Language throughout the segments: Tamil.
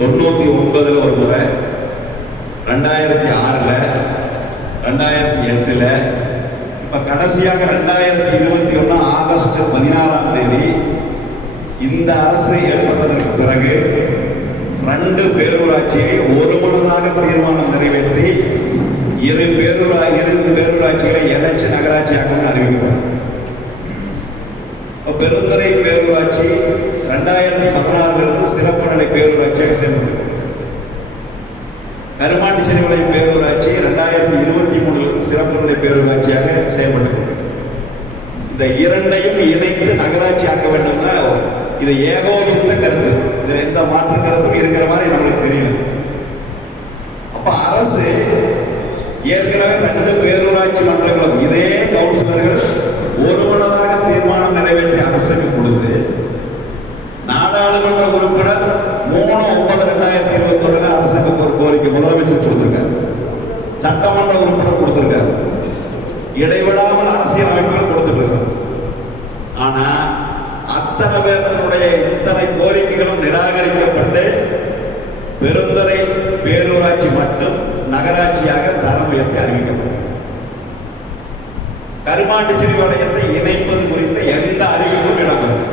99 ஒரு முறை, 2006, 2008, இப்ப கடைசியாக 2021 ஆகஸ்ட் 16ஆம் தேதி இந்த அரசு ஏற்பட்டதற்கு பிறகு 2 பேரூராட்சியை ஒருமனதாக தீர்மானம் நிறைவேற்றி இரு பேரூராட்சிகளை இணைச்சு நகராட்சியாகவும் அறிவிக்கப்படும். பெருந்துறை பேரூராட்சி 2016 சிறப்பு நிலை பேரூராட்சியாக செயல்பட்டு, கருமாண்டிச்செரிமலை பேரூராட்சி 2023 சிறப்பு நிலை பேரூராட்சியாக செயல்பட்டு, இந்த இரண்டையும் இணைத்து நகராட்சி ஆக்க வேண்டும்னா இது ஏகோபித்த கருத்து, இதுல எந்த மாற்று கருத்தும் இருக்கிற மாதிரி நம்மளுக்கு தெரியல. அப்ப அரசு ஏற்கனவே 2 பேரூராட்சி மன்றங்களும் இதே கவுன்சிலர்கள் ஒருமனதாக தீர்மானம் நிறைவேற்றி அரசுக்கு கொடுத்து, நாடாளுமன்ற உறுப்பினர் 3/9/2021 அரசுக்கு ஒரு கோரிக்கை முதலமைச்சர் கொடுத்திருக்காரு, சட்டமன்ற உறுப்பினர் கொடுத்திருக்காரு, இடைவிடாமல் அரசியல் அமைப்புகள் கொடுத்துட்டு இருக்காரு. ஆனா அத்தனை பேருடைய இத்தனை கோரிக்கைகளும் நிராகரிக்கப்பட்டு பெருந்துறை பேரூராட்சி மட்டும் நகராட்சியாக தரம் உயர்த்தி அறிவிக்கப்பட்டது. கருமாண்டிச்சேரி வலயத்தை இணைப்பது குறித்த எந்த அறிவிப்பும் இடம்பெறும்.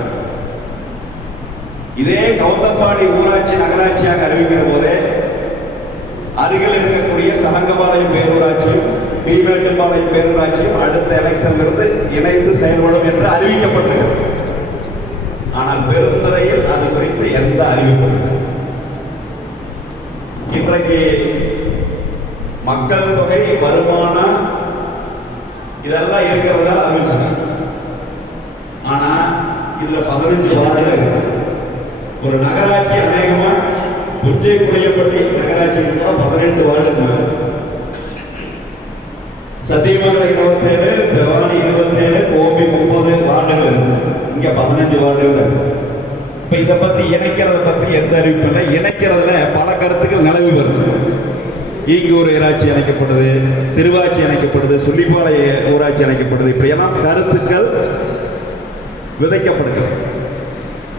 இதே கவுந்தப்பாடி ஊராட்சி நகராட்சியாக அறிவிக்கிற போதே அருகில் இருக்கக்கூடிய சலங்கபாளையம் பேரூராட்சியும் பீமேட்டுப்பாளையம் பேரூராட்சியும் அடுத்த எலெக்ஷன்ல இருந்து இணைந்து செயல்படும் என்று அறிவிக்கப்பட்டது. ஆனால் பெருந்துறையில் அது குறித்து எந்த அறிவிப்பும் இல்லை. இன்றைக்கு மக்கள் தொகை, வருமானம் இதெல்லாம் இருக்கிறதுனால அறிவிச்சாங்க. ஆனா இதுல 15 வார்டுகள் இருக்கு. ஒரு நகராட்சி அநேகமா புஞ்சை புளியப்பட்டி நகராட்சி 18 வார்டுகள், சத்தியமங்கலம் 27, பெவானி 27, கோபி 30 வார்டுகள் இருக்கு. இங்க 15 வார்டுகள் இருக்கு. இப்ப இதை பத்தி இணைக்கிறத பத்தி எந்த அறிவிப்பு இல்லை. இணைக்கிறதுல பல கருத்துக்கள் நிலவி வருது. ஈங்கூர் ஊராட்சி இணைக்கப்படுது, திருவாச்சி இணைக்கப்படுது, சொல்லிப்பாளைய ஊராட்சி இணைக்கப்படுது, இப்படியெல்லாம் கருத்துக்கள் விதைக்கப்படுகிறது.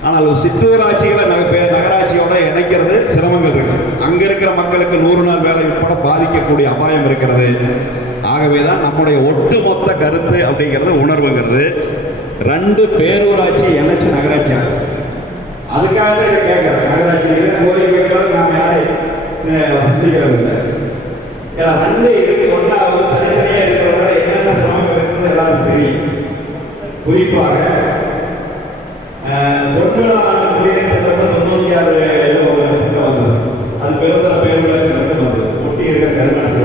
ஆனால் சிற்றூராட்சிகளை நகராட்சியோட இணைக்கிறது சிரமங்கள் இருக்கு. அங்க இருக்கிற மக்களுக்கு 100 நாள் வேலை உட்பட பாதிக்கக்கூடிய அபாயம் இருக்கிறது. ஆகவேதான் நம்முடைய ஒட்டுமொத்த கருத்து அப்படிங்கிறது உணர்வுங்கிறது 2 பேரூராட்சி இணைச்சு நகராட்சி ஆகும். அதுக்காக இதை கேட்கிறேன். நகராட்சி கோரிக்கைகள் நாம் யாரையும் சிந்திக்கிறது இல்லை. ஏன்னா 2 ஒன்றாவது தனித்தனியா இருக்கிறவங்க என்னென்ன சிரமங்கள் இருக்குன்னு எல்லாரும் தெரியும். குறிப்பாக குடியிருக்கின்ற 96 வந்தது. அது பெருந்தர பேரூராட்சி வந்தது. ஒட்டி இருக்கிற கருமாட்சி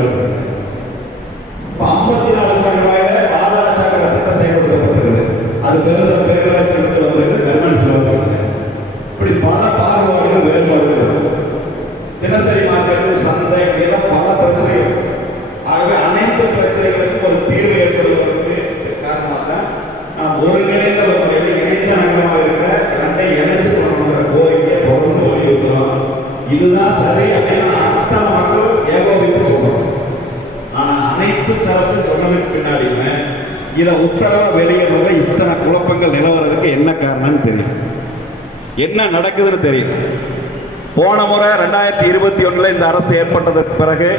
54 கோடி ரூபாயில ஆதார சாக்கடை திட்டம் செயல்படுத்தப்பட்டது. அது பெருந்தர பேரூராட்சி வந்தது, கருமாட்சி வந்தது. இப்படி பல பாகுபாடுகள், வேறுபாடுகள், தினசரி மார்க்கெட்டு, சந்தை, பல பிரச்சனைகள். ஆகவே அனைத்து பிரச்சனைகளுக்கும் ஒரு தீர்வு ஏற்படுவதற்கு காரணமாக நாம் ஒருங்கிணைந்த இணைந்த நகரமாக இருக்கிற 2 இணைச்சு கொண்டு கோரிக்கையை தொடர்ந்து வலியுறுத்தலாம். இதுதான் சரி அப்படின்னு அத்தனை மக்கள் ஏகோபித்து சொல்றோம். ஆனா அனைத்து தரப்பு சொன்னதுக்கு பின்னாடியுமே இதை உத்தரவா வெளியிடுறதுல இத்தனை குழப்பங்கள் நிலவரதுக்கு என்ன காரணம்னு தெரியும், என்ன நடக்குதுன்னு தெரியும். போன முறை 2021 இந்த அரசு ஏற்பட்டதற்கு பிறகு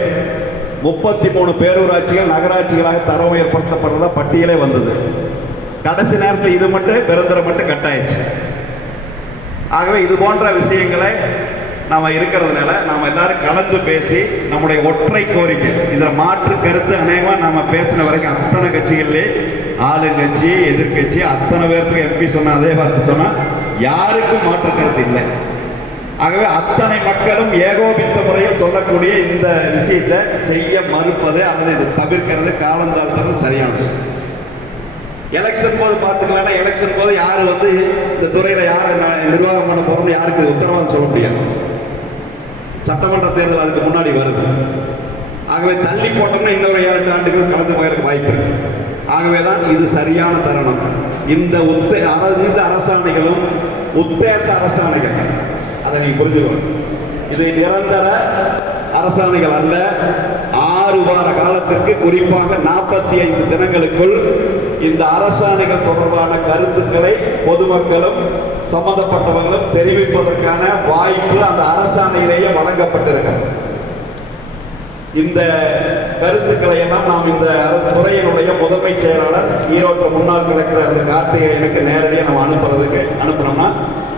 33 பேரூராட்சிகள் நகராட்சிகளாக தரம் ஏற்படுத்தப்படுறதா பட்டியலே வந்தது. கடைசி நேரத்தில் இது மட்டும் பெருந்தரை மட்டும் கட்டாயிடுச்சு. ஆகவே இது போன்ற விஷயங்களை நாம இருக்கிறதுனால நாம எல்லாரும் கலந்து பேசி நம்முடைய ஒற்றை கோரிக்கை, இதில் மாற்று கருத்து அநேகமா நாம பேசின வரைக்கும் அத்தனை கட்சிகளிலே ஆளுங்கட்சி எதிர்கட்சி அத்தனை பேருக்கு எம்பி சொன்ன அதே வார்த்தை சொன்னா யாருக்கும் மாற்று கருத்து இல்லை. ஆகவே அத்தனை மக்களும் ஏகோபித்த முறையில் சொல்லக்கூடிய இந்த விஷயத்தை செய்ய மறுப்பது அல்லது இதை தவிர்க்கிறது, காலம் தாழ்த்துறது சரியானது. எலெக்ஷன் போது பார்த்துக்கலாம். எலெக்ஷன் போது யாரு இந்த துறையில யாரை நிர்வாகம் பண்ண போறோம்னு யாருக்கு உத்தரவாதம் சொல்ல முடியாது. சட்டமன்ற தேர்தல் அதுக்கு முன்னாடி வருது. ஆகவே தள்ளி போட்டோம்னா இன்னொரு 7-8 ஆண்டுகள் கலந்து போயிருக்க வாய்ப்பு இருக்கு. ஆகவேதான் இது சரியான தருணம். இந்த அரசாணைகளும் உத்தேச அரசாணைகள், அதை நீங்க புரிஞ்சுக்கணும். இது நிரந்தர அரசாணைகள் அல்ல. 6 வார காலத்திற்கு குறிப்பாக 45 தினங்களுக்குள் இந்த அரசாணைகள் தொடர்பான கருத்துக்களை பொதுமக்களும் சம்பந்தப்பட்டவர்களும் தெரிவிப்பதற்கான வாய்ப்பு அந்த அரசாணையிலேயே வழங்கப்பட்டிருக்கிறது. இந்த கருத்துக்களை எல்லாம் நாம் இந்த துறையினுடைய முதன்மை செயலாளர் ஈரோட்டு முன்னாள் கலெக்டர் அந்த கார்த்திகேயனுக்கு நேரடியாக நம்ம அனுப்பினோம்னா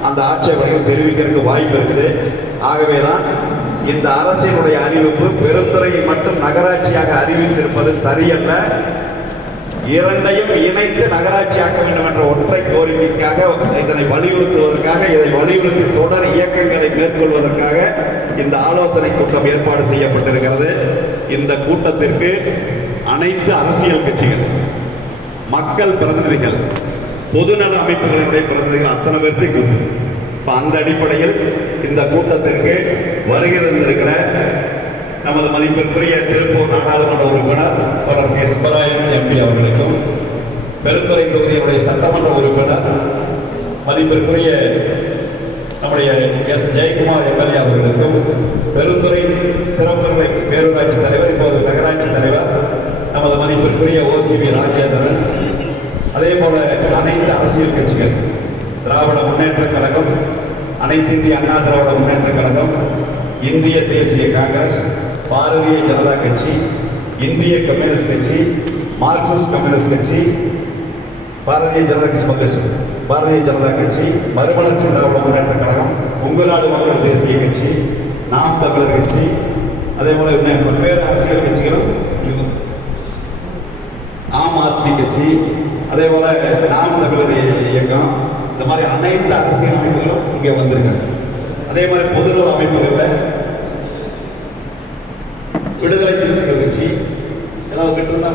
அந்த ஆட்சேபனைகள் தெரிவிக்கிறதுக்கு வாய்ப்பு இருக்குது. ஆகவேதான் இந்த அரசினுடைய அறிவிப்பு பெருந்துறையை மட்டும் நகராட்சியாக அறிவித்திருப்பது சரியல்ல, இரண்டையும் இணைத்து நகராட்சி ஆக்க வேண்டும் என்ற ஒற்றை கோரிக்கைக்காக இதனை வலியுறுத்துவதற்காக, இதை வலியுறுத்தி தொடர் இயக்கங்களை மேற்கொள்வதற்காக இந்த ஆலோசனை கூட்டம் ஏற்பாடு செய்யப்பட்டிருக்கிறது. இந்த கூட்டத்திற்கு அனைத்து அரசியல் கட்சிகள், மக்கள் பிரதிநிதிகள், பொதுநல அமைப்புகளுடைய பிரதிநிதிகள் அத்தனை பேர்த்தை கூட்டு. அந்த அடிப்படையில் இந்த கூட்டத்திற்கு வருகை தந்திருக்கிற நமது மதிப்பிற்குரிய திருப்பூர் நாடாளுமன்ற உறுப்பினர் கே சுப்பராயன் எம்பி அவர்களுக்கும், பெருந்துறை தொகுதியினுடைய சட்டமன்ற உறுப்பினர் மதிப்பிற்குரிய நம்முடைய எஸ் ஜெயக்குமார் எம்எல்ஏ அவர்களுக்கும், பெருந்துறை சிறப்பு நிலை பேரூராட்சி தலைவர் இப்போது நகராட்சி தலைவர் நமது மதிப்பிற்குரிய ஓசிவி ராஜேந்திரன், அதே போல அனைத்து அரசியல் கட்சிகள், திராவிட முன்னேற்ற கழகம், அனைத்து இந்திய அண்ணா திராவிட முன்னேற்ற கழகம், இந்திய தேசிய காங்கிரஸ், பாரதிய ஜனதா கட்சி, இந்திய கம்யூனிஸ்ட் கட்சி, மார்க்சிஸ்ட் கம்யூனிஸ்ட் கட்சி, பாரதிய ஜனதா கட்சி, மறுமலர்ச்சி திராவிட முன்னேற்ற கழகம், உங்களாடு மக்கள் தேசிய கட்சி, நாம் தமிழர் கட்சி, அதே போல பல்வேறு அரசியல் கட்சிகளும், ஆம் ஆத்மி கட்சி, அதே போல நாம் தமிழர் இயக்கம், இந்த மாதிரி அனைத்து அரசியல் அமைப்புகளும் இங்கே வந்திருக்காங்க. அதே மாதிரி பொதுநல அமைப்புகளில் விடுதலை சிறுத்தைகள் கட்சி ஏதாவது விட்டுருந்தா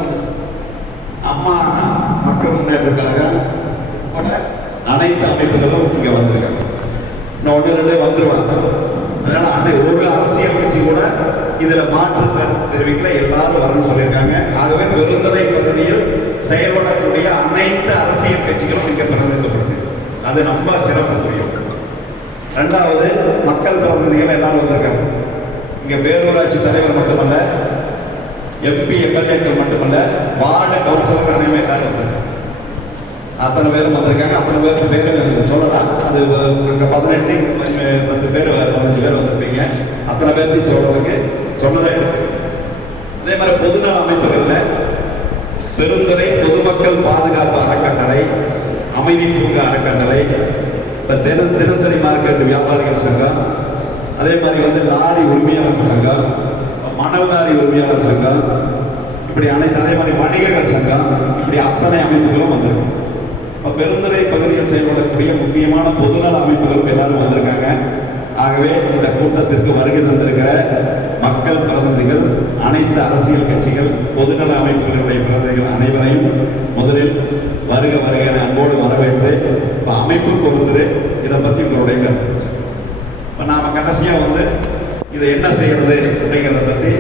அம்மா மக்கள் முன்னேற்ற கழகம் அனைத்து அமைப்புகளும் இங்கே வந்திருக்காங்க. இன்னும் 1-2 வந்துருவாங்க. அதனால ஒரு அரசியல் கட்சி கூட இதுல மாற்று கருத்து தெரிவிக்கல, எல்லாரும் வரணும்னு சொல்லியிருக்காங்க. ஆகவே பெருந்துறை பகுதியில் செயல்படக்கூடிய அனைத்து அரசியல் கட்சிகளும் இங்கே பிரதிநிதிக்கப்படுது. அது ரொம்ப சிறப்புக்குரிய. 2வது மக்கள் பிரதிநிதிகள் எல்லாரும் வந்திருக்காங்க. இங்க பேரூராட்சி தலைவர் மட்டுமல்ல, எம்பி எம்எல்ஏக்கள் மட்டுமல்ல, வார்டு கவுன்சிலர் அனைவரும் எல்லாரும் வந்திருக்காங்க. அத்தனை பேரும் வந்திருக்காங்க. அத்தனை பேருக்கு பேரு சொல்லலாம். அது அங்க 18 10 பேர் 15 பேர் வந்திருப்பீங்க. அத்தனை பேர்த்தையும் சொல்றதுக்கு சொன்னதை எடுத்து. அதே மாதிரி பொதுநல அமைப்புகள்ல பெருந்துறை பொதுமக்கள் பாதுகாப்பு அறக்கட்டளை, அமைதி பூங்கா அறக்கட்டளை, தினசரி மார்க்கெட் வியாபாரிகள் சங்கம், அதே மாதிரி லாரி உரிமையாளர் சங்கம், மணல் லாரி உரிமையாளர் சங்கம், இப்படி அனைத்து, அதே மாதிரி வணிகர்கள் சங்கம், இப்படி அத்தனை அமைப்புகளும் வந்திருக்கும். இப்போ பெருந்துறை பகுதியில் செயல்படக்கூடிய முக்கியமான பொதுநல அமைப்புகளும் எல்லாரும் வந்திருக்காங்க. ஆகவே இந்த கூட்டத்திற்கு வருகை தந்திருக்கிற மக்கள் பிரதிநிதிகள், அனைத்து அரசியல் கட்சிகள், பொதுநல அமைப்புகளுடைய பிரதிநிதிகள் அனைவரையும் முதலில் வருக வருக அன்போடு வரவேற்று அமைப்புக்கு ஒருத்தர் இதை பற்றி உங்களுடைய கருத்து. இப்போ நாம் கடைசியாக இதை என்ன செய்யறது அப்படிங்கிறத பற்றி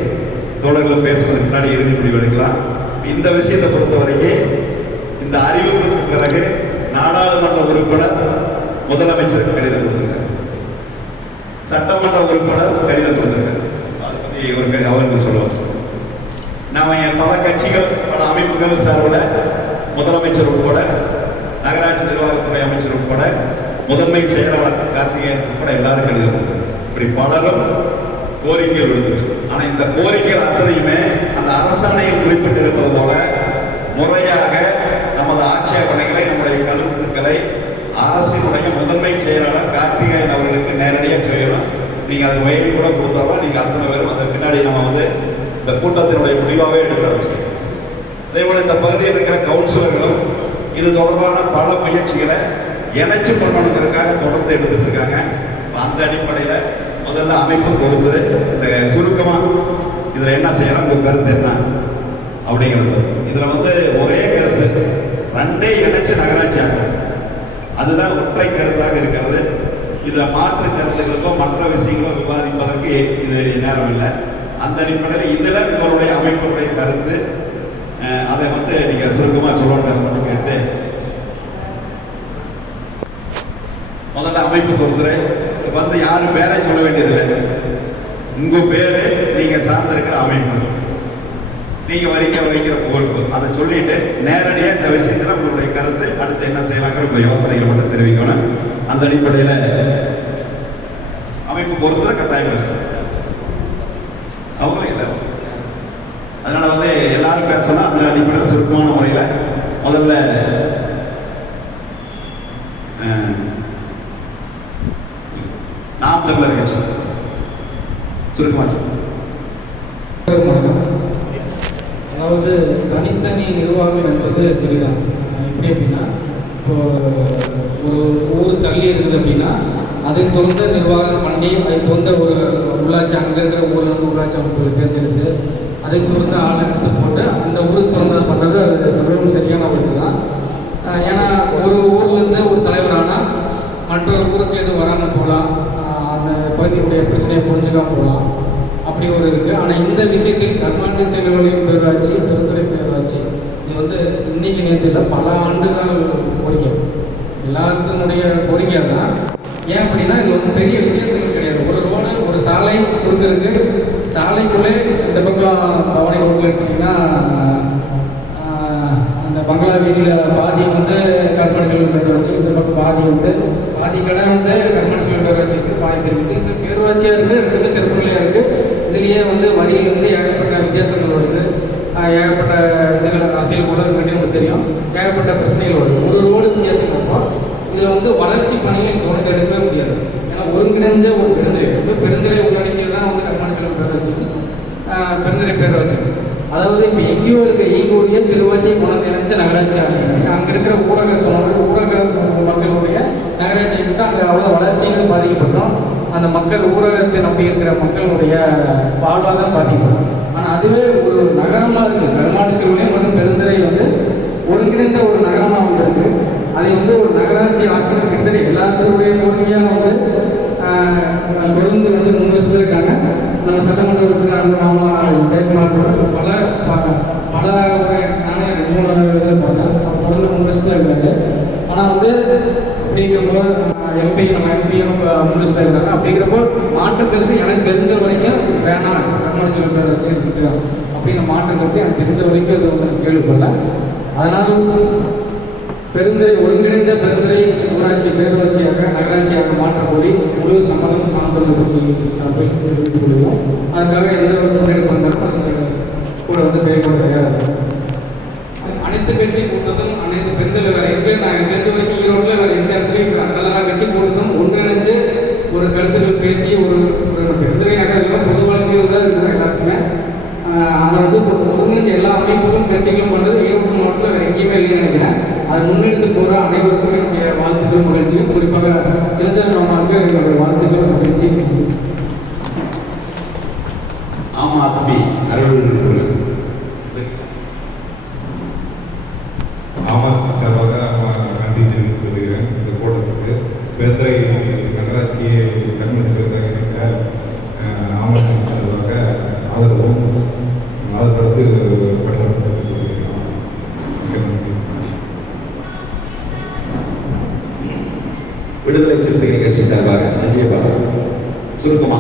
தோழர்கள் பேசுறதுக்கு முன்னாடி இறுதி முடிவு எடுக்கலாம். இந்த விஷயத்தை பொறுத்த வரைக்கும் இந்த அறிவிப்புக்கு பிறகு நாடாளுமன்ற உறுப்பினர் முதலமைச்சருக்கு கடிதம் கொடுத்திருக்கார், சட்டமன்ற உறுப்பினர் கடிதம் கொடுத்திருக்கார். அதை பற்றி அவர்கள் சொல்லுவார். நாம பல கட்சிகள், பல அமைப்புகள் சார்பில் முதலமைச்சர் உட்பட, நகராட்சி நிர்வாகத்துறை அமைச்சர் உட்பட, முதன்மை செயலாளர் கார்த்திகேயன் உட்பட எல்லாரும் கடிதம் கொடுத்திருக்காங்க. இப்படி பலரும் கோரிக்கைகள் விடுத்திருக்கு. ஆனா இந்த கோரிக்கைகள் அத்தனையுமே அந்த அரசாணையில் குறிப்பிட்டிருப்பது போல முறையாக நமது ஆட்சேபனைகளை, நம்முடைய கருத்துக்களை அரசினுடைய முதன்மை செயலாளர் கார்த்திகேயன் அவர்களுக்கு நேரடியாக சொல்லணும். நீங்க அது மெயில் கூட கொடுத்தாலும் நீங்க அத்தனை பேரும் அதன் பின்னாடி நம்ம இந்த கூட்டத்தினுடைய முடிவாகவே எடுக்கிறது. அதே போல இந்த பகுதியில் இருக்கிற கவுன்சிலர்களும் இது தொடர்பான பல முயற்சிகளை இணைச்சு பண்ணணுங்கிறதுக்காக தொடர்ந்து எடுத்துட்டு இருக்காங்க. அந்த அடிப்படையில் முதல்ல அமைப்பு கொடுத்துரு இந்த சுருக்கமா இதுல என்ன செய்யலாம், உங்க கருத்து என்ன அப்படிங்கிறது. இதுல ஒரே கருத்து, 2 இணைச்சு நகராட்சி ஆகும், அதுதான் ஒற்றை கருத்தாக இருக்கிறது. இதுல மாற்று கருத்துக்களுக்கோ மற்ற விஷயங்களோ விவாதிப்பதற்கு இது நேரம் இல்லை. அந்த அடிப்படையில் இதுல உங்களுடைய அமைப்புடைய கருத்து, அதை நீங்க சுருக்கமா சொல்லணும் மட்டும் கேட்டு முதல்ல அமைப்பு கொடுத்துரு யாரும் பேரை சொல்ல வேண்டியதில்லை. உங்க பேரு, நீங்க சார்ந்திருக்கிற அமைப்பு, நீங்க வைக்கிற புகழ்வு அதை சொல்லிட்டு நேரடியாக இந்த விஷயத்துல உங்களுடைய கருத்து அடுத்து என்ன செய்யலாங்கிற உங்க யோசனைகளை மட்டும் தெரிவிக்கணும். அந்த அடிப்படையில் அமைப்பு பொறுத்த கட்டாயம் பேசணும். அவங்களும் இல்லை. அதனால எல்லாரும் பேசணும். அந்த அடிப்படையில் சுருக்கமான முறையில் முதல்ல நாம் தமிழர் கட்சி சுருக்கமாக. அதாவது தனித்தனி நிர்வாகம் என்பது சரிதான். எப்படி அப்படின்னா, இப்போ ஒரு ஊர் தள்ளி இருக்குது அப்படின்னா அதை தொடர்ந்து நிர்வாகம் பண்ணி அதை தொடர்ந்த ஒரு உள்ளாட்சி அங்கே இருக்கிற ஊரில் வந்து உள்ளாட்சி அமைப்புகளை தேர்ந்தெடுத்து அதை தொடர்ந்து ஆள் எடுத்து போட்டு அந்த ஊருக்கு தொடர்ந்து பண்ணுறது அது மிகவும் சரியான ஒன்று தான். ஏன்னா ஒரு ஊர்லேருந்து ஒரு தலைவரானால் மற்றொரு ஊருக்கு எதுவும் வராமல் போகலாம், அந்த பகுதியுடைய பிரச்சனையை புரிஞ்சுக்காமல் போகலாம், அப்படி ஒரு இருக்குது. ஆனால் இந்த விஷயத்தில் கர்நாடக செயல்களின் பேராட்சி, பெருந்துறை பேராட்சி இது இன்னைக்கு நேற்று இல்லை, பல ஆண்டுகள் கோரிக்கை, எல்லாத்தினுடைய கோரிக்கை தான். ஏன் அப்படின்னா இது பெரிய வித்தியாசங்கள் கிடையாது. ஒரு ரோடு ஒரு சாலை கொடுக்கறதுக்கு சாலைக்குள்ளே இந்த பக்கம் பவனி ரோட்டில் எடுத்திங்கன்னா அந்த பங்களா வீதியில் பாதி கர்நாடக செயல் பேராட்சி, இந்த பக்கம் பாதி கடை கர்நாடக செயல் பேராட்சி இருக்குது, பாதி தெரிவித்து பேரூராட்சியாக இருக்குது. ரெண்டுமே சிறப்புலையாக இருக்குது. இதுலேயே வரியிலிருந்து ஏகப்பட்ட வித்தியாசங்கள் வருது, ஏகப்பட்ட இதுகள் அரசியல் கூட உங்களுக்கு தெரியும், ஏகப்பட்ட பிரச்சனைகள் வருது. ஒரு ரோடு வித்தியாசம் இருக்கும். இதில் வளர்ச்சி பணியை தொடர்ந்து எடுக்கவே முடியாது. ஏன்னா ஒருங்கிணைஞ்ச ஒரு பெருந்துறை உள்ளடக்கியது தான் கர்நாடக செயல் பேராட்சி, பெருந்துறை பேராட்சி. அதாவது இப்போ எங்கேயோ இருக்க ஈகோடைய திருவாச்சி குணம் நினைச்ச நகராட்சி அங்கே இருக்கிற ஊரக மக்களுடைய நகராட்சியை விட்டு அங்கே அவ்வளோ வளர்ச்சிகள் பாதிக்கப்பட்டோம். அந்த மக்கள் ஊரகத்தை நம்பி இருக்கிற மக்களுடைய வாழ்வாதாரம் பாதிக்கப்படும். ஆனால் அதுவே ஒரு நகரமாக இருக்குது. கர்நாடக செயல் மற்றும் பெருந்துறை ஒருங்கிணைந்த ஒரு நகரமாக இருக்குது. அதை ஒரு நகராட்சி ஆட்சி கிட்டத்தட்ட எல்லாத்துடைய கோரிக்கையாக தொடர்ந்து முன் வச்சுட்டு இருக்காங்க. நம்ம சட்டமன்ற உறுப்பினர் ஜெயக்குமார் கூட பல நானே 3 இதில் பார்த்தேன், தொடர்ந்து முன் வச்சுட்டு இருக்காங்க. ஆனால் அப்படிங்கிறப்போ நம்ம எம்பியும் முன் வச்சுட்டு இருக்காங்க. அப்படிங்கிறப்போ மாற்றுக்கிறது எனக்கு தெரிஞ்ச வரைக்கும் வேணாம், கர்நாடக செயல் பேராட்சி இருக்குது அப்படின்னு மாற்றுக்கிறது எனக்கு தெரிஞ்ச வரைக்கும் இது கேள்விப்படல. அதனால் பெருந்துறை ஒருங்கிணைந்த பெருந்துறை ஊராட்சி பேரூராட்சியாக நகராட்சியாக மாற்ற கோரி முழு சம்மதம் நாம் தமிழர் கட்சி சார்பில் தெரிவித்துக் கொள்கிறோம். அதுக்காக எந்த ஒரு முன்னேற்றம் பண்ணாலும் கூட செயல்பட தயாராக. அனைத்து கட்சி கூட்டத்தும் அனைத்து பெருந்துறை வேறு எங்கே நான் தெரிஞ்ச வரைக்கும் ஈரோட்டில் வேறு எந்த இடத்துலையும் எல்லா கட்சி கூட்டத்தும் ஒன்றிணைஞ்சு ஒரு கருத்துக்கள் பேசி ஒரு பெருந்துறை நகரம் பொது வாழ்க்கையில் தான் இருக்கிற எல்லாத்துக்குமே. ஆனால் ஒருங்கிணைஞ்ச எல்லா அமைப்புகளும் கட்சிகளும் பண்ணுறது ஈரோடு மாவட்டத்தில் வேறு எங்கேயுமே இல்லைன்னு நினைக்கிறேன். அதை முன்னெடுத்து போகிற அனைவருக்கும் என்னுடைய வாழ்த்துக்கள், மகிழ்ச்சியும் குறிப்பாக சின்னச்சாமி அம்மாவுக்கு என்னுடைய வாழ்த்துக்கள், மகிழ்ச்சி. ஆம் ஆத்மி அருள் ஆமாம் சார்பாக நன்றி தெரிவித்துக் கொள்கிறேன். இந்த கூட்டத்துக்கு பெருந்துறை நகராட்சியை கர்ம செய்வதாக நினைக்கிற ஆமாம் சார்பாக ஆதரவும் அதற்கடுத்து பணியாற்ற விடுதலை சிறுத்தைகள் கட்சி சார்பாக விஜயபாலன் சுருக்கமா.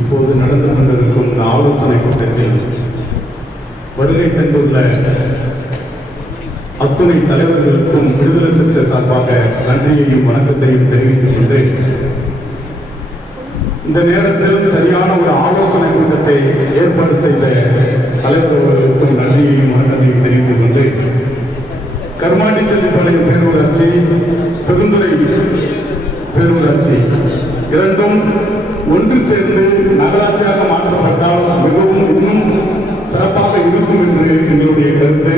இப்போது நடந்து கொண்டிருக்கும் இந்த ஆலோசனை கூட்டத்தில் வருகை தந்துள்ள அத்துணை தலைவர்களுக்கும் விடுதலை சிறுத்தை சார்பாக நன்றியையும் வணக்கத்தையும் தெரிவித்துக் கொண்டு, இந்த நேரத்தில் சரியான ஒரு ஆலோசனை கூட்டத்தை ஏற்பாடு செய்த தலைவர் அவர்களுக்கும் நன்றியையும் வணக்கத்தையும் தெரிவித்துக் கொண்டு, கர்மாண்டிச்செல்லிப்பாளையம் பேரூராட்சி, பெருந்துறை பேரூராட்சி இரண்டும் ஒன்று சேர்ந்து நகராட்சியாக மாற்றப்பட்டால் மிகவும் இன்னும் சிறப்பாக இருக்கும் என்று எங்களுடைய கருத்து.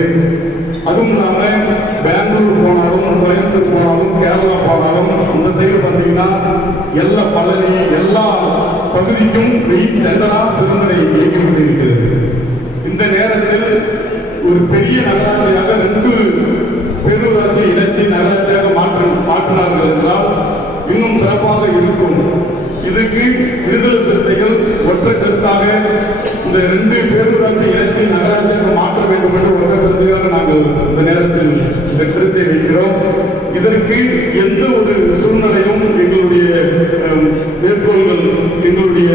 அதுவும் இல்லாமல் பெங்களூர் போனாலும், கோயம்புத்தூர் போனாலும், கேரளா போனாலும் இந்த சைடு பார்த்தீங்கன்னா எல்லா பழனி எல்லா பகுதிக்கும் மெயின் சென்டரா பெருந்துறை இயங்கிக் கொண்டிருக்கிறது. இந்த நேரத்தில் ஒரு பெரிய நகராட்சியாக 2 பேரூராட்சி இணைச்சி நகராட்சியாக மாற்றினார்கள் என்றால் இன்னும் சிறப்பாக இருக்கும். இதுக்கு விடுதலை சிறுத்தைகள் ஒற்றை கருத்தாக இந்த 2 பேரூராட்சி இணைச்சி நகராட்சியாக மாற்ற வேண்டும் என்று ஒற்றை கருத்துக்காக நாங்கள் இந்த நேரத்தில் இந்த கருத்தை வைக்கிறோம். இதற்கு எந்த ஒரு சூழ்நிலையும் எங்களுடைய மேற்கோள்கள், எங்களுடைய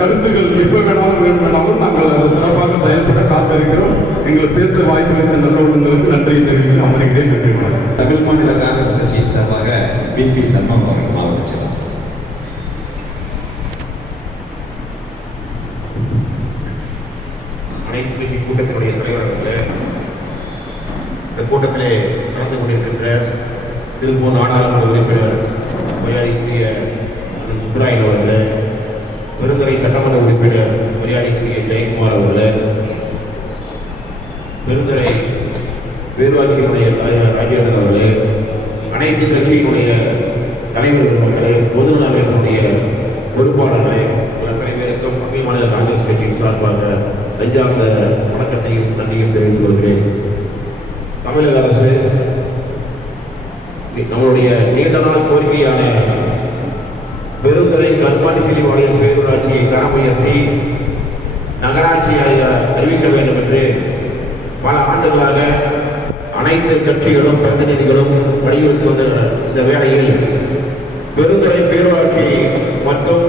கருத்துக்கள் எப்ப வேணாலும் வேணுமானாலும் நாங்கள் அதை சிறப்பாக செயல்பட காத்திருக்கிறோம். எங்கள் பேச வாய்ப்பளித்த நல்ல உள்ளங்களுக்கு நன்றியை தெரிவித்து அமர்கிறேன். நன்றி, வணக்கம். தமிழ் மாநில காங்கிரஸ் கட்சியின் சார்பாக பி.பி. சண்முகம் அவர்கள் மாவட்ட செயலாளர். அனைத்து கட்சி கூட்டத்தினுடைய தலைவர் அவர்களே, இந்த கூட்டத்திலே கலந்து கொண்டிருக்கின்ற திருப்பூர் நாடாளுமன்ற உறுப்பினர் மரியாதைக்குரிய அண்ணன் சுப்ராயன் அவர்களே, பெருந்துறை சட்டமன்ற உறுப்பினர் மரியாதைக்குரிய ஜெயக்குமார் அவர்களே, பெருந்துறை பேரூராட்சியினுடைய தலைவர் ராஜேந்திரன் அவர்களே, அனைத்து கட்சியினுடைய தலைவர்கள் மக்களே, பொதுநல அமைப்பினுடைய பொறுப்பாளர்களே, அத்தனை பேருக்கும் தமிழ் மாநில காங்கிரஸ் கட்சியின் சார்பாக நெஞ்சார்ந்த வணக்கத்தையும் நன்றியும் தெரிவித்துக் கொள்கிறேன். தமிழக அரசு நம்மளுடைய நீண்ட நாள் கோரிக்கையான பெருந்துறை கருப்பாண்டி செழிவாளையம் பேரூராட்சியை தரம் உயர்த்தி நகராட்சியாக அறிவிக்க வேண்டும் என்று பல ஆண்டுகளாக அனைத்து கட்சிகளும் பிரதிநிதிகளும் வலியுறுத்தி வந்த இந்த வேளையில் பெருந்துறை பேரூராட்சி மற்றும்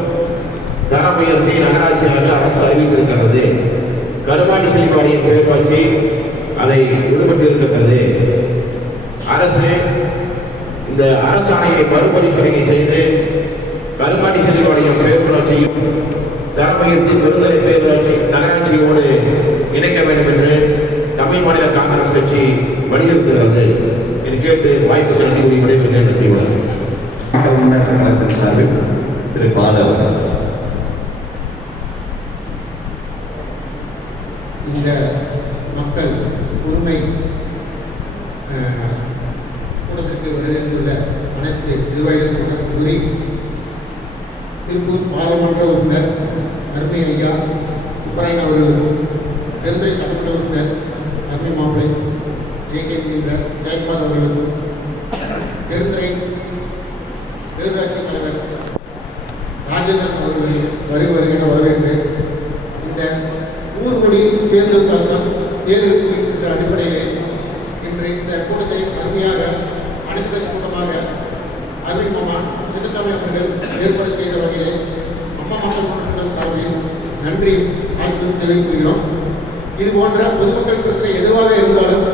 தரம் உயர்த்தி நகராட்சியாக அரசு அறிவித்திருக்கிறது. கருப்பாண்டி செழிவாளையம் பேரூராட்சி அதை விடுபட்டு இருக்கின்றது. அரசு இந்த அரசாணையை மறுபரிசீலனை செய்து கருப்பாண்டி செழிவாளையம் பேரூராட்சியும் தரம் உயர்த்தி பெருந்துறை பேரூராட்சி நகராட்சியோடு இணைக்க வேண்டும் என்று தமிழ் மாநில காங்கிரஸ் கட்சி வலியுறுத்துகிறது என்று கேட்டு வாய்ப்புக்கு நன்றி கூறி விடைபெறுகிறேன். நன்றி, வணக்கம். முன்னேற்ற கழகத்தின் சார்பில் திரு பால் அவர்கள். இந்த மக்கள் உரிமை கூட்டத்திற்கு வருகின்றுள்ள அனைத்து நிர்வாகிகளுக்கு வணக்கம் கூறி, திருப்பூர் பாராளுமன்ற உறுப்பினர் அருமை ஐயா சுப்பராயன் அவர்களுக்கும், பெருந்துறை சட்டமன்ற உறுப்பினர் அருமை மாப்பிள்ளை ஜெயக்குமார் அவர்களுக்கும், பெருந்துறை பேரூராட்சி தலைவர் ராஜேந்திரன் அவர்களின் வருகிற வரவேற்று, இந்த ஊர்கூடி சேர்ந்திருந்தால்தான் தேர்வு என்ற அடிப்படையிலே இன்று இந்த கூட்டத்தை அருமையாக அனைத்து கட்சி கூட்டமாக அருமை மாமா சின்னசாமி அவர்கள் ஏற்பாடு செய்த வகையிலே அம்மா மக்கள் முன்னேற்ற சார்பில் நன்றி வாழ்த்துக்கள் தெரிவித்துக் கொள்கிறோம். இது போன்ற பொதுமக்கள் பிரச்சனை எதுவாக இருந்தாலும்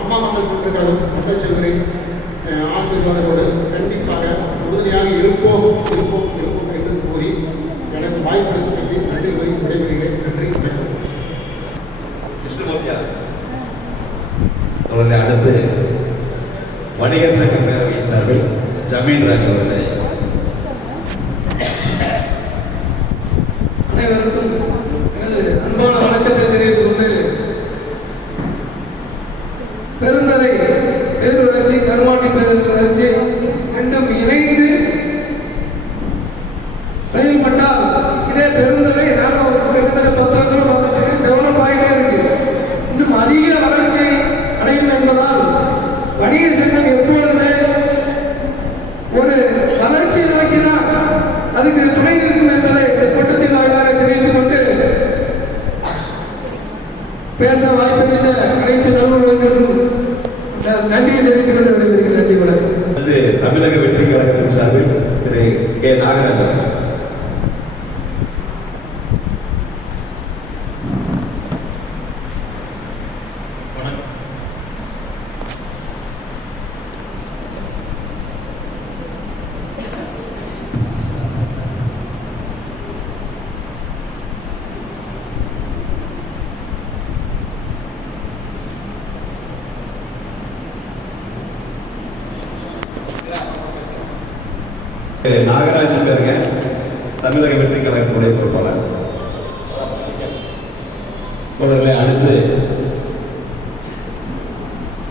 அம்மா மக்கள் முன்னேற்ற கழகம் மக்கள் செல்வரின் ஆசீர்வாதத்தோடு கண்டிப்பாக உறுதுணையாக இருப்போம் என்று கூறி எனக்கு வாய்ப்பளித்தமைக்கு நன்றி கூறி விடைபெறுகிறேன். நன்றி, வணக்கம். தொடர்ந்து அடுத்து வணிகர் சங்க பேரவையின் சார்பில் ஜமீன் ராஜ் அவர்களை. அனைவருக்கும் எனது அன்பான வணக்கத்தை தெரிவித்துக் கொண்டு, பெருந்துறை பேரூராட்சி கருப்பாண்டி பேரூராட்சி ரெண்டும் இணைந்து செயல்பட்டால் இதே பெருந்துறை நாங்கள் கிட்டத்தட்ட 10 வருஷம் பார்த்துட்டு டெவலப் ஆகிட்டே இருக்கு, இன்னும் அதிக வளர்ச்சி அடையும் என்பதால் வணிக சங்கம் எப்பொழுதுமே ஒரு வளர்ச்சியை நோக்கிதான் அதுக்கு துணை நிற்கும் என்பதை இந்த கூட்டத்தில் வாயிலாக தெரிவித்துக் கொண்டு பேச வாய்ப்பளித்த அனைத்து நல்லுறவுகளுக்கும் நன்றியை தெரிவித்துக் கொண்டு விடைபெறுகிறேன். நன்றி, வணக்கம். தமிழக வெற்றி கழகத்தின் சார்பில் திரு கே. நாகராஜ் அவர்கள். நாகராஜன் பேருங்க, தமிழக வெற்றி கழகத்தினுடைய பொறுப்பாளர். தொடர்களை அடுத்து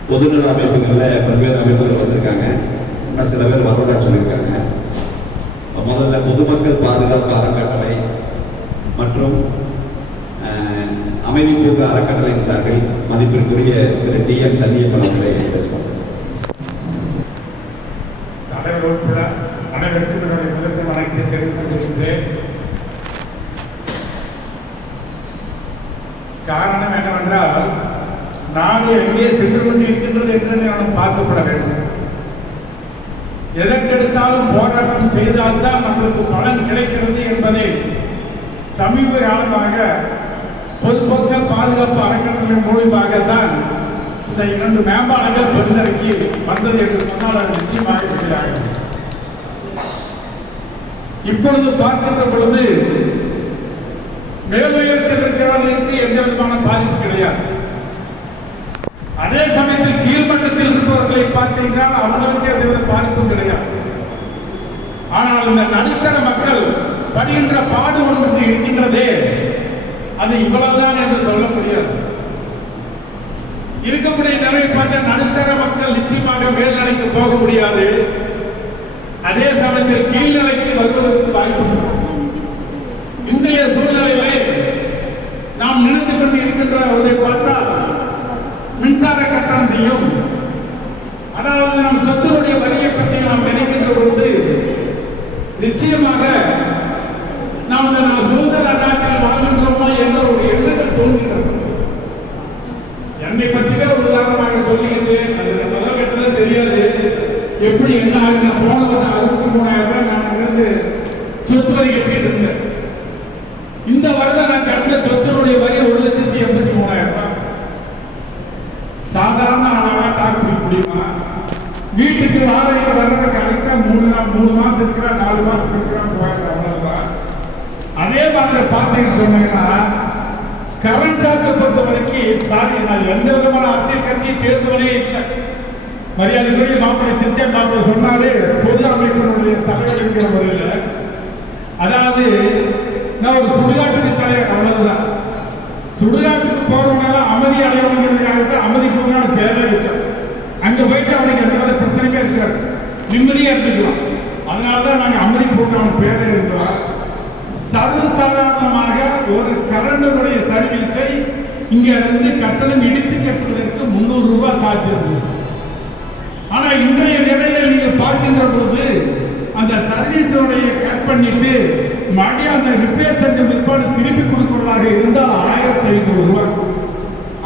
பொதுநல அமைப்புகளில் பல்வேறு அமைப்புகள் வந்திருக்காங்க. இன்னும் சில பேர் வரதா சொல்லியிருக்காங்க. முதல்ல பொதுமக்கள் பாதுகாப்பு அறக்கட்டளை மற்றும் அமைதி பூர்வ அறக்கட்டளையின் சார்பில் மதிப்பிற்குரிய திரு டி.எம். சன்னியப்பன் அவர்களை பேசுவார். தலைவர் உட்பட அனைவருக்கும் என்னுடைய முதன்மை வணக்கத்தை தெரிவித்துக் கொள்கின்றேன். காரணம் என்னவென்றால், நாடு எங்கே சென்று கொண்டிருக்கின்றது என்று நாம் பார்க்கப்பட வேண்டும். எதற்கெடுத்தாலும் போராட்டம் செய்தால்தான் நம்மளுக்கு பலன் கிடைக்கிறது என்பதை சமீப காலமாக பொதுமக்கள் பாதுகாப்பு அறக்கட்டளை மூலமாக தான் இந்த 2 மேம்பாலங்கள் பெருந்தரைக்கு வந்தது என்று சொன்னால் அது நிச்சயமாக வெளியாகும். இப்பொழுது பார்க்கின்ற பொழுது மேலுயரத்தில் இருக்கிறவர்களுக்கு எந்த விதமான பாதிப்பு கிடையாது. அதே சமயத்தில் கீழ்மட்டத்தில் இருப்பவர்களை பார்த்தீங்கன்னா அவர்களுக்கு எந்தவித பாதிப்பும் கிடையாது. ஆனால் இந்த நடுத்தர மக்கள் படுகின்ற பாடு ஒன்று இருக்கின்றதே, அது இவ்வளவுதான் என்று சொல்ல முடியாது. இருக்கக்கூடிய நிலையை பார்த்த நடுத்தர மக்கள் நிச்சயமாக மேல்நிலைக்கு போக முடியாது. அதே சமயத்தில் கீழ்நிலைக்கு வருவதற்கு வாய்ப்பு. இன்றைய சூழ்நிலையிலே நாம் நினைத்து கொண்டு இருக்கின்றதை பார்த்தால் மின்சார கட்டணத்தையும், அதாவது நம் சொத்தினுடைய வரியை பற்றி நாம் நினைக்கின்ற பொழுது நிச்சயமாக நாம் சுதந்திர நாட்டில் வாழ்கின்றோமா என்ற ஒரு எண்ணங்கள் தோன்றுகிறது. என்னை பற்றியே ஒரு உதாரணமாக சொல்லுகின்றேன். அது முதல் கட்டத்தில் தெரியாது எப்படி என்ன ஆகுது. நான் போன வருஷம் 63,000 ரூபாய் நான் இங்கிருந்து சொத்து வரி கட்டிட்டு இருந்தேன். இந்த வருடம் நான் கட்டின சொத்தினுடைய வரி 1,83,000 ரூபாய். சாதாரண அளவாக தாக்கு முடியுமா? வீட்டுக்கு வாடகைக்கு வர்றது கரெக்டா 3 மாசம் இருக்கிறா, 4 மாசம் இருக்கிறா போயிடுற அவ்வளவுதான். அதே மாதிரி பார்த்தீங்கன்னு சொன்னீங்கன்னா கரண்ட் சார்ஜை பொறுத்த வரைக்கும் சாரி, நான் எந்த விதமான அரசியல் கட்சியை சேர்ந்தவனே இல்லை. மரியாதைக்குரிய மாப்பிள்ளை சின்ன மாப்பிள்ளை சொன்னாலே பொது அமைப்பினுடைய தலைவர் இருக்கிற முறையில், அதாவது நான் ஒரு சுடுகாட்டுக்கு தலைவர், அவ்வளவுதான். சுடுகாட்டுக்கு போறவங்க அமைதி அடையணுங்கிறதுக்காக அமைதிக்கு பேரை வச்சோம். அங்க போயிட்டு அவனுக்கு எந்த வித பிரச்சனையுமே இருக்காது, நிம்மதியா இருந்துக்கலாம். அதனாலதான் நாங்க அமைதி போட்டு பேரை இருக்கிறோம். சர்வசாதாரணமாக ஒரு கரண்டுடைய சர்வீஸை இங்க இருந்து கட்டணம் இடித்து கட்டுவதற்கு 300 ரூபாய் சார்ஜ் இருக்கு. ஆனா இன்றைய நிலையில நீங்க பார்க்கின்ற பொழுது அந்த சர்வீஸோடைய கட் பண்ணிட்டு மறுபடியும் அந்த ரிப்பேர் செஞ்ச பிற்பாடு திருப்பி கொடுக்கிறதாக இருந்தால் 1500 ரூபாய்.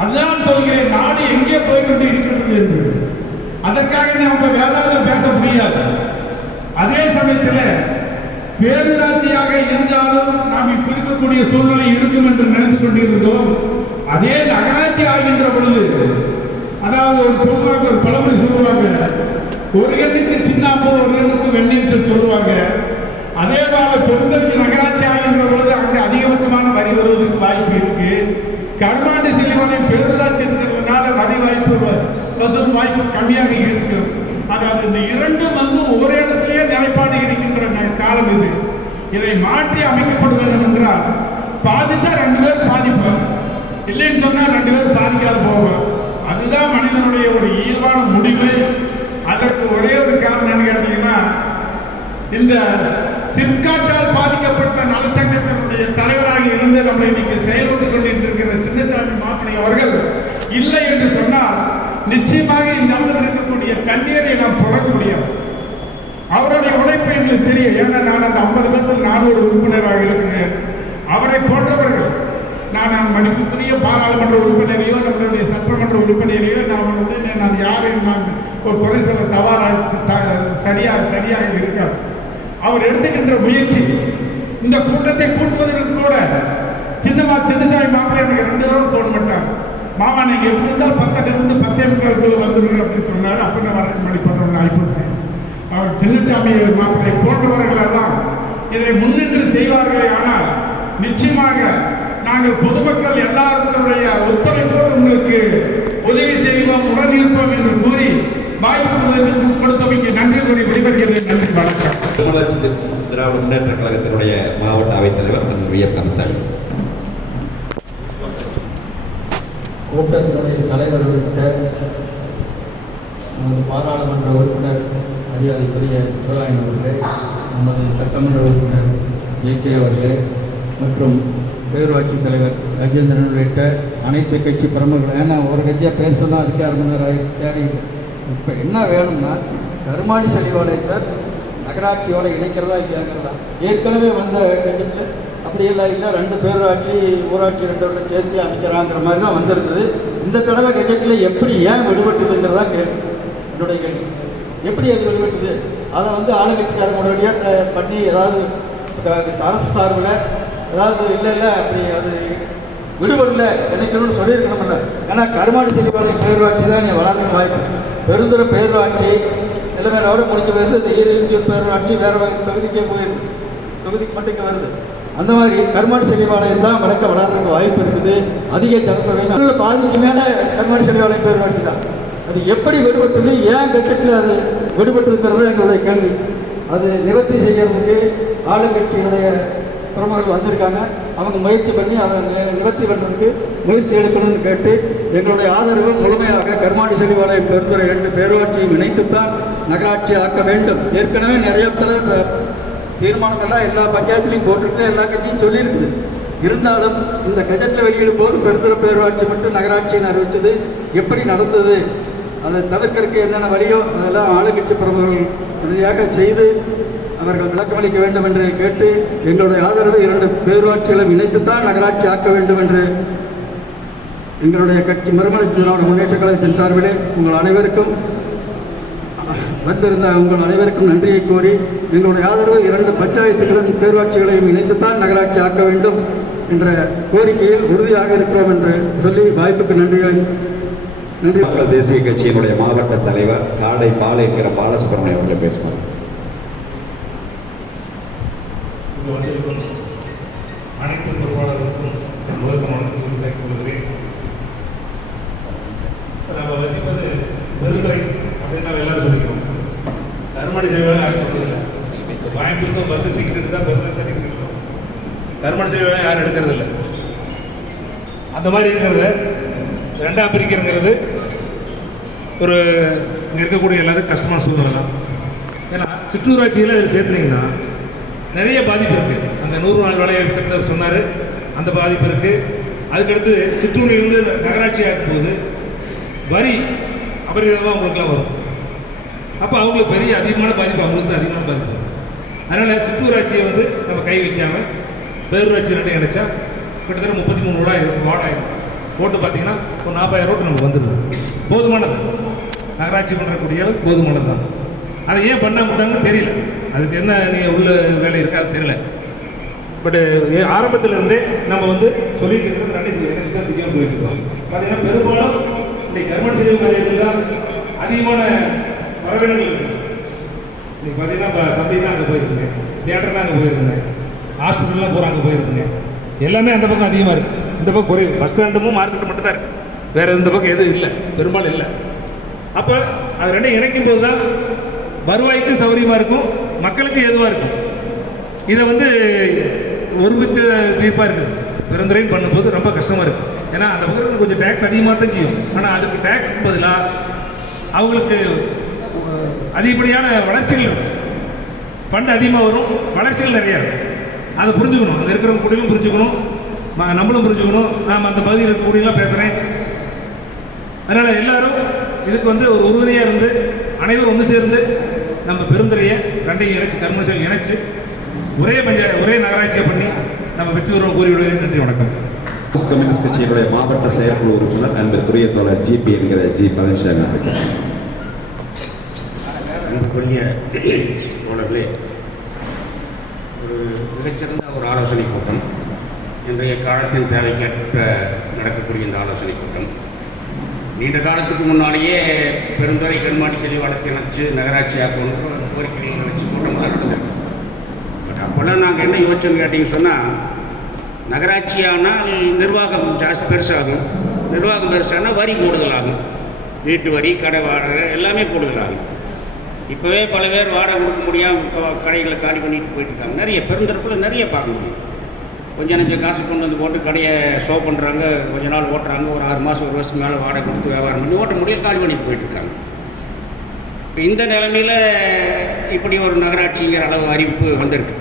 அதுதான் சொல்கிறேன், நாடு எங்கே போய்கொண்டு இருக்கிறது என்று. அதற்காக நாம் வேதாந்தம் பேச முடியாது. அதே சமயத்தில் பேரூராட்சியாக இருந்தாலும் நாம் இப்ப இருக்கக்கூடிய சூழ்நிலை இருக்கும் என்று நினைத்துக் கொண்டிருந்தோம். அதே நகராட்சி ஆகின்ற பொழுது, அதாவது ஒரு சொல்லுவாங்க, ஒரு பழமொழி சொல்லுவாங்க, ஒரு கண்ணுக்கு சின்னாப்போ ஒரு கண்ணுக்கு வெண்ணீர் சொல்லுவாங்க. அதே போல பெருந்தரைக்கு நகராட்சி ஆகின்ற பொழுது அங்கு அதிகபட்சமான வரி வருவதற்கு வாய்ப்பு இருக்கு. கருமாண்டி செல்வனை பேரூராட்சி இருக்கிறதுனால வரி வாய்ப்பு வசூல் வாய்ப்பு கம்மியாக இருக்கு. அதாவது இந்த இரண்டும் ஒரே இடத்திலேயே நிலைப்பாடு இருக்கின்ற காலம் இது. இதை மாற்றி அமைக்கப்பட வேண்டும் என்றால் பாதிச்சா 2 பேர் பாதிப்போம், இல்லைன்னு சொன்னா 2 பேர் பாதிக்காது போவோம். அதுதான் மனிதனுடைய ஒரு இயல்பான முடிவு. அதற்கு ஒரே ஒரு காரணம் என்ன கேட்டீங்கன்னா, இந்த சிப்காட்டால் பாதிக்கப்பட்ட நலச்சங்கத்தினுடைய தலைவராக இருந்து நம்ம இன்னைக்கு செயல்பட்டு கொண்டிருக்கிற சின்னசாமி மாப்பிள்ளை அவர்கள் இல்லை என்று சொன்னால் நிச்சயமாக இந்த நாட்டில் இருக்கக்கூடிய தண்ணீரை நாம் புழங்க முடியும். அவருடைய உழைப்பு எங்களுக்கு தெரியும். ஏன்னா நான் அந்த 50 பேருக்கு நான் ஒரு உறுப்பினராக இருக்கிறேன். அவரை போன்றவர்கள், நான் மதிப்புக்குரிய பாராளுமன்ற உறுப்பினரையோ நம்மளுடைய சட்டமன்ற உறுப்பினரையோ நான் யாரையும் நான் ஒரு குறை சொல்ல சரியாக இருக்காது. அவர் எடுத்துக்கின்ற முயற்சி, இந்த கூட்டத்தை கூட்டுவதற்கு கூட சின்னசாமி மாப்பிள்ளை எனக்கு 2 தடவை போட மாட்டாங்க. மாமா நீங்க எப்படி இருந்தால் 10 10 வந்துடுங்க அப்படின்னு சொன்னாரு. அப்படின்னு வரக்கு மணி 11 ஆகிப்போச்சு. அவர் சின்னசாமி மாப்பிள்ளை போன்றவர்கள் எல்லாம் இதை முன்னின்று செய்வார்களே. ஆனால் நிச்சயமாக நாங்கள் பொதுமக்கள் எல்லாருடைய ஒத்துழைப்போடு உங்களுக்கு உதவி செய்வோம், உடன் இருப்போம் என்று கூறி வாய்ப்பு கொடுத்தமைக்கு நன்றி கூறி விடைபெறுகிறேன். நன்றி, வணக்கம். திராவிட முன்னேற்ற கழகத்தினுடைய மாவட்ட அவைத்தலைவர் வி. கந்தசாமி. கூட்டத்தினுடைய தலைவர் உள்ளிட்ட நமது பாராளுமன்ற உறுப்பினர் மரியாதைக்குரிய சிவராயன் அவர்களே, நமது சட்டமன்ற உறுப்பினர் ஜே.கே. அவர்களே மற்றும் பேரூராட்சி தலைவர் ராஜேந்திரன் உள்ளிட்ட அனைத்து கட்சி பிரமுகர்கள். ஏன்னா ஒரு கட்சியாக பேர் சொன்னால் அதுக்கு 1/2 மணி நேரம் தேவையில்லை. இப்போ என்ன வேணும்னா கருமாடி சலிவாலயத்தை நகராட்சியோட இணைக்கிறதா இல்லையாங்கிறதா. ஏற்கனவே வந்த கட்சியில் அப்படி எல்லாம் இல்லை, 2 பேரூராட்சி ஊராட்சி 2 சேர்த்து அமைக்கிறாங்கிற மாதிரி தான் வந்திருந்தது. இந்த தடவை கட்சியில் எப்படி ஏன் விடுபட்டுதுங்கிறதா கேள்வி, என்னுடைய கேள்வி. எப்படி அது விடுபட்டுது? அதை ஆளுங்கட்சிக்காரங்க உடனடியாக பண்ணி ஏதாவது அரசு சார்பில் அதாவது இல்லை அப்படி அது விடுபடல நினைக்கணும்னு சொல்லியிருக்கணும்ல. ஏன்னா கருமாடி செல்லிபாளையம் பேரூராட்சி தான் நீ வளர்க்க வாய்ப்பு. பெருந்துறை பேரூராட்சி நிலைமையோட முடிஞ்சு போயிருது. இந்த ஈரூர் பேரூராட்சி வேறு தொகுதிக்கே போயிருது, தொகுதிக்கு மட்டும் இங்கே வருது. அந்த மாதிரி கருமாடி செல்லிபாளையம் தான் வளர்றதுக்கு வாய்ப்பு இருக்குது. அதிக ஜனத்தொகை பாதிக்கு மேலே கருமாடி செல்லிபாளையம் பேரூராட்சி தான். அது எப்படி விடுபட்டது, ஏன் கட்டத்தில் அது விடுபட்டதுங்கிறது எங்களுடைய கேள்வி. அது நிவர்த்தி செய்கிறதுக்கு ஆளுங்கட்சியினுடைய பிரமுகர்கள் வந்திருக்காங்க. அவங்க முயற்சி பண்ணி அதை நிவர்த்தி பண்ணுறதுக்கு முயற்சி எடுக்கணும்னு கேட்டு எங்களுடைய ஆதரவு முழுமையாக கருமாடி செல்லிபாளையம் பெருந்துறை 2 பேரூராட்சியும் இணைத்துத்தான் நகராட்சி ஆக்க வேண்டும். ஏற்கனவே நிறைய தீர்மானங்கள்லாம் எல்லா பஞ்சாயத்துலையும் போட்டிருக்கு, எல்லா கட்சியும் சொல்லியிருக்குது. இருந்தாலும் இந்த கெஜெட்டில் வெளியிடும் போது பெருந்துறை பேரூராட்சி மட்டும் நகராட்சின்னு அறிவித்தது எப்படி நடந்தது, அதை தவிர்க்கறதுக்கு என்னென்ன வழியோ அதெல்லாம் ஆளுங்கட்சி பிரமுகர்கள் உடனடியாக செய்து அவர்கள் விளக்கமளிக்க வேண்டும் என்று கேட்டு எங்களுடைய ஆதரவு 2 பேரூராட்சிகளும் இணைத்துத்தான் நகராட்சி ஆக்க வேண்டும் என்று எங்களுடைய கட்சி மறுமலர்ச்சி திராவிட முன்னேற்ற கழகத்தின் சார்பிலே உங்கள் அனைவருக்கும் வந்திருந்த உங்கள் அனைவருக்கும் நன்றியை கோரி எங்களுடைய ஆதரவு 2 பஞ்சாயத்துகளும் பேரூராட்சிகளையும் இணைத்துத்தான் நகராட்சி ஆக்க வேண்டும் என்ற கோரிக்கையில் உறுதியாக இருக்கிறோம் என்று சொல்லி வாய்ப்புக்கு நன்றி. மக்கள் தேசிய கட்சியினுடைய மாவட்ட தலைவர் காடை பால் என்கிற பாலசுப்ரமணியம் அவர்கள் பேசுவார். இங்கு வந்திருக்கும் அனைத்து பொறுப்பாளர்களுக்கும் என் முதற்க வணக்கத்தை உரித்தாக்கிக் கொள்கிறேன். நம்ம வசிப்பது பெருந்துறை அப்படின்னு நம்ம எல்லாரும் சொல்லிக்கிறோம். கருமாடி செல்லிபாளையம் யாரும் சொல்றதில்லை. கோயம்புத்தூர் பஸ் டிக்கெட்டு தான் பெருந்துறை டிக்கெட் எடுக்கிறோம். கருமாடி செல்லிபாளையம் யாரும் எடுக்கிறது இல்லை. அந்த மாதிரி இருக்கிறத 2ஆக பிரிக்கிறங்கிறது ஒரு இங்கே இருக்கக்கூடிய எல்லாத்துக்கும் கஷ்டமான சூழ்நிலை தான். ஏன்னா சிற்றூராட்சியில் இதில் சேர்த்துனீங்கன்னா நிறைய பாதிப்பு இருக்குது. அங்கே 100 நாள் வேலையை திட்டத்தில் சொன்னார், அந்த பாதிப்பு இருக்குது. அதுக்கடுத்து சிற்றூரிலிருந்து நகராட்சி ஆக்கும்போது வரி அபரிதமாக அவங்களுக்குலாம் வரும். அப்போ அவங்களுக்கு பெரிய அதிகமான பாதிப்பு, அவங்களுக்கு தான் அதிகமான பாதிப்பு. அதனால் சிற்றூராட்சியை வந்து நம்ம கை வைக்காமல் பேரூராட்சி 2 இணைச்சா கிட்டத்தட்ட 33 வார்டாயிரும். ஓட்டு பார்த்தீங்கன்னா ஒரு 40,000 ஓட்டு நமக்கு வந்துடுது. போதுமானது, நகராட்சி பண்ணுறக்கூடிய போதுமானது தான். அதை ஏன் பண்ண மாட்டாங்கன்னு தெரியல. அதுக்கு என்ன நீங்கள் உள்ள வேலை இருக்கா அது தெரியல. பட்டு ஆரம்பத்திலேருந்தே நம்ம வந்து சொல்லிட்டு இருக்கிறது 2 தான் செய்யாமல் போயிருக்கோம். பார்த்தீங்கன்னா பெரும்பாலும் இன்னைக்கு கருமாடி செல்லிபாளையத்தில் தான் அதிகமான வரவேணுகள் இருக்குது. இன்னைக்கு பார்த்தீங்கன்னா சந்தை தான் அங்கே போயிருக்குங்க, தியேட்டர்லாம் அங்கே போயிருக்குங்க, ஹாஸ்பிட்டல்லாம் போகிற அங்கே போயிருக்குங்க. எல்லாமே அந்த பக்கம் அதிகமாக இருக்குது. இந்த பக்கம் குறைவு. பஸ் ஸ்டாண்டும் மார்க்கெட்டு மட்டும் தான் இருக்குது, வேறு இந்த பக்கம் எதுவும் இல்லை, பெரும்பாலும் இல்லை. அப்போ அது 2 இணைக்கும் போது தான் வருவாய்க்கு சௌகரியமாக இருக்கும், மக்களுக்கு ஏதுவாக இருக்கும். இதை வந்து ஒருமிச்ச தீர்ப்பாக இருக்குது. பெருந்துறைன்னு பண்ணும்போது ரொம்ப கஷ்டமாக இருக்குது. ஏன்னா அந்த பக்கம் கொஞ்சம் டேக்ஸ் அதிகமாக தான் செய்யும். ஆனால் அதுக்கு டேக்ஸுக்கு பதிலாக அவங்களுக்கு அதிகப்படியான வளர்ச்சிகள் இருக்கும். ஃபண்ட் அதிகமாக வரும், வளர்ச்சிகள் நிறையா இருக்கும். அதை புரிஞ்சுக்கணும், அங்கே இருக்கிறவங்க கூடயும் புரிஞ்சுக்கணும், நம்மளும் புரிஞ்சுக்கணும். நாம் அந்த பகுதியில் இருக்கக்கூடியலாம் பேசுகிறேன். அதனால் எல்லாரும் இதுக்கு வந்து ஒரு உறுதுணையாக இருந்து அனைவரும் ஒன்று சேர்ந்து நம்ம பெருந்துறையை 2ஐயும் இணைச்சு கருமாடி இணைச்சு ஒரே நகராட்சியை பண்ணி நம்ம வெற்றி உறவு கூறி விடுகிறேன். நன்றி, வணக்கம். கம்யூனிஸ்ட் கட்சியினுடைய மாவட்ட செயற்குழு உறுப்பினர் அன்பிற்குரிய தோழர் ஜிபி என்கிற ஜி பழனிசாமி அவர்கள். அன்புக்குரிய தோழர்களே, ஒரு மிகச்சிறந்த ஒரு ஆலோசனை கூட்டம். இன்றைய காலத்தின் தேவைக்கேற்ப நடக்கக்கூடிய இந்த ஆலோசனை கூட்டம் நீண்ட காலத்துக்கு முன்னாலேயே பெருந்துறை கருமாடி செல்லிபாளையத்தை இணைச்சு நகராட்சி ஆக்கணும் கோரிக்கைகளை வச்சு கூட்டமெல்லாம் நடந்திருக்கு. பட் அப்போல்லாம் நாங்கள் என்ன யோசிச்சோன்னு கேட்டிங்கன்னு சொன்னால், நகராட்சியானால் நிர்வாகம் ஜாஸ்தி பெருசாகும், நிர்வாகம் பெருசானால் வரி கூடுதலாகும், வீட்டு வரி, கடை வாடகை எல்லாமே கூடுதலாகும். இப்போவே பல பேர் வாடகை கொடுக்க முடியாமல் கடைகளை காலி பண்ணிட்டு போயிட்டுருக்காங்க. நிறைய பெருந்தரப்புல நிறைய பார்க்க முடியும். கொஞ்சம் நெஞ்சம் காசு கொண்டு வந்து போட்டு கடையை ஷோ பண்ணுறாங்க, கொஞ்ச நாள் ஓட்டுறாங்க, ஒரு 6 மாதம் 1 வருஷத்துக்கு மேலே வாடகை கொடுத்து வியாபாரம் பண்ணி ஓட்ட முடியல, காலி பண்ணிட்டு போயிட்டுருக்காங்க. இப்போ இந்த நிலைமையில் இப்படி ஒரு நகராட்சிங்கிற அளவு அறிவிப்பு வந்திருக்கு.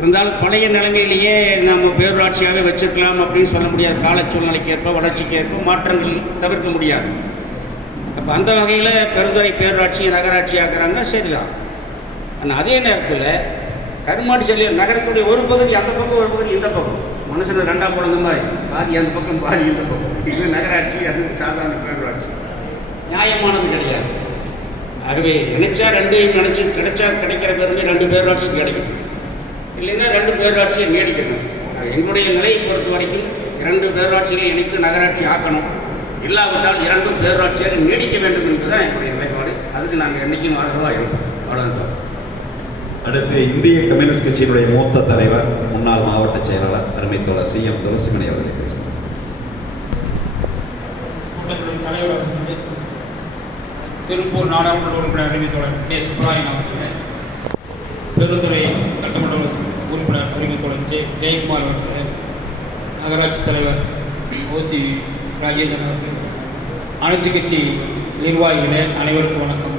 இருந்தாலும் பழைய நிலைமையிலேயே நம்ம பேரூராட்சியாகவே வச்சுருக்கலாம் அப்படின்னு சொல்ல முடியாது. கால சூழ்நிலைக்கு ஏற்ப, வளர்ச்சிக்கு ஏற்ப மாற்றங்கள் தவிர்க்க முடியாது. அப்போ அந்த வகையில் பெருந்துறை பேரூராட்சி நகராட்சி ஆக்குறாங்கன்னா சரிதான். ஆனால் அதே நேரத்தில் கருமாடி செல்லிய நகரத்துடைய ஒரு பகுதி அந்த பக்கம், ஒரு பகுதி இந்த பக்கம், மனுஷனை 2ஆக குழந்த மாதிரி பாதி அந்த பக்கம் பாதி இந்த பக்கம், இது நகராட்சி, அது சாதாரண பேரூராட்சி. நியாயமானது கிடையாது. ஆகவே நினைச்சா 2ஐயும் நினச்சி கிடைக்கிற பேருமே 2 பேரூராட்சிக்கு கிடைக்கும். இல்லைன்னா 2 பேரூராட்சியை நீடிக்கணும். எங்களுடைய நிலையை பொறுத்த வரைக்கும் 2 பேரூராட்சிகளை இணைத்து நகராட்சி ஆக்கணும், இல்லாவிட்டால் 2 பேரூராட்சியாக நீடிக்க வேண்டும் என்பதுதான் எங்களுடைய நிலைப்பாடு. அதுக்கு நாங்கள் என்றைக்கும் ஆதரவாக இருக்கோம். அவ்வளோதான். அடுத்து இந்திய கம்யூனிஸ்ட் கட்சியினுடைய மூத்த தலைவர் முன்னாள் மாவட்ட செயலாளர் அருமை தோழர் CM துளசிமணி அவர்களை பேசுவார். தலைவர் திருப்பூர் நாடாளுமன்ற உறுப்பினர் அருமை தோழர் கே. சுப்பராயன் அவர்கள், பெருந்துறை சட்டமன்ற உறுப்பினர் அருமை தோழர் ஜெயக்குமார் அவர்கள், நகராட்சி தலைவர் OC ராஜேந்திரன் அவர்கள், அனைத்து கட்சி நிர்வாகிகளே அனைவருக்கும் வணக்கம்.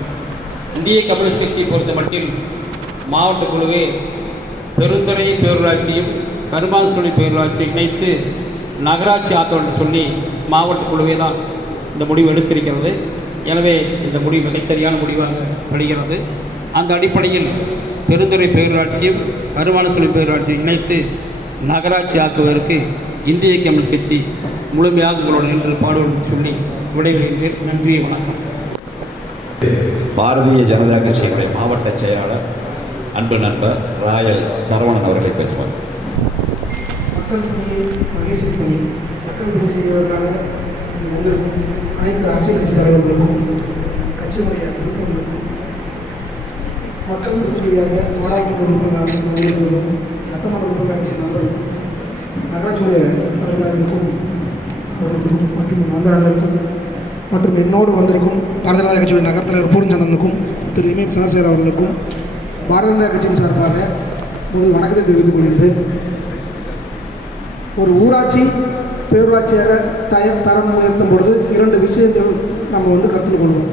இந்திய கம்யூனிஸ்ட் கட்சியை பொறுத்த மட்டில் மாவட்ட குழுவே பெருந்துறை பேரூராட்சியும் கருமாந்தோட்டை பேரூராட்சியை இணைத்து நகராட்சி ஆத்தோன்னு சொல்லி மாவட்ட குழுவே தான் இந்த முடிவு எடுத்திருக்கிறது. எனவே இந்த முடிவு மிகச்சரியான முடிவாக படுகிறது. அந்த அடிப்படையில் பெருந்துறை பேரூராட்சியும் கருமாந்தோட்டை பேரூராட்சியை இணைத்து நகராட்சி ஆக்குவதற்கு இந்திய கம்யூனிஸ்ட் கட்சி முழுமையாக உங்களோடு நின்று பாடுவோம் சொல்லி விடைபெறுகிறேன். நன்றி, வணக்கம். பாரதிய ஜனதா கட்சியினுடைய மாவட்ட செயலாளர் அன்பு நண்பர் ராயல் சரவணன் அவர்களை பேசுவார். மக்கள் பணியை மகேஷ் பணி மக்கள் பணி செய்வதற்காக வந்திருக்கும் அனைத்து அரசியல் கட்சி தலைவர்களுக்கும் கட்சியினுடைய உறுப்பினர்களுக்கும் மக்கள் பிரதிநிதியாக நாடாளுமன்ற உறுப்பினர்களுக்கும் சட்டமன்ற உறுப்பினர்கள் நண்பர்களுக்கும் நகராட்சியுடைய தலைவர்களுக்கும் அவர்களுக்கும் மற்றும் வந்தாளர்களுக்கும் மற்றும் என்னோடு வந்திருக்கும் பாரதிய ஜனதா கட்சியுடைய நகர தலைவர் பூர்ணச்சந்திரனுக்கும் திரு இமயம் சந்திரசேகர் அவர்களுக்கும் பாரதிய ஜனதா கட்சியின் சார்பாக முதல் வணக்கத்தை தெரிவித்துக் கொள்கின்றேன். ஒரு ஊராட்சி பேரூராட்சியாக தரம் உயர்த்தும் பொழுது 2 விஷயங்கள் நம்ம கருத்தில் கொள்வோம்.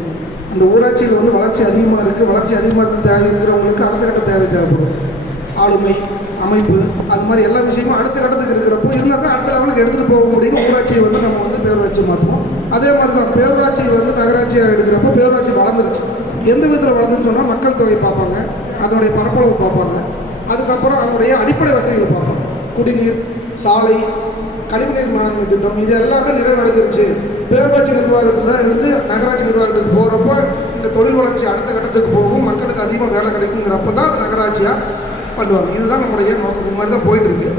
அந்த ஊராட்சியில் வளர்ச்சி அதிகமாக இருக்குது. வளர்ச்சி அதிகமாக தேவைங்கிறவங்களுக்கு அடுத்த கட்ட தேவைப்படும். ஆளுமை, அமைப்பு, அது மாதிரி எல்லா விஷயமும் அடுத்த கட்டத்துக்கு இருக்கிறப்போ இருந்தால் தான் அடுத்த லெவலுக்கு எடுத்துகிட்டு போக முடியும். ஊராட்சியை நம்ம பேரூராட்சியை மாற்றுவோம். அதே மாதிரி தான் பேரூராட்சி நகராட்சியாக எடுக்கிறப்போ பேரூராட்சி வளர்ந்துருச்சு. எந்த விதத்தில் வளர்ந்துன்னு சொன்னால் மக்கள் தொகை பார்ப்பாங்க, அதனுடைய பரப்பளவு பார்ப்பாங்க, அதுக்கப்புறம் அதனுடைய அடிப்படை வசதிகள் பார்ப்பாங்க. குடிநீர், சாலை, கழிவுநீர் மேலாண்மை திட்டம், இது எல்லாமே நிறைவடைந்துருச்சு. பேரூராட்சி நிர்வாகத்தில் இருந்து நகராட்சி நிர்வாகத்துக்கு போகிறப்போ இந்த தொழில் வளர்ச்சி அடுத்த கட்டத்துக்கு போகும், மக்களுக்கு அதிகமாக வேலை கிடைக்குங்கிறப்ப தான் அது நகராட்சியாக பண்ணுவாங்க. இதுதான் நம்முடைய நோக்கம். இது மாதிரி தான் போயிட்டுருக்கு.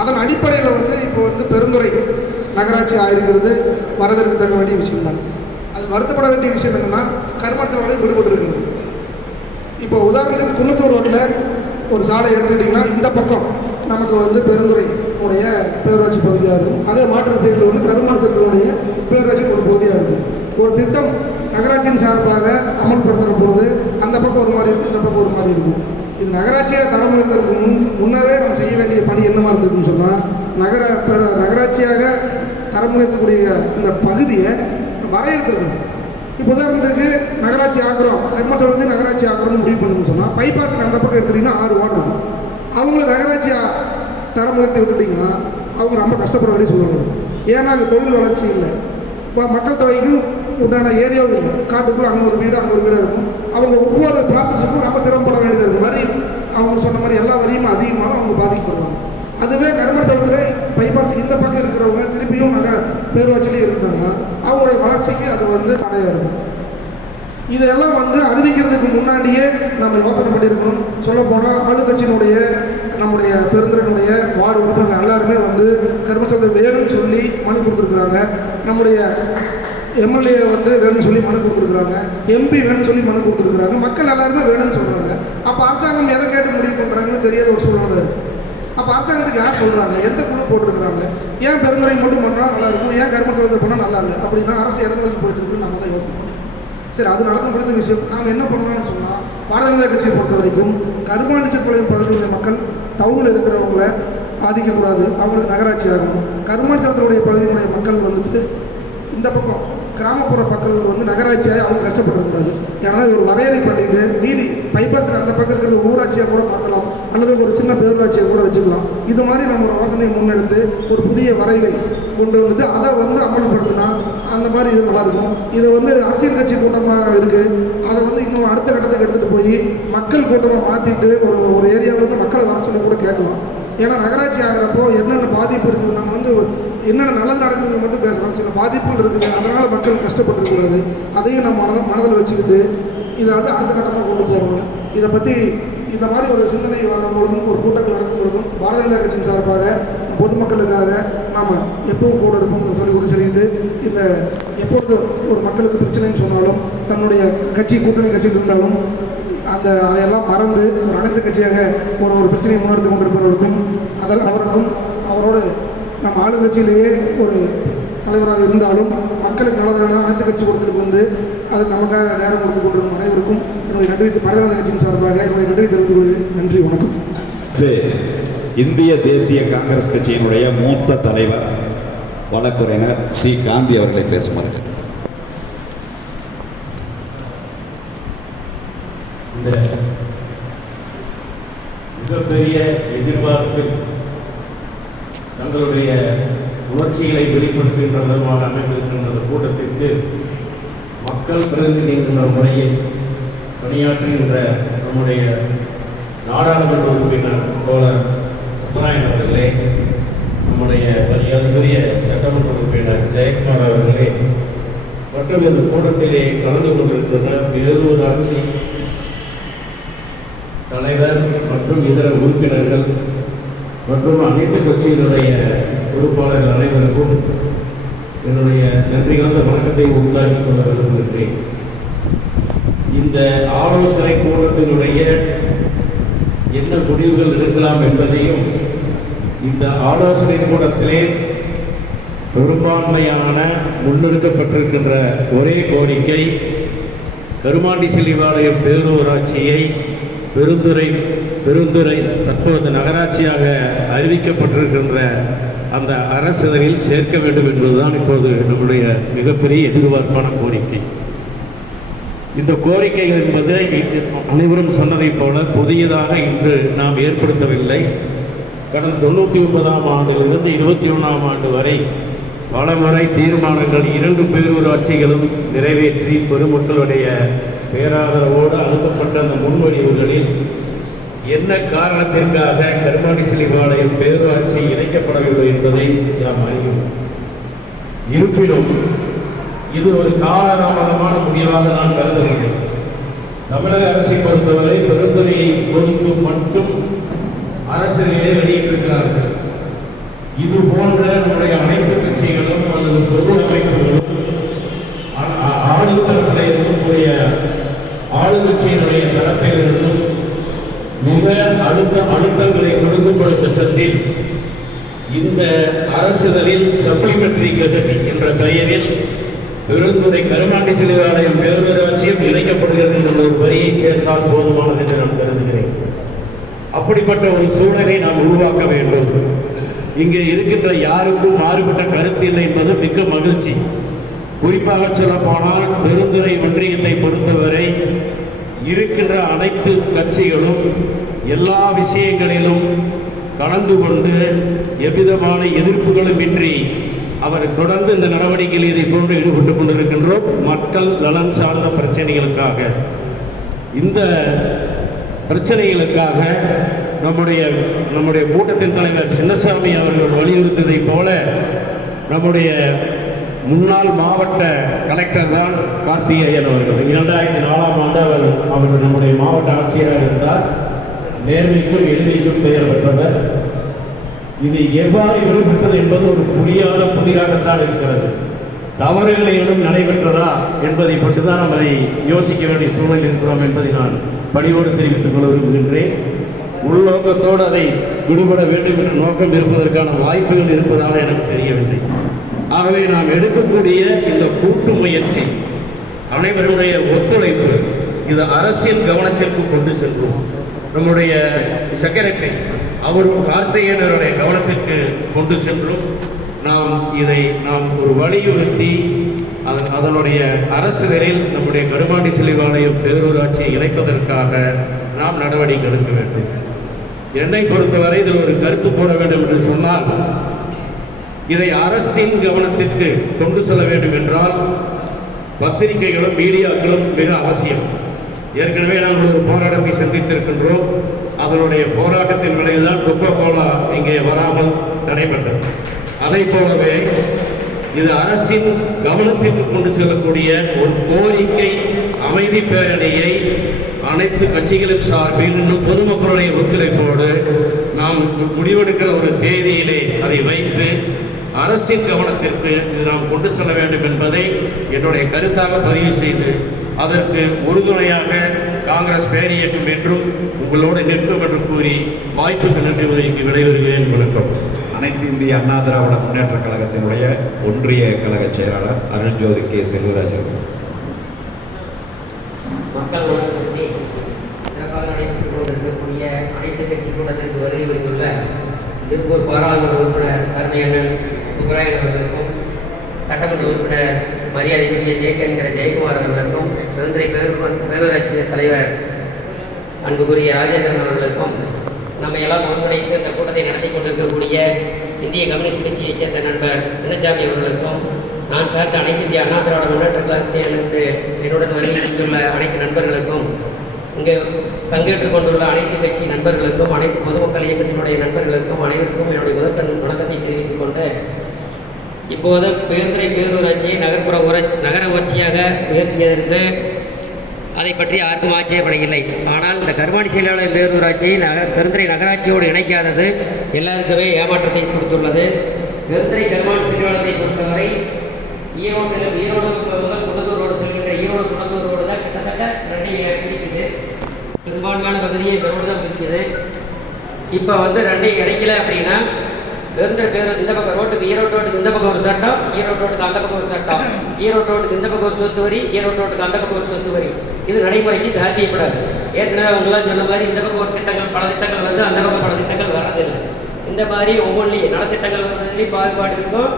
அதன் அடிப்படையில் இப்போ பெருந்துறை நகராட்சி ஆகிருக்கிறது வரவேற்க தக்க வேண்டிய விஷயம்தான். அது வருத்தப்பட வேண்டிய விஷயம் என்னென்னா கருமாற்றத்தோடய விடுபட்டு இருக்கிறது. இப்போ உதாரணத்துக்கு குன்னத்தூர் ரோட்டில் ஒரு சாலை எடுத்துக்கிட்டிங்கன்னா இந்த பக்கம் நமக்கு பெருந்துறை உடைய பேரூராட்சி பகுதியாக இருக்கும். அதே மாற்று சைடில் கருமாற்றத்தினுடைய பேரூராட்சி ஒரு பகுதியாக இருக்கும். ஒரு திட்டம் நகராட்சியின் சார்பாக அமல்படுத்துகிற பொழுது அந்த பக்கம் ஒரு மாதிரி இருக்கும், இந்த பக்கம் ஒரு மாதிரி இருக்கும். இது நகராட்சியை தரம் உயர்த்தலுக்கு முன்னரே நம்ம செய்ய வேண்டிய பணி என்னமா இருந்திருக்குன்னு சொன்னால் நகராட்சியாக தரம் உயர்த்தக்கூடிய அந்த பகுதியை வரையறுத்துருக்கணும். இப்போ உதாரணத்துக்கு நகராட்சி ஆக்குறோம், கருமாற்றத்தை நகராட்சி ஆக்குறோம்னு முடிவு பண்ணணும்னு சொன்னால் பைபாஸுக்கு அந்த பக்கம் எடுத்துட்டிங்கன்னா 6 வார்டு இருக்கும். அவங்கள நகராட்சியாக தரம் உயர்த்தி விட்டுட்டிங்கன்னா அவங்க ரொம்ப கஷ்டப்பட வேண்டிய சூழ்நிலை இருக்கும். ஏன்னா அங்கே தொழில் வளர்ச்சி இல்லை, இப்போ மக்கள் தொகைக்கும் உண்டான ஏரியாவும் இல்லை. காட்டுக்குள்ளே அங்கே ஒரு வீடு அங்கே ஒரு வீடாக இருக்கும். அவங்க ஒவ்வொரு ப்ராசஸுக்கும் ரொம்ப சிரமப்பட வேண்டியதாக இருக்கும். வரி அவங்க சொன்ன மாதிரி எல்லா வரியும் அதிகமாக அவங்க பாதிக்கப்படுவாங்க. அதுவே கருமாற்றத்தில் பைபாஸுக்கு இந்த பக்கம் இருக்கிறவங்க திருப்பியும் பேரூராட்சியிலே இருந்தாங்கன்னா அவங்களுடைய வளர்ச்சிக்கு அது தடையாக இருக்கும். இதெல்லாம் அறிவிக்கிறதுக்கு முன்னாடியே நம்ம யோசனை பண்ணியிருக்கணும். சொல்லப்போனால் ஆளுங்கட்சியினுடைய நம்முடைய பெருந்துறையினுடைய வார்டு உறுப்பினர்கள் எல்லாருமே கருமாற்றத்தை வேணும்னு சொல்லி மனு கொடுத்துருக்குறாங்க. நம்முடைய எம்எல்ஏ வேணும்னு சொல்லி மனு கொடுத்துருக்குறாங்க, எம்பி வேணும்னு சொல்லி மனு கொடுத்துருக்குறாங்க. மக்கள் எல்லாருமே வேணும்னு சொல்கிறாங்க. அப்போ அரசாங்கம் எதை கேட்டு முடிவு பண்ணுறாங்கன்னு தெரியாத ஒரு சூழ்நிலை தான் இருக்குது. அப்போ அரசாங்கத்துக்கு யார் சொல்கிறாங்க, எந்த குழு போட்டிருக்கிறாங்க, ஏன் பெருந்துறை மட்டும் பண்ணால் நல்லாயிருக்கும், ஏன் கருமாற்றத்தை பண்ணால் நல்லா இல்லை அப்படின்னா அரசு எதை நோக்கி போயிட்டு இருக்குன்னு நம்ம தான் யோசனை பண்ணிக்கணும். சரி, அது நடந்து முடிந்த விஷயம். நாம் என்ன பண்ணலாம்னு சொன்னால் பாரதிய ஜனதா கட்சியை பொறுத்த வரைக்கும் கருமாண்டிச்சப்பாளையம் பகுதியிலுடைய மக்கள் டவுனில் இருக்கிறவங்கள பாதிக்கக்கூடாது, அவங்களுக்கு நகராட்சி ஆகணும். கருமாண்டிச்சலத்தினுடைய பகுதியினுடைய மக்கள் இந்த பக்கம் கிராமப்புற மக்கள் நகராட்சியாக அவங்க கஷ்டப்பட்டுருக்கூடாது. ஏன்னா இது ஒரு வரையறை பண்ணிட்டு மீதி பைபாஸுக்கு அந்த பக்கம் இருக்கிறது ஊராட்சியாக கூட மாற்றலாம், அல்லது ஒரு சின்ன பேரூராட்சியை கூட வச்சுக்கலாம். இது மாதிரி நம்ம ஒரு யோசனையை முன்னெடுத்து ஒரு புதிய வரைவை கொண்டு அதை அமல்படுத்தினா அந்த மாதிரி இது நல்லாயிருக்கும். இதை அரசியல் கட்சி கூட்டமாக இருக்குது, அதை இன்னும் அடுத்த கட்டத்துக்கு எடுத்துகிட்டு போய் மக்கள் கூட்டமாக மாற்றிட்டு ஒரு ஏரியாவிலேருந்து மக்களை வர சொல்லி கூட கேட்கலாம். ஏன்னா நகராட்சி ஆகிறப்போ என்னென்ன பாதிப்பு இருக்குது, நம்ம என்னென்ன நல்லது நடக்குதுன்னு மட்டும் பேசுகிறோம், சில பாதிப்புகள் இருக்குது. அதனால் மக்கள் கஷ்டப்பட்டுருக்கூடாது. அதையும் நம்ம மனதில் வச்சுக்கிட்டு இதை அடுத்த கட்டமாக கொண்டு போகணும். இதை பற்றி இந்த மாதிரி ஒரு சிந்தனை வரும் பொழுதும் ஒரு கூட்டங்கள் நடக்கும் பொழுதும் பாரதிய ஜனதா கட்சியின் சார்பாக பொதுமக்களுக்காக நாம் எப்பவும் கூட இருப்போம் சொல்லிட்டு இந்த எப்பொழுது ஒரு மக்களுக்கு பிரச்சனைன்னு சொன்னாலும் தன்னுடைய கட்சி கூட்டணி கட்சியில் இருந்தாலும் அதையெல்லாம் மறந்து ஒரு அனைத்து கட்சியாக ஒரு பிரச்சனையை முன்னெடுத்து கொண்டிருப்பவர்களுக்கும் அவருக்கும் அவரோடு நம் ஆளுங்கட்சியிலேயே ஒரு தலைவராக இருந்தாலும் மக்களுக்கு நல்லதான அனைத்து கட்சி கூட்டத்திற்கு வந்து அதுக்கு நமக்காக நேரம் கொடுத்து கொண்டிருக்கும் அனைவருக்கும் என்னுடைய நன்றி பாரதிய ஜனதா கட்சியின் சார்பாக என்னுடைய நன்றி தெரிவித்துக் கொள்கிறேன். நன்றி, வணக்கம். இந்திய தேசிய காங்கிரஸ் கட்சியினுடைய மூத்த தலைவர் வழக்குரைஞர் சி. காந்தி அவர்களை பேசுமாறு. இந்த மிகப்பெரிய எதிர்பார்ப்பில் தங்களுடைய உணர்ச்சிகளை வெளிப்படுத்துகின்ற விதமாக அமைந்திருக்கின்ற கூட்டத்திற்கு மக்கள் பிரதிநிதி என்கின்ற முறையில் பணியாற்றுகின்ற நம்முடைய நாடாளுமன்ற உறுப்பினர் தோழர் சுப்ராயன் அவர்களே, நம்முடைய மரியாதைக்குரிய சட்டமன்ற உறுப்பினர் ஜெயக்குமார் அவர்களே, மற்றும் இந்த கூட்டத்திலே கலந்து கொண்டிருக்கின்ற பேரூராட்சி தலைவர் மற்றும் இதர உறுப்பினர்கள் மற்றும் அனைத்து கட்சியினுடைய பொறுப்பாளர்கள் அனைவருக்கும் என்னுடைய நன்றி கலந்த வணக்கத்தை உண்டாக்கி கொள்ள விரும்புகின்றேன். இந்த ஆலோசனை கூட்டத்தினுடைய என்ன முடிவுகள் எடுக்கலாம் என்பதையும் இந்த ஆலோசனை கூட்டத்திலே பெரும்பான்மையான முன்னெடுக்கப்பட்டிருக்கின்ற ஒரே கோரிக்கை கருமாண்டி செல்லிபாளையம் பேரூராட்சியை பெருந்துறை தற்போது நகராட்சியாக அறிவிக்கப்பட்டிருக்கின்ற அந்த அரசிதழில் சேர்க்க வேண்டும் என்பதுதான் இப்போது நம்முடைய மிகப்பெரிய எதிர்பார்ப்பான கோரிக்கை. இந்த கோரிக்கைகள் என்பது அனைவரும் சொன்னதைப் போல புதியதாக இன்று நாம் ஏற்படுத்தவில்லை. கடந்த 99ஆம் ஆண்டிலிருந்து 21ஆம் ஆண்டு வரை பல முறை தீர்மானங்கள் 2 பேரூராட்சிகளும் நிறைவேற்றி பொதுமக்களுடைய பேராதரவோடு அனுப்பப்பட்ட அந்த முன்வடிவுகளில் என்ன காரணத்திற்காக கருமாண்டி செல்லிபாளையம் பேரூராட்சி இணைக்கப்படவில்லை என்பதை நாம் அறிவோம். இருப்பினும் இது ஒரு காலதாமதமான முடிவாக நான் கருதவில்லை. தமிழக அரசை பொறுத்தவரை பெருந்துறையை பொறுத்து மட்டும் அரசியலே வெளியிட்டிருக்கிறார்கள். இது போன்ற நம்முடைய அனைத்து கட்சிகளும் அல்லது பொது அமைப்புகளும் ஆளுத்தரப்பில் இருக்கக்கூடிய ஆளுங்கட்சியினுடைய தரப்பில் இருந்தும் மிக அழுத்தங்களை கொடுக்கும் பட்சத்தில் இந்த அரசிதழில் சப்ளிமெண்டரி கெசட் என்ற பெயரில் பெருந்துறை கருமாண்டி செல்லிபாளையம் பேரூராட்சியும் இணைக்கப்படுகிறது என்ற ஒரு வரியை சேர்ந்தால் போதுமானது என்று நான் கருதுகிறேன். அப்படிப்பட்ட ஒரு சூழலை நாம் உருவாக்க வேண்டும். இங்கே இருக்கின்ற யாருக்கும் மாறுபட்ட கருத்து இல்லை என்பது மிக்க மகிழ்ச்சி. குறிப்பாக சொல்லப்போனால் பெருந்துறை ஒன்றியத்தை பொறுத்தவரை இருக்கின்ற அனைத்து கட்சிகளும் எல்லா விஷயங்களிலும் கலந்து கொண்டு எவ்விதமான எதிர்ப்புகளும் இன்றி அவர் தொடர்ந்து இந்த நடவடிக்கையில் இதை போன்று ஈடுபட்டுக் கொண்டிருக்கின்றோம். மக்கள் நலன் சார்ந்த பிரச்சனைகளுக்காக இந்த பிரச்சனைகளுக்காக நம்முடைய கூட்டத்தின் தலைவர் சின்னசாமி அவர்கள் வலியுறுத்தியதை போல நம்முடைய முன்னாள் மாவட்ட கலெக்டர் தான் கார்த்திகேயன் அவர்கள் 2004ஆம் ஆண்டு அவர் நம்முடைய மாவட்ட ஆட்சியராக இருந்தார். நேர்மைக்கும் எளிமைக்கும் பெயர் பெற்றவர். இது எவ்வாறு வெளிப்பட்டது என்பது ஒரு புரியாத புதிராகத்தான் இருக்கிறது. தவறுகள் ஏதும் நடைபெற்றதா என்பதை பற்றிதான் நாம் அதை யோசிக்க வேண்டிய சூழலில் இருக்கிறோம் என்பதை நான் பணியோடு தெரிவித்துக் கொள்ள விரும்புகின்றேன். உள்நோக்கத்தோடு அதை விடுபட வேண்டும் என்ற நோக்கம் இருப்பதற்கான வாய்ப்புகள் இருப்பதாக எனக்கு தெரியவில்லை. ஆகவே நாம் எடுக்கக்கூடிய இந்த கூட்டு முயற்சி, அனைவருடைய ஒத்துழைப்பு, இது அரசின் கவனத்திற்கு கொண்டு செல்வோம். நம்முடைய செக்ரட்டரி அவரும் கார்த்திகேயனுடைய கவனத்திற்கு கொண்டு சென்றும் நாம் ஒரு வலியுறுத்தி அதனுடைய அரசிதழில் நம்முடைய கருமாண்டி செல்லிபாளையம் பேரூராட்சியை இணைப்பதற்காக நாம் நடவடிக்கை எடுக்க வேண்டும். என்னை பொறுத்தவரை இதில் ஒரு கருத்து போட வேண்டும் என்று சொன்னால், இதை அரசின் கவனத்திற்கு கொண்டு செல்ல வேண்டும் என்றால் பத்திரிகைகளும் மீடியாக்களும் மிக அவசியம். ஏற்கனவே நாங்கள் ஒரு போராட்டத்தை சந்தித்திருக்கின்றோம். அதனுடைய போராட்டத்தின் விளைவுதான் கொக்கோ கோலா இங்கே வராமல் தடைபட்டது. அதை போலவே இது அரசின் கவனத்திற்கு கொண்டு செல்லக்கூடிய ஒரு கோரிக்கை அமைதி பேரணியை அனைத்து கட்சிகளும் சார்பில் இன்னும் பொதுமக்களுடைய ஒத்துழைப்போடு நாம் முடிவெடுக்கிற ஒரு தேதியிலே அதை வைத்து அரசின் கவனத்திற்கு இது நாம் கொண்டு செல்ல வேண்டும் என்பதை என்னுடைய கருத்தாக பதிவு செய்து அதற்கு உறுதுணையாக காங்கிரஸ் பேரியக்கம் என்றும் உங்களோடு நிற்கும் என்று கூறி வாய்ப்புக்கு நன்றி உதவிக்கு விடைபெறுகிறேன். வணக்கம். அனைத்து இந்திய அண்ணா திராவிட முன்னேற்ற கழகத்தினுடைய ஒன்றிய கழக செயலாளர் அருள்ஜோதி கே செல்வராஜ் அவர்கள். மக்கள் நலனுக்கு சிறப்பாக நடைபெற்றுக் கொண்டிருக்கக்கூடிய அனைத்து கட்சி கூட்டத்திற்கு வருகை புரிந்துள்ள திருப்பூர் பாராளுமன்ற உறுப்பினர் கருணையண்ணன் சுப்பராயன் அவர்களுக்கும், சட்டமன்ற உறுப்பினர் மரியாதைக்குரிய ஜேகே என்கிற ஜெயக்குமார் அவர்களுக்கும், பெருந்துறை பேரூராட்சி தலைவர் அன்புக்குரிய ராஜேந்திரன் அவர்களுக்கும், நம்ம எல்லாம் ஒருங்கிணைத்து இந்த கூட்டத்தை நடத்தி கொண்டிருக்கக்கூடிய இந்திய கம்யூனிஸ்ட் கட்சியைச் சேர்ந்த நண்பர் சின்னசாமி அவர்களுக்கும், நான் சார்ந்த அனைத்து இந்திய அண்ணா திராவிட முன்னேற்ற கழகத்திலிருந்து என்னுடன் வருகின்ற அனைத்து நண்பர்களுக்கும், இங்கு பங்கேற்றுக் கொண்டுள்ள அனைத்து கட்சி நண்பர்களுக்கும், அனைத்து பொதுமக்கள் இயக்கத்தினுடைய நண்பர்களுக்கும் அனைவருக்கும் என்னுடைய முதற்கண் வணக்கத்தை தெரிவித்துக் கொண்டு, இப்போது பெருந்துறை பேரூராட்சியை நகர ஊராட்சியாக உயர்த்தியதற்கு அதை பற்றி யாருக்கும் ஆட்சேபனையில்லை. ஆனால் இந்த கருமாடி செயலாளர் பேரூராட்சியை பெருந்துறை நகராட்சியோடு இணைக்காதது எல்லாருக்குமே ஏமாற்றத்தை கொடுத்துள்ளது. பெருந்துறை கருமாடி செயலாளரை பொறுத்தவரை ஈரோடு முதல் குணத்தூரோடு செல்கின்ற ஈரோடு குணத்தூரோடு தான் கிட்டத்தட்ட ரெண்டையும் பிரிக்குது. பெரும்பான்மையான பகுதியை பெரோடு தான் பிரிக்குது. இப்போ ரெண்டையும் இணைக்கல அப்படின்னா பெருந்துறை இந்த பக்கம் ரோட்டுக்கு ஈரோடு ரோட்டுக்கு இந்த பக்கம் ஒரு சட்டம், ஈரோடு ரோட்டுக்கு அந்த பக்கம் ஒரு சட்டம், ஈரோடு ரோட்டுக்கு இந்த பக்கம் ஒரு சொத்து வரி, ஈரோடு ரோட்டுக்கு அந்த பக்கம் ஒரு சொத்து வரி, இது நடைமுறைக்கு சாத்தியப்படாது. ஏற்கனவே அவங்களாம் சொன்ன மாதிரி இந்த பக்கம் ஒரு திட்டங்கள் பல திட்டங்கள் வந்து அந்த பக்கம் பல திட்டங்கள் வர்றதில்லை. இந்த மாதிரி ஒவ்வொன்றிலையும் நலத்திட்டங்கள் வர்றதுலேயும் பாகுபாடு இருக்கும்.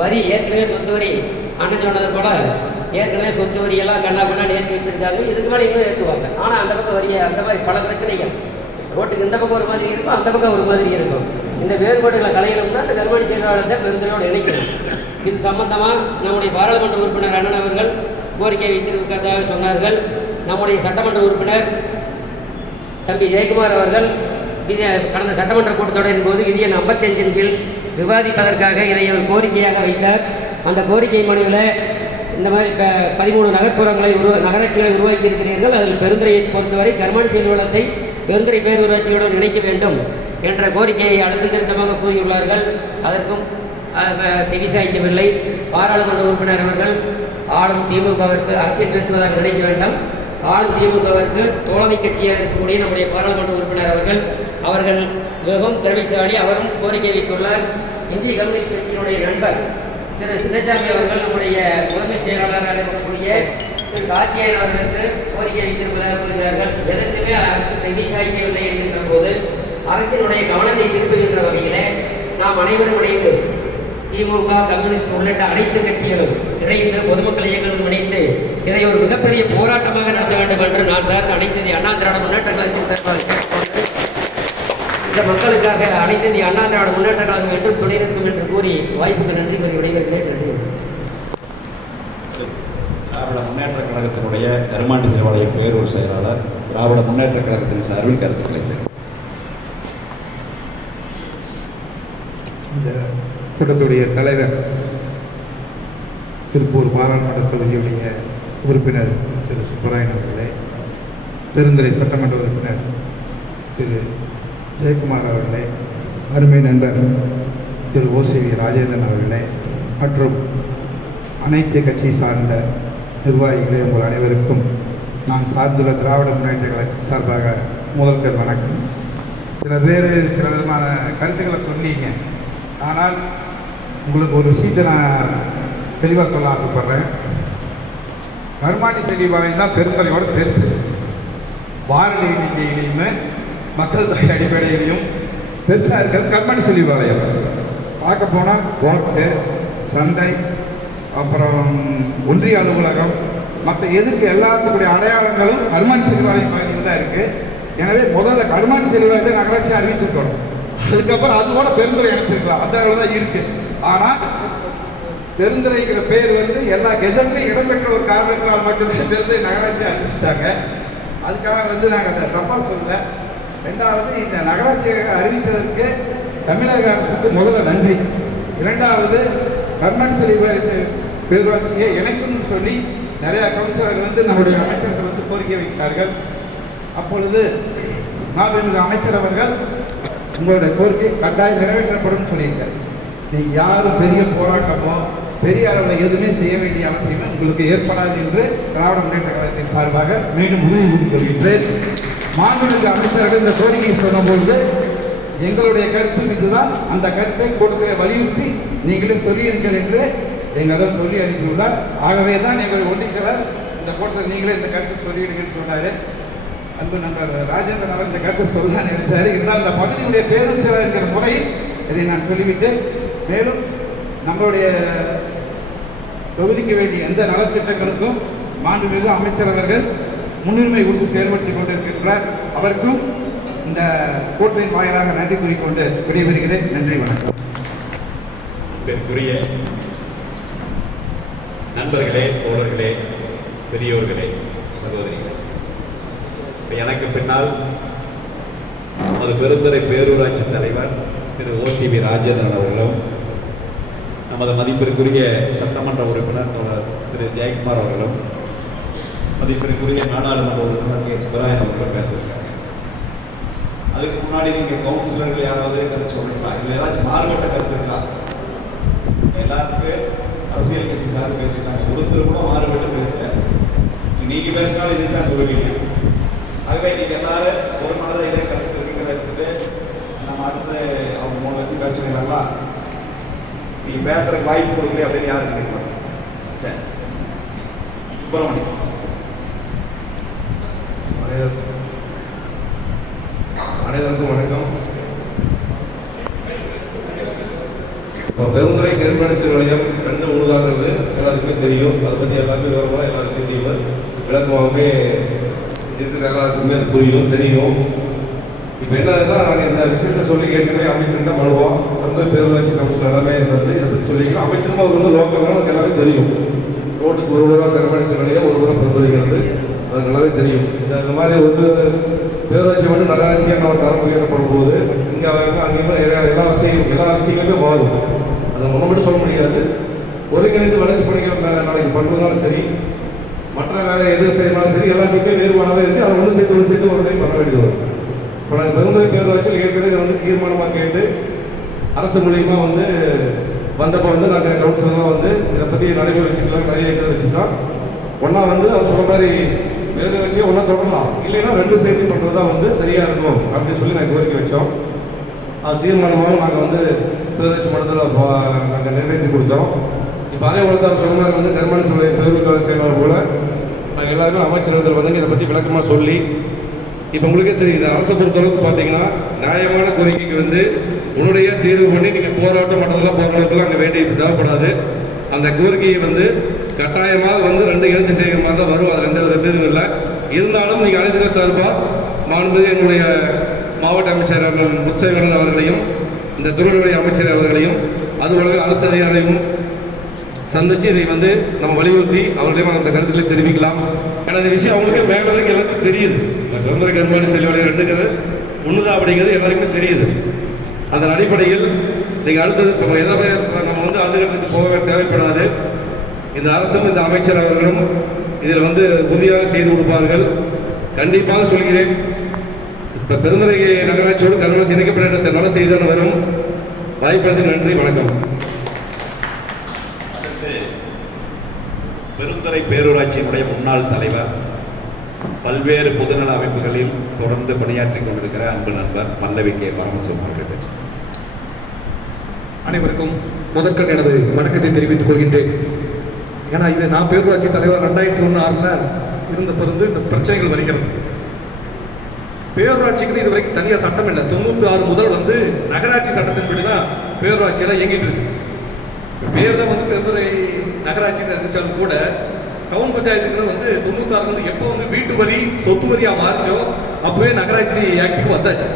வரி ஏற்கனவே சொத்து வரி அண்ணன் சொன்னது போல ஏற்கனவே சொத்து வரியெல்லாம் கண்ணா பண்ணா நேர்த்தி வச்சிருக்காங்க. இதுக்கு மேலே இன்னும் ஏற்றுவாங்க. ஆனால் அந்த பக்கம் வரியை அந்த மாதிரி பல பிரச்சனைகள், ரோட்டுக்கு இந்த பக்கம் ஒரு மாதிரி இருக்கும், அந்த பக்கம் ஒரு மாதிரி இருக்கும். இந்த வேறுபாடுகளை களையணும்னா அந்த கருமாடி செயலாளரை பெருந்தளோடு இணைக்கணும். இது சம்பந்தமாக நம்முடைய பாராளுமன்ற உறுப்பினர் அண்ணன் அவர்கள் கோரிக்கை வைத்திருப்பதாக சொன்னார்கள். நம்முடைய சட்டமன்ற உறுப்பினர் தம்பி ஜெயக்குமார் அவர்கள் கடந்த சட்டமன்ற கூட்டத்தொடரின் போது விதி எண் 55 கீழ் விவாதிப்பதற்காக இதை ஒரு கோரிக்கையாக வைத்தார். அந்த கோரிக்கை மனுவில் இந்த மாதிரி 13 நகர்ப்புறங்களை நகராட்சிகளை உருவாக்கி இருக்கிறீர்கள். அதில் பெருந்துறையை பொறுத்தவரை கருமாடி செயல்வளத்தை பெருந்துறை பேரூராட்சியுடன் இணைக்க வேண்டும் என்ற கோரிக்கையை அழுத்த திருத்தமாக கூறியுள்ளார்கள். அதற்கும் செவிசாய்க்கவில்லை. பாராளுமன்ற உறுப்பினர் அவர்கள் ஆளும் திமுகவிற்கு அரசியல் பேசுவதாக நினைக்க வேண்டாம். ஆளும் திமுகவிற்கு தோழமை கட்சியாக இருக்கக்கூடிய நம்முடைய பாராளுமன்ற உறுப்பினர் அவர்கள் மிகவும் திறமைசாலி. அவரும் கோரிக்கை வைத்துள்ளார். இந்திய கம்யூனிஸ்ட் கட்சியினுடைய நண்பர் திரு சின்னசாமி அவர்கள் நம்முடைய முதன்மை செயலாளராக இருக்கக்கூடிய திரு கார்த்தியன் அவர்களுக்கு கோரிக்கை வைத்திருப்பதாக கூறுகிறார்கள். எதற்குமே அரசு செய்தி சாய்க்கவில்லை என்கின்ற போது அரசினுடைய கவனத்தை திருப்புகின்ற வகையில் நாம் அனைவரும் இணைந்து திமுக கம்யூனிஸ்ட் உள்ளிட்ட அனைத்து கட்சிகளும் இணைந்து பொதுமக்கள் இயக்கங்களும் இணைந்து இதை ஒரு மிகப்பெரிய போராட்டமாக நடத்த வேண்டும் என்று நான் சார்ந்த அனைத்து இந்திய அண்ணா திராவிட முன்னேற்ற கழகத்தின் சார்பாக இந்த மக்களுக்காக அனைத்து இந்திய அண்ணா திராவிட முன்னேற்ற கழகம் என்றும் துணை நிற்கும் என்று கூறி வாய்ப்புக்கு நன்றி கூறி விடைபெறுகிறேன். நன்றி. திராவிட முன்னேற்ற கழகத்தினுடைய கருமாண்டி செயலாளர் பேரூர் செயலாளர் திராவிட முன்னேற்ற கழகத்தின் சார்பில் கருத்துக்களை செய்கிறார். இந்த கூட்டத்துடைய தலைவர் திருப்பூர் பாராளுமன்ற தொகுதியுடைய உறுப்பினர் திரு சுப்பராயன் அவர்களே, பெருந்துறை சட்டமன்ற உறுப்பினர் திரு ஜெயக்குமார் அவர்களே, அருமை நண்பர் திரு ஓசிவி ராஜேந்திரன் அவர்களே மற்றும் அனைத்து கட்சி சார்ந்த நிர்வாகிகளே, உங்கள் அனைவருக்கும் நான் சார்ந்துள்ள திராவிட முன்னேற்ற கழகத்தின் சார்பாக முதல்கள் வணக்கம். சில பேர் சில விதமான கருத்துக்களை சொன்னீங்க. ஆனால் உங்களுக்கு ஒரு விஷயத்தை நான் தெளிவாக சொல்ல ஆசைப்பட்றேன். கருமாண்டி செல்லிபாளையம் தான் பெருந்துறையோட பெருசு. வாரடி எண்ணிக்கையிலையுமே மக்கள் தொகை அடிப்படையிலையும் பெருசாக இருக்கிறது கருமாண்டி செல்லிபாளையம். பார்க்க போனால் கோர்ட்டு, சந்தை, அப்புறம் ஒன்றிய அலுவலகம், மற்ற எதுக்கு எல்லாத்துக்குடைய அடையாளங்களும் கருமாண்டி செல்லிபாளையம் பகுதியில் தான் இருக்குது. எனவே முதல்ல கருமாண்டி செல்லிபாளையத்தை நகராட்சி அறிவிச்சிருக்கணும். அதுக்கப்புறம் அதோட பெருந்துறை இணைச்சிருக்கலாம். அந்த அளவு தான் இருக்குது. ஆனால் பெருந்துறைங்கிற பேர் எல்லா கெஜட்லையும் இடம்பெற்ற ஒரு காரணத்தினால் மட்டுமே பெருந்துறை நகராட்சி அறிவிச்சிட்டாங்க. அதுக்காக நாங்கள் அதை தப்பாக சொல்லலை. ரெண்டாவது, இந்த நகராட்சியை அறிவித்ததற்கு தமிழக அரசுக்கு முதல்ல நன்றி. இரண்டாவது, கருமாண்டி செல்லிபாளையம் பேரூராட்சியை இணைக்கணும்னு சொல்லி நிறைய கவுன்சிலர்கள் வந்து நம்முடைய அமைச்சர்கள் வந்து கோரிக்கை வைத்தார்கள். அப்பொழுது மாண்புமிகு அமைச்சர் அவர்கள் உங்களுடைய கோரிக்கை கட்டாயம் நிறைவேற்றப்படும் சொல்லியிருக்கார். நீங்கள் யாரும் பெரிய போராட்டமோ பெரிய அளவில் எதுவுமே செய்ய வேண்டிய அவசியமே உங்களுக்கு ஏற்படாது என்று திராவிட முன்னேற்ற கழகத்தின் சார்பாக மீண்டும் உறுதி கொள்கின்றேன். மாண்புமிகு அமைச்சர்கள் இந்த கோரிக்கையை சொன்னபொழுது எங்களுடைய கருத்து இதுதான், அந்த கருத்தை கூட்டத்தில் வலியுறுத்தி நீங்களே சொல்லியிருங்கள் என்று எங்களிடம் சொல்லி அனுப்பியுள்ளார். ஆகவே தான் எங்கள் ஒன்றிய செயலர் இந்த கூட்டத்தில் நீங்களே இந்த கருத்தை சொல்லிவிடுங்கன்னு சொன்னார். அன்பு நண்பர் ராஜேந்திரன் அவர் இந்த கருத்தை சொல்ல நினைச்சார். இருந்தால் இந்த பகுதியுடைய பேரூர் செயலர் என்கிற முறையில் இதை நான் சொல்லிவிட்டு, மேலும் நம்மளுடைய தொகுதிக்கு வேண்டிய எந்த நலத்திட்டங்களுக்கும் மாண்புமிகு அமைச்சர் அவர்கள் முன்னுரிமை கொடுத்து செயல்படுத்திக் கொண்டிருக்கின்றார். அவருக்கும் இந்த கூட்டத்தின் வாயிலாக நன்றி கூறிக்கொண்டு விடைபெறுகிறேன். நன்றி, வணக்கம். நண்பர்களே, தோழர்களே, பெரியோர்களே, சகோதரிகளே, எனக்கு பின்னால் நமது பெருந்துறை பேரூராட்சி தலைவர் திரு ஓசிவி ராஜேந்திரன் அவர்களும், நமது மதிப்பிற்குரிய சட்டமன்ற உறுப்பினர் தோழர் திரு ஜெயக்குமார் அவர்களும், மதிப்பிற்குரிய நாடாளுமன்ற உறுப்பினர் கே சுப்பராயன் அவர்களும் பேசியிருக்காங்க. அதுக்கு முன்னாடி நீங்கள் கவுன்சிலர்கள் யாராவது கருத்து சொல்றீங்களா? இல்லை ஏதாச்சும் மாறுபட்ட கருத்து இருக்கா? எல்லாத்துக்கும் அரசியல் கட்சி சார் பேசிட்டாங்க, ஒருத்தர் கூட மாறுபட்டு பேசல. நீங்க பேசினாலும் இதுதான் சொல்லுவீங்க. ஆகவே நீங்க எல்லாரும் ஒரு மனதை இதே கருத்து இருக்கிறத எடுத்துட்டு நம்ம அடுத்து அவங்க மூணு வந்து பேசுறீங்களா? நீங்க பேசுற வாய்ப்பு கொடுக்கல அப்படின்னு யாரும் நினைக்கலாம். சரி, சுப்பிரமணியம். அனைவருக்கும் வணக்கம். பெருந்துறை நெருமணிசி நிலையம் 2 3 எல்லாத்துக்குமே தெரியும். அதை பற்றி எல்லாமே விவரமாக எல்லா விஷயத்தையும் விளக்கமாகவே இருக்கிற எல்லாத்துக்குமே அது புரியும், தெரியும். இப்போ என்னதுன்னா, நாங்கள் இந்த விஷயத்த சொல்லி ஏற்கனவே அமைச்சர்கிட்ட மனுவோம் வந்து பேரூராட்சி கவுன்சில் எல்லாமே வந்து இதை பற்றி சொல்லிக்கலாம். அமைச்சரும் அவர் வந்து லோக்கல்னால அதுக்கு எல்லாமே தெரியும். ரோட்டுக்கு ஒரு ரூபா நெருமணிசி நிலையம், ஒரு ரூபா பெருந்துறைங்கிறது அது நல்லாவே தெரியும். இந்த மாதிரி ஒரு பேரூராட்சி மட்டும் நகராட்சியாக நம்ம தரம் உயர்த்தப்படும் போது இங்கே அங்கேயுமே எல்லா விஷயங்களுமே மாறும். அதை ஒன்று மட்டும் சொல்ல முடியாது. ஒருங்கிணைந்து வளர்ச்சி பணிகள் நாளைக்கு பண்ணுறதாலும் சரி, மற்ற வேலை எது செய்யறாலும் சரி, எல்லாத்துக்குமே வேறுபாடாகவே இருக்குது. அதை ஒன்று சேர்த்து ஒரு டைம் பண்ண வேண்டியது வரும். இப்போ நாங்கள் பெருந்துறை பேரூராட்சியில் ஏற்கனவே இதை வந்து தீர்மானமாக கேட்டு அரசு மூலியமாக வந்து வந்தப்போ வந்து நாங்கள் கவுன்சிலர்லாம் வந்து இதை பற்றி நடைமுறை வச்சுக்கலாம், நிறைய இதை வச்சுக்கலாம். ஒன்றா வந்து அவர் சொல்கிற மாதிரி வேறு வச்சு ஒன்றா தொடரலாம், இல்லைன்னா 2 சேர்த்து பண்ணுறது தான் வந்து சரியாக இருக்கும் அப்படின்னு சொல்லி நாங்கள் கோரிக்கை வச்சோம். அது தீர்மானமாகவும் நாங்கள் வந்து பேரூராட்சி மன்றத்தில் நாங்கள் நிறைவேற்றி கொடுத்தோம். இப்போ அதே போல தான் சொன்னாங்க வந்து கர்மாணி சபை பேரூர் செயலாளர் போல் நாங்கள் எல்லாருமே அமைச்சர்கள் வந்து இதை பற்றி விளக்கமாக சொல்லி, இப்போ உங்களுக்கே தெரியுது, அரசை பொறுத்தளவுக்கு பார்த்தீங்கன்னா நியாயமான கோரிக்கைக்கு வந்து உன்னுடைய தீர்வு பண்ணி நீங்கள் போராட்டம் மற்றதெல்லாம் போராட்டம்லாம் அங்கே வேண்டியது தேவைப்படாது. அந்த கோரிக்கையை வந்து கட்டாயமாக வந்து 2 இணைச்சி செய்கிற மாதிரி தான் வரும். அதில் எந்த இதுவும் இல்லை. இருந்தாலும் நீங்கள் அனைத்து சார்பாக மாண்புமிகு எங்களுடைய மாவட்ட அமைச்சர் முச்சைவரன் அவர்களையும், இந்த துறையுடைய அமைச்சர் அவர்களையும், அதுபோலவே அரசு அதிகாரியும் சந்தித்து இதை வந்து நம்ம வலியுறுத்தி அவர்களையும் அந்த கருத்துக்களை தெரிவிக்கலாம். ஏன்னா இந்த விஷயம் அவங்களுக்கே மேலவரைக்கும் எல்லாருக்கும் தெரியுது. இந்த பெருந்துறை கர்மாணி செல்வாடை 2ங்கிறது ஒன்றுதான் அப்படிங்கிறது எல்லாருக்குமே தெரியுது. அந்த அடிப்படையில் நீங்கள் அடுத்தது நம்ம வந்து அந்த இடத்துக்கு போக தேவைப்படாது. இந்த அரசும் இந்த அமைச்சர் அவர்களும் இதில் வந்து உறுதியாக செய்து கொடுப்பார்கள். கண்டிப்பாக சொல்கிறேன், இப்போ பெருந்துறை நகராட்சியோடு கர்மாணி இணைக்கப்பட்ட நல்ல செய்தியான வரும். வாய்ப்பு நன்றி, வணக்கம். பெருந்துறை பேரூராட்சியினுடைய முன்னாள் தலைவர், பல்வேறு பொதுநல அமைப்புகளில் தொடர்ந்து பணியாற்றிக் கொண்டிருக்கிற அன்பு நண்பர் பல்லவி கே பரமசிவம் அவர்கள் பேசுகிறார். அனைவருக்கும் முதற்கண் எனது வணக்கத்தை தெரிவித்துக் கொள்கின்றேன். ஏன்னா இது நான் பேரூராட்சி தலைவர் 2001-6 இருந்த பிறந்து இந்த பிரச்சனைகள் வருகிறது. பேரூராட்சிக்கு இது வரைக்கும் தனியாக சட்டம் இல்லை. 96 முதல் வந்து நகராட்சி சட்டத்தின்படி தான் பேரூராட்சியெல்லாம் இயங்கிட்டு இருக்கு. பேர் தான் வந்து பெருந்துறை நகராட்சியில் இருந்துச்சாலும் கூட டவுன் பஞ்சாயத்துக்கு வந்து 96 வந்து எப்போ வந்து வீட்டு வரி சொத்து வரியாக மாறிச்சோ அப்போவே நகராட்சி ஆக்டுக்கு வந்தாச்சு.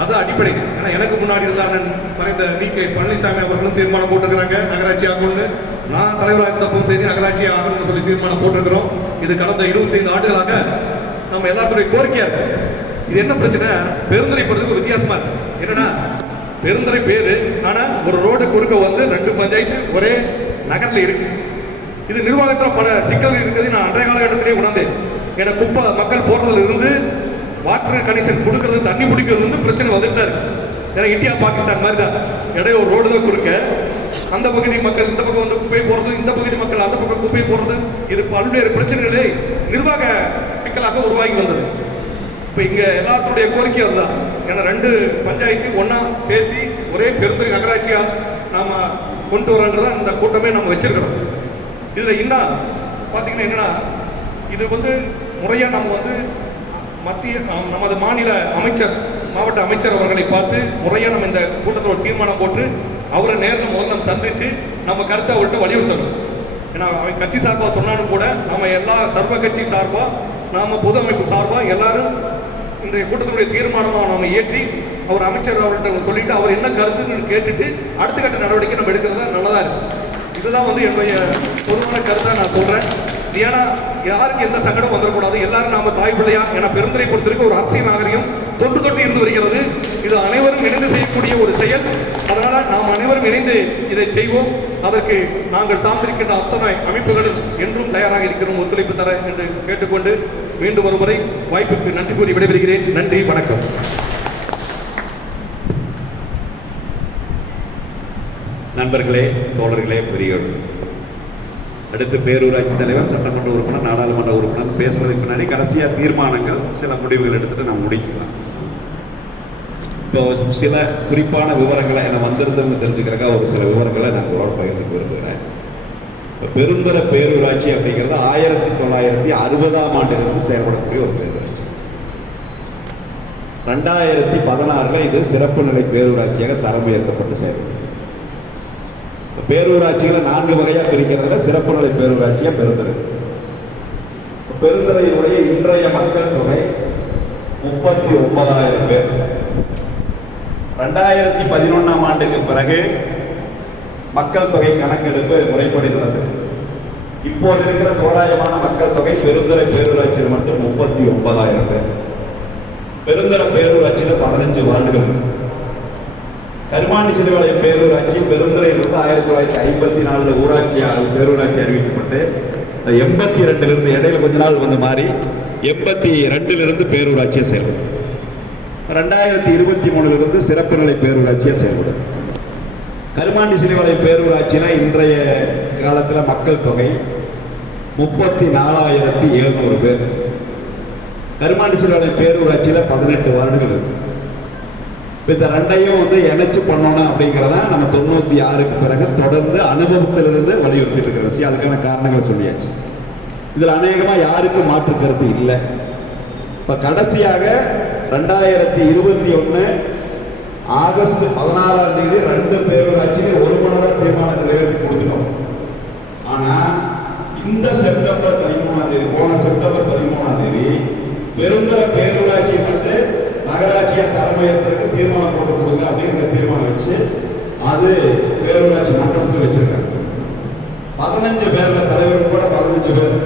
அதுதான் அடிப்படை. ஏன்னா எனக்கு முன்னாடி இருந்த அண்ணன் மறைந்த வி.கே. பழனிசாமி அவர்களும் தீர்மானம் போட்டுக்கிறாங்க நகராட்சி ஆகணும்னு. நான் தலைவராக இருந்தப்பவும் சரி நகராட்சி ஆகணும்னு சொல்லி தீர்மானம் போட்டிருக்கிறோம். இது கடந்த 25 ஆண்டுகளாக நம்ம எல்லாத்துடைய கோரிக்கையாக இருக்கும். இது என்ன பிரச்சனை, பெருந்துறை பொறுத்தவரைக்கும் வித்தியாசமாக இருக்கு. என்னன்னா பெருந்துறை பேர், ஆனால் ஒரு ரோடு கொடுக்க வந்து 2 பஞ்சாயத்து ஒரே நகரில் இருக்கு. இது நிர்வாகத்தில் பல சிக்கல்கள் இருக்கிறது நான் அன்றைய காலகட்டத்திலே உணர்ந்தேன். ஏன்னா குப்பை மக்கள் போடுறதுல இருந்து வாட்டர் கனெக்ஷன் கொடுக்கறது, தண்ணி பிடிக்கிறது வந்து பிரச்சனை வந்துட்டு தான் இருக்கு. ஏன்னா இந்தியா பாகிஸ்தான் மாதிரி தான், இடையே ஒரு ரோடு தான் கொடுக்க, அந்த பகுதி மக்கள் இந்த பக்கம் வந்து குப்பையை போடுறது, இந்த பகுதி மக்கள் அந்த பக்கம் குப்பையை போடுறது, இது பல்வேறு பிரச்சனைகளே நிர்வாக சிக்கலாக உருவாகி வந்தது. இப்போ இங்கே எல்லாத்துடைய கோரிக்கை அதுதான். ஏன்னா 2 பஞ்சாயத்து ஒன்றா சேர்த்து ஒரே பெருந்துறை நகராட்சியாக நாம் கொண்டு வரோங்கிறதா இந்த கூட்டமே நம்ம வச்சிருக்கிறோம். இதில் இன்னும் பார்த்தீங்கன்னா என்னென்னா, இது வந்து முறையாக நம்ம வந்து மத்திய நமது மாநில அமைச்சர், மாவட்ட அமைச்சர் அவர்களை பார்த்து முறையாக நம்ம இந்த கூட்டத்தில் ஒரு தீர்மானம் போட்டு அவரை நேரில் முதல்ல நம்ம சந்தித்து நம்ம கருத்தை அவர்கிட்ட வலியுறுத்தணும். ஏன்னா அவன் கட்சி சார்பாக சொன்னாலும் கூட நம்ம எல்லா சர்வ கட்சி சார்பாக, நாம் பொது அமைப்பு சார்பாக எல்லாரும் இன்றைய கூட்டத்தினுடைய தீர்மானமாக நம்ம ஏற்றி அவர் அமைச்சர் அவர்கிட்ட சொல்லிட்டு அவர் என்ன கருத்துன்னு கேட்டுட்டு அடுத்த கட்ட நடவடிக்கை நம்ம எடுக்கிறதா நல்லதாக இருக்குது. இதுதான் வந்து என்னுடைய பொதுவான கருத்தை நான் சொல்கிறேன். ஏன்னா யாருக்கு எந்த சங்கடம் வந்துடக்கூடாது, எல்லாரும் நாம தாய் பிள்ளையா. ஏன்னா பெருந்துறை பொறுத்திருக்க ஒரு அரசியல் நாகரிகம் தொட்டு இருந்து வருகிறது. இது அனைவரும் இணைந்து செய்யக்கூடிய ஒரு செயல். அதனால நாம் அனைவரும் இணைந்து இதை செய்வோம். அதற்கு நாங்கள் சார்ந்திருக்கின்ற அத்தனை அமைப்புகளும் என்றும் தயாராக இருக்கிறோம் ஒத்துழைப்பு தர என்று கேட்டுக்கொண்டு மீண்டும் ஒரு முறை வாய்ப்புக்கு நன்றி கூறி விடைபெறுகிறேன். நன்றி, வணக்கம். நண்பர்களே, தோழர்களே, பெரியவர்களே, அடுத்து பேரூராட்சி தலைவர், சட்டமன்ற உறுப்பினர், நாடாளுமன்ற உறுப்பினர் பேசுறதுக்கு முன்னாடி கடைசியாக தீர்மானங்கள், சில முடிவுகள் எடுத்துட்டு நம்ம முடிச்சுக்கலாம். இப்போ சில குறிப்பான விவரங்களை என்ன வந்திருந்தவங்க தெரிஞ்சுக்கிறக்கா ஒரு சில விவரங்களை நான் உங்களோட பகிர்ந்து விரும்புகிறேன். இப்போ பெருந்துறை பேரூராட்சி அப்படிங்கிறது 1960ஆம் ஆண்டிலிருந்து செயல்படக்கூடிய ஒரு பேரூராட்சி. 2016 இது சிறப்பு நிலை பேரூராட்சியாக தரம் உயர்த்தப்பட்டு செயல்படும். பேரூராட்சிகளை 4 வகையாக பிரிக்கிறதுல சிறப்பு நிலை பேரூராட்சியாக பெருந்துறை. பெருந்துறையினுடைய இன்றைய மக்கள் தொகை 39,000 பேர். 2011ஆம் ஆண்டுக்கு பிறகு மக்கள் தொகை கணக்கெடுப்பு முறைப்படி நடந்தது. இப்போது இருக்கிற தோராயமான மக்கள் தொகை பெருந்துறை பேரூராட்சியில் மட்டும் 39,000 பேர். பெருந்துறை பேரூராட்சியில் 15 வார்டுகள் இருக்கு. கருமாண்டிசிறுபாளையம் பேரூராட்சி பெருந்துறையிலிருந்து 1954 ஊராட்சி பேரூராட்சி அறிவிக்கப்பட்டு 82 இடையில கொஞ்ச நாள் வந்து மாறி 82 பேரூராட்சியை செயல்படும். 2023 சிறப்பு நிலை பேரூராட்சியை செயல்படும். கருமாண்டிசிறுபாளையம் பேரூராட்சியில் இன்றைய காலத்தில் மக்கள் தொகை 34,700 பேர். கருமாண்டிசிறுபாளையம் பேரூராட்சியில் 18 வார்டுகள் இருக்கு. இப்போ இந்த ரெண்டையும் வந்து இணைச்சு பண்ணணும் அப்படிங்கிறத நம்ம 96க்கு பிறகு தொடர்ந்து அனுபவத்திலிருந்து வலியுறுத்திட்டு இருக்கிற விஷயம். அதுக்கான காரணங்களை சொல்லியாச்சு. இதில் அநேகமாக யாருக்கும் மாற்று கருத்து இல்லை. இப்போ கடைசியாக 2021 ஆகஸ்ட் 16ஆம் தேதி 2 பேரூராட்சிக்கு ஒருமனதாக தீர்மானம் நிறைவேற்றி கொடுத்துட்டோம். ஆனால் இந்த செப்டம்பர் 13ஆம் தேதி, போன செப்டம்பர் 13ஆம் தேதி பெருந்துறை பேரூராட்சி மட்டும் நகராட்சியை தலைமையத்திற்கு தீர்மானம் போட்டு கொடுங்க அப்படிங்கிற தீர்மானம் வச்சு அது பேரூராட்சி மன்றத்தில் வச்சிருக்காங்க. 15 பேர்ல தலைவர் கூட 15 பேர்,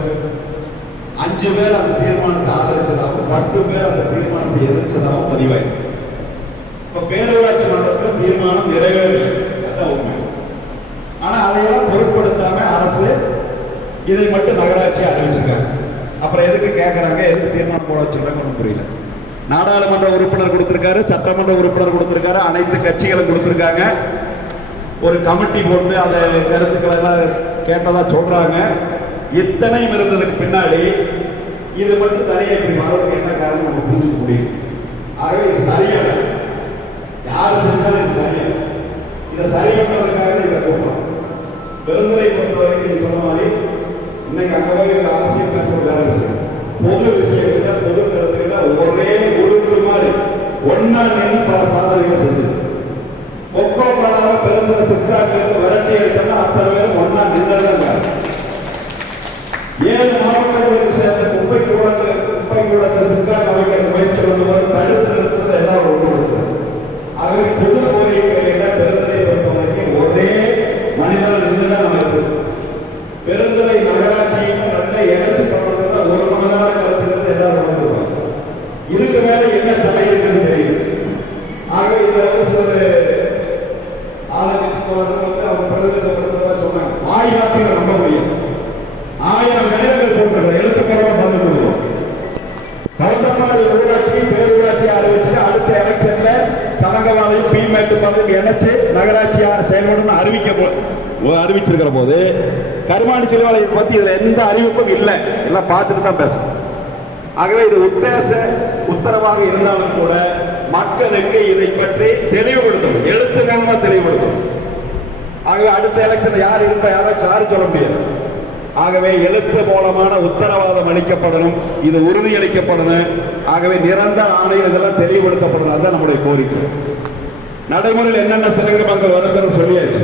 5 பேர் அந்த தீர்மானத்தை ஆதரிச்சதாகவும் 10 பேர் அந்த தீர்மானத்தை எதிர்த்ததாகவும் பதிவாயிருக்கு. இப்ப பேரூராட்சி மன்றத்தில் தீர்மானம் நிறைவேறல, அதான் உண்மை. ஆனா அதையெல்லாம் பொருட்படுத்தாம அரசு இதை மட்டும் நகராட்சி அறிவிச்சிருக்காங்க. அப்புறம் எதுக்கு கேட்கறாங்க, எதுக்கு தீர்மானம் போட வச்சிருக்காங்க ஒன்றும் புரியல. நாடாளுமன்ற உறுப்பினர் கொடுத்திருக்காரு, சட்டமன்ற உறுப்பினர் கொடுத்திருக்காரு, அனைத்து கட்சிகளும் கொடுத்திருக்காங்க. ஒரு கமிட்டி போட்டு அதை கருத்துக்களை எல்லாம் கேட்டதா சொல்றாங்க. இத்தனையும் இருந்ததுக்கு பின்னாடி இது மட்டும் தனியாக இப்படி வர்றதுக்கு என்ன காரணம் நம்ம புரிஞ்சுக்க முடியும். ஆகவே இது சரியான, யார் செஞ்சாலும் இது சரியான, இதை சரி பண்ணுறதுக்காக இதை கூட்டம். பெருந்துறை பொறுத்தவரைக்கும் நீ சொன்ன மாதிரி இன்னைக்கு அங்கே போய் அரசியல் பேச வேற விஷயம், பொது விஷயத்துல பொது கருத்துக்களை ஒரே உறுப்பு மாதிரி ஒன்னா நின்று பல சாதனைகளை செஞ்சது. ஒக்கோ பல பெருந்துறை சித்தாக்கு விரட்டி அடிச்சோம்னா அத்தனை பேரும் ஒன்னா நின்றதான். 7 மாவட்டங்களுக்கு சேர்ந்த குப்பை கூடத்தை சித்தாக்கு அமைக்கிற முயற்சி கொண்டு தடுத்து நிறுத்துறது எல்லாம் ஒன்று. ஆகவே பொது கோரிக்கையில பெருந்துறை பொறுத்தவரைக்கும் ஒரே மனிதர்கள் நின்றுதான் நம்ம இருக்குது. பெருந்துறை நகராட்சியும் ரெண்டை இணைச்சு பண்ணுறதுல ஒரு மனதான கருத்துக்கிறது எல்லாரும் வந்துருவாங்க. இதுக்கு மேல என்ன தடை இருக்குன்னு தெரியும். ஆகவே இதுல வந்து சில ஆளுங்கட்சி வந்து அவங்க பிரதிநிதித்துவப்படுத்துறதா சொன்னாங்க. வாய் வார்த்தைகளை நம்ப முடியும். நாகவாலையும் பி மேட்டுப்பாளையம் இணைச்சு நகராட்சியா செயல்படும் அறிவிச்சிருக்கிற போது கருமாண்டி செல்வாலயத்தை பத்தி இதுல எந்த அறிவிப்பும் இல்லை, எல்லாம் பார்த்துட்டு தான் பேசணும். ஆகவே இது உத்தரவாக இருந்தாலும் கூட மக்களுக்கு இதை பற்றி தெளிவுபடுத்தணும், எழுத்து மூலமா தெளிவுபடுத்தணும். ஆகவே அடுத்த எலெக்ஷன் யார் இருப்பா யாராச்சும் யாரும் சொல்ல முடியாது. ஆகவே எழுத்து மூலமான உத்தரவாதம் அளிக்கப்படணும், இது உறுதியளிக்கப்படணும். ஆகவே நிரந்தர ஆணையம் இதெல்லாம் தெளிவுபடுத்தப்படணும். அதுதான் நம்முடைய கோரிக்கை. நடைமுறையில் என்னென்ன சிறங்கமங்கள் வருங்கிறது சொல்லியாச்சு.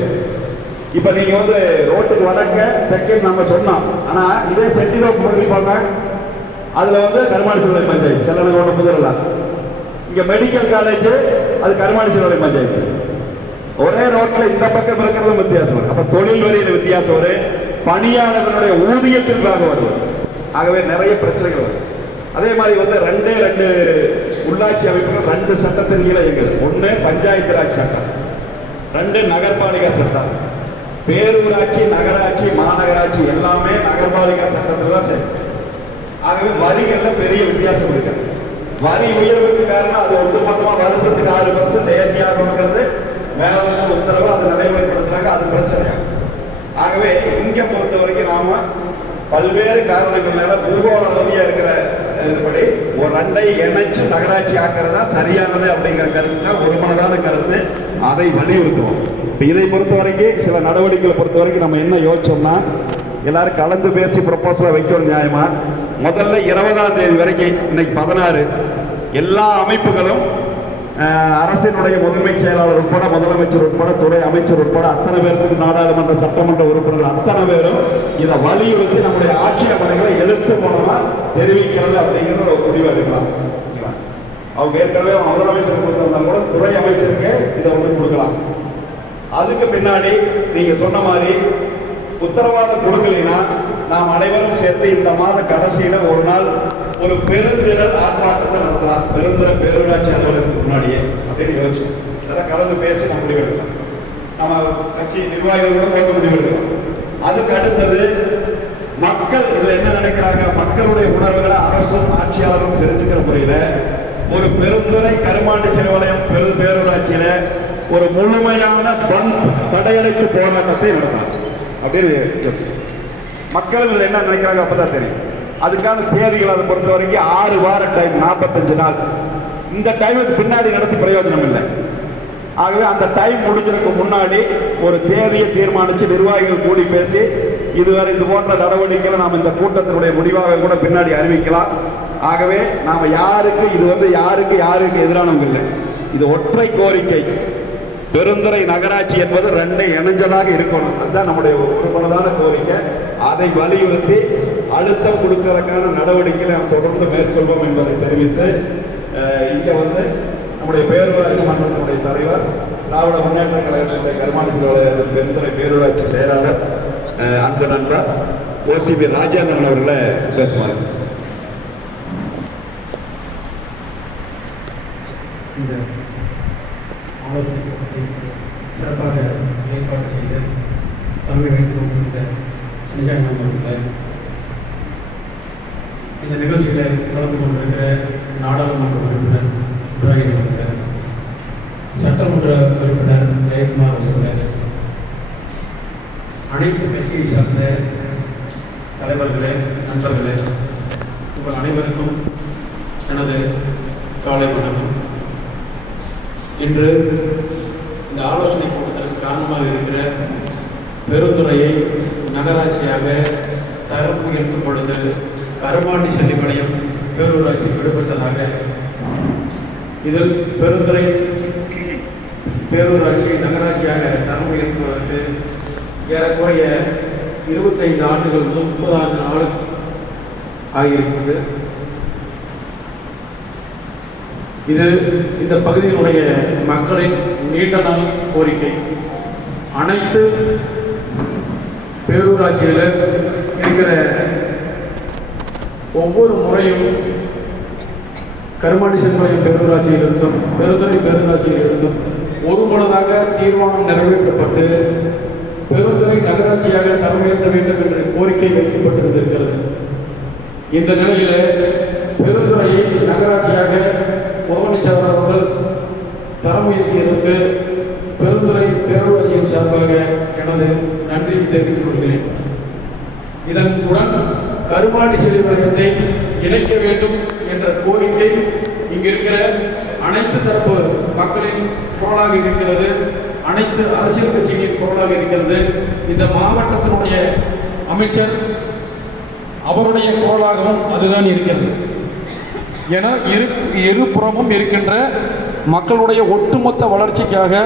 இப்ப நீங்க வந்து ரோட்டுக்கு வடக்க தெற்கே நம்ம சொன்னோம். ஆனா இதே செட்டிரோட் பகுதி பார்த்தா அதுல வந்து கருமாடி செல்வாய் பஞ்சாயத்து செல்லனகோட முதலாம். இங்க மெடிக்கல் காலேஜ் அது கருமாடி செல்வாய் பஞ்சாயத்து. ஒரே ரோட்ல இந்த பக்கம் இருக்கிறது வித்தியாசம் வரும். அப்ப தொழில் வரியில வித்தியாசம் வரும், பணியாளர்களுடைய ஊதியத்திற்காக வருவது. ஆகவே நிறைய பிரச்சனைகள் வரும். அதே மாதிரி வந்து ரெண்டு உள்ளாட்சி அமைப்புகள் 2 சட்டத்தின் கீழே இயங்குது. 1 பஞ்சாயத்து ராஜ் சட்டம், 2 நகர்பாலிகா சட்டம். பேரூராட்சி, நகராட்சி, மாநகராட்சி எல்லாமே நகர்பாலிகா சட்டத்தில் தான் சரி. ஆகவே வரிகள்ல பெரிய வித்தியாசம் இருக்கு. வரி உயர்வுக்கு காரணம் அது ஒட்டுமொத்தமா வருஷத்துக்கு 6% நேர்த்தியாகிறது மேலாளர் உத்தரவு அதை நடைமுறைப்படுத்துறாங்க, அது பிரச்சனை. ஆகவே இங்க பொறுத்த வரைக்கும் நாம பல்வேறு காரணங்களால பூகோள ரீதியா இருக்கிற இதுபடி ஒரு 2ஐ இணைச்சு நகராட்சி ஆக்கிறதா சரியானது அப்படிங்கிற கருத்து தான் ஒருமனதான கருத்து. அதை வலியுறுத்துவோம். இதை பொறுத்த வரைக்கும் சில நடவடிக்கைகளை பொறுத்த வரைக்கும் நம்ம என்ன யோசிச்சோம்னா, எல்லாரும் கலந்து பேசி ப்ரொபோசலை வைக்கணும். நியாயமா முதல்ல 20ஆம் தேதி வரைக்கும், இன்னைக்கு 16, எல்லா அமைப்புகளும் அரசினுடைய முதன்மை செயலாளர் உட்பட முதலமைச்சர் உட்பட துறை அமைச்சர் உட்பட அத்தனை பேருக்கு நாடாளுமன்ற சட்டமன்ற உறுப்பினர்கள் அத்தனை பேரும் இதை வலியுறுத்தி நம்முடைய ஆட்சி அமைப்புகளை எழுத்து மூலமா தெரிவிக்கிறது அப்படிங்கிறது ஒரு முடிவு எடுக்கலாம். அவங்க ஏற்கனவே முதலமைச்சர் கொடுத்திருந்தாலும் கூட துறை அமைச்சருக்கு இதை வந்து கொடுக்கலாம். அதுக்கு பின்னாடி நீங்க சொன்ன மாதிரி உத்தரவாதம் கொடுக்கலைன்னா நாம் அனைவரும் சேர்த்து இந்த மாத கடைசியில ஒரு நாள் ஒரு பெருந்திரள் ஆர்ப்பாட்டத்தை நடத்தலாம். பெருந்திரள் பேரூராட்சி அலுவலகத்துக்கு முன்னாடியே அப்படின்னு யோசிச்சு அதெல்லாம் கலந்து பேசி நம்ம முடிவெடுக்கலாம். நம்ம கட்சி நிர்வாகிகளோட போய் முடிவெடுக்கலாம். அதுக்கு அடுத்தது மக்கள் இதுல என்ன நினைக்கிறாங்க, மக்களுடைய உணர்வுகளை அரசும் ஆட்சியாளரும் தெரிஞ்சுக்கிற முறையில ஒரு பெருந்துறை கருமாண்டி செல்வாலயம் பேரூராட்சியில ஒரு முழுமையான தடையடைப்பு போராட்டத்தை நடத்தலாம் அப்படின்னு மக்கள் என்ன நினைக்கிறாங்க அப்பதான் தெரியும். அதுக்கான தேதிகள் அதை பொறுத்த வரைக்கும் 6 வார டைம், 45 நாள். இந்த டைமுக்கு பின்னாடி நடத்தி பிரயோஜனம் இல்லை. ஆகவே அந்த டைம் முடிஞ்சதுக்கு முன்னாடி ஒரு தேதியை தீர்மானித்து நிர்வாகிகள் கூடி பேசி இதுவரை இது போன்ற நடவடிக்கைகளை நாம் இந்த கூட்டத்தினுடைய முடிவாக கூட பின்னாடி அறிவிக்கலாம். ஆகவே நாம் யாருக்கு இது வந்து யாருக்கு எதிரானவங்க இல்லை. இது ஒற்றை கோரிக்கை. பெருந்துறை நகராட்சி என்பது 2 இணைஞ்சதாக இருக்கணும். அதுதான் நம்முடைய ஒருமனதான கோரிக்கை. அதை வலியுறுத்தி அழுத்தம் கொடுப்பதற்கான நடவடிக்கைகளை நாம் தொடர்ந்து மேற்கொள்வோம் என்பதை தெரிவித்து, இங்க வந்து நம்முடைய பேரூராட்சி மன்றத்தினுடைய தலைவர், திராவிட முன்னேற்ற கழகத்தினுடைய கருமாண்டி செல்வாலய பெருந்துறை பேரூராட்சி செயலாளர் அன்பு நண்பர் ஓசிபி ராஜேந்திரன் அவர்களை பேசுவார். இந்த ஆலோசனை சிறப்பாக ஏற்பாடு செய்து தலைமை வைத்துக் கொண்டிருக்கிற சின்னஜான் அவர்களை, இந்த நிகழ்ச்சியில் கலந்து கொண்டிருக்கிற நாடாளுமன்ற உறுப்பினர் இப்ராஹிம் அவர்களை, சட்டமன்ற உறுப்பினர் ஜெயக்குமார் அவர்களை, அனைத்து கட்சியை சார்ந்த தலைவர்களே, நண்பர்களே, உங்கள் அனைவருக்கும் எனது காலை வணக்கம். இன்று இந்த ஆலோசனை கூட்டத்திற்கு காரணமாக இருக்கிற பெருந்துறையை நகராட்சியாக தரம் உயர்த்தும் பொழுது கருமாண்டி செல்லிபாளையம் பேரூராட்சி விடுபட்டதாக, இதில் பெருந்துறை பேரூராட்சி நகராட்சியாக தரம் உயர்த்துவதற்கு ஏறக்குறைய 25 ஆண்டுகள் முதல் 30 ஆண்டு ஆகியிருக்கிறது. இது இந்த பகுதியினுடைய மக்களின் நீண்ட நாள் கோரிக்கை. அனைத்து பேரூராட்சியில் இருக்கிற ஒவ்வொரு முறையும் கருமாண்டி செல்வாலயம் பேரூராட்சியிலிருந்தும் பெருந்துறை பேரூராட்சியிலிருந்தும் ஒருமனதாக தீர்மானம் நிறைவேற்றப்பட்டு பெருந்துறை நகராட்சியாக தரம் உயர்த்த வேண்டும் என்ற கோரிக்கை வைக்கப்பட்டிருந்திருக்கிறது. இந்த நிலையில் பெருந்துறையை நகராட்சியாக முதலமைச்சர் அவர்கள் தரம் கரம் உயர்த்தியதற்கு பெருந்துறை பேரூராட்சியின் சார்பாக எனது நன்றியை தெரிவித்துக் கொள்கிறேன். இதனுடன் கருமாடி சிலை வளையத்தை இணைக்க வேண்டும் என்ற கோரிக்கை இங்கு இருக்கிற அனைத்து தரப்பு மக்களின் குரலாக இருக்கிறது, அனைத்து அரசியல் கட்சிகளின் குரலாக இருக்கிறது. இந்த மாவட்டத்தினுடைய அமைச்சர் அவருடைய குரலாகவும் அதுதான் இருக்கிறது. என இருபுறமும் இருக்கின்ற மக்களுடைய ஒட்டுமொத்த வளர்ச்சிக்காக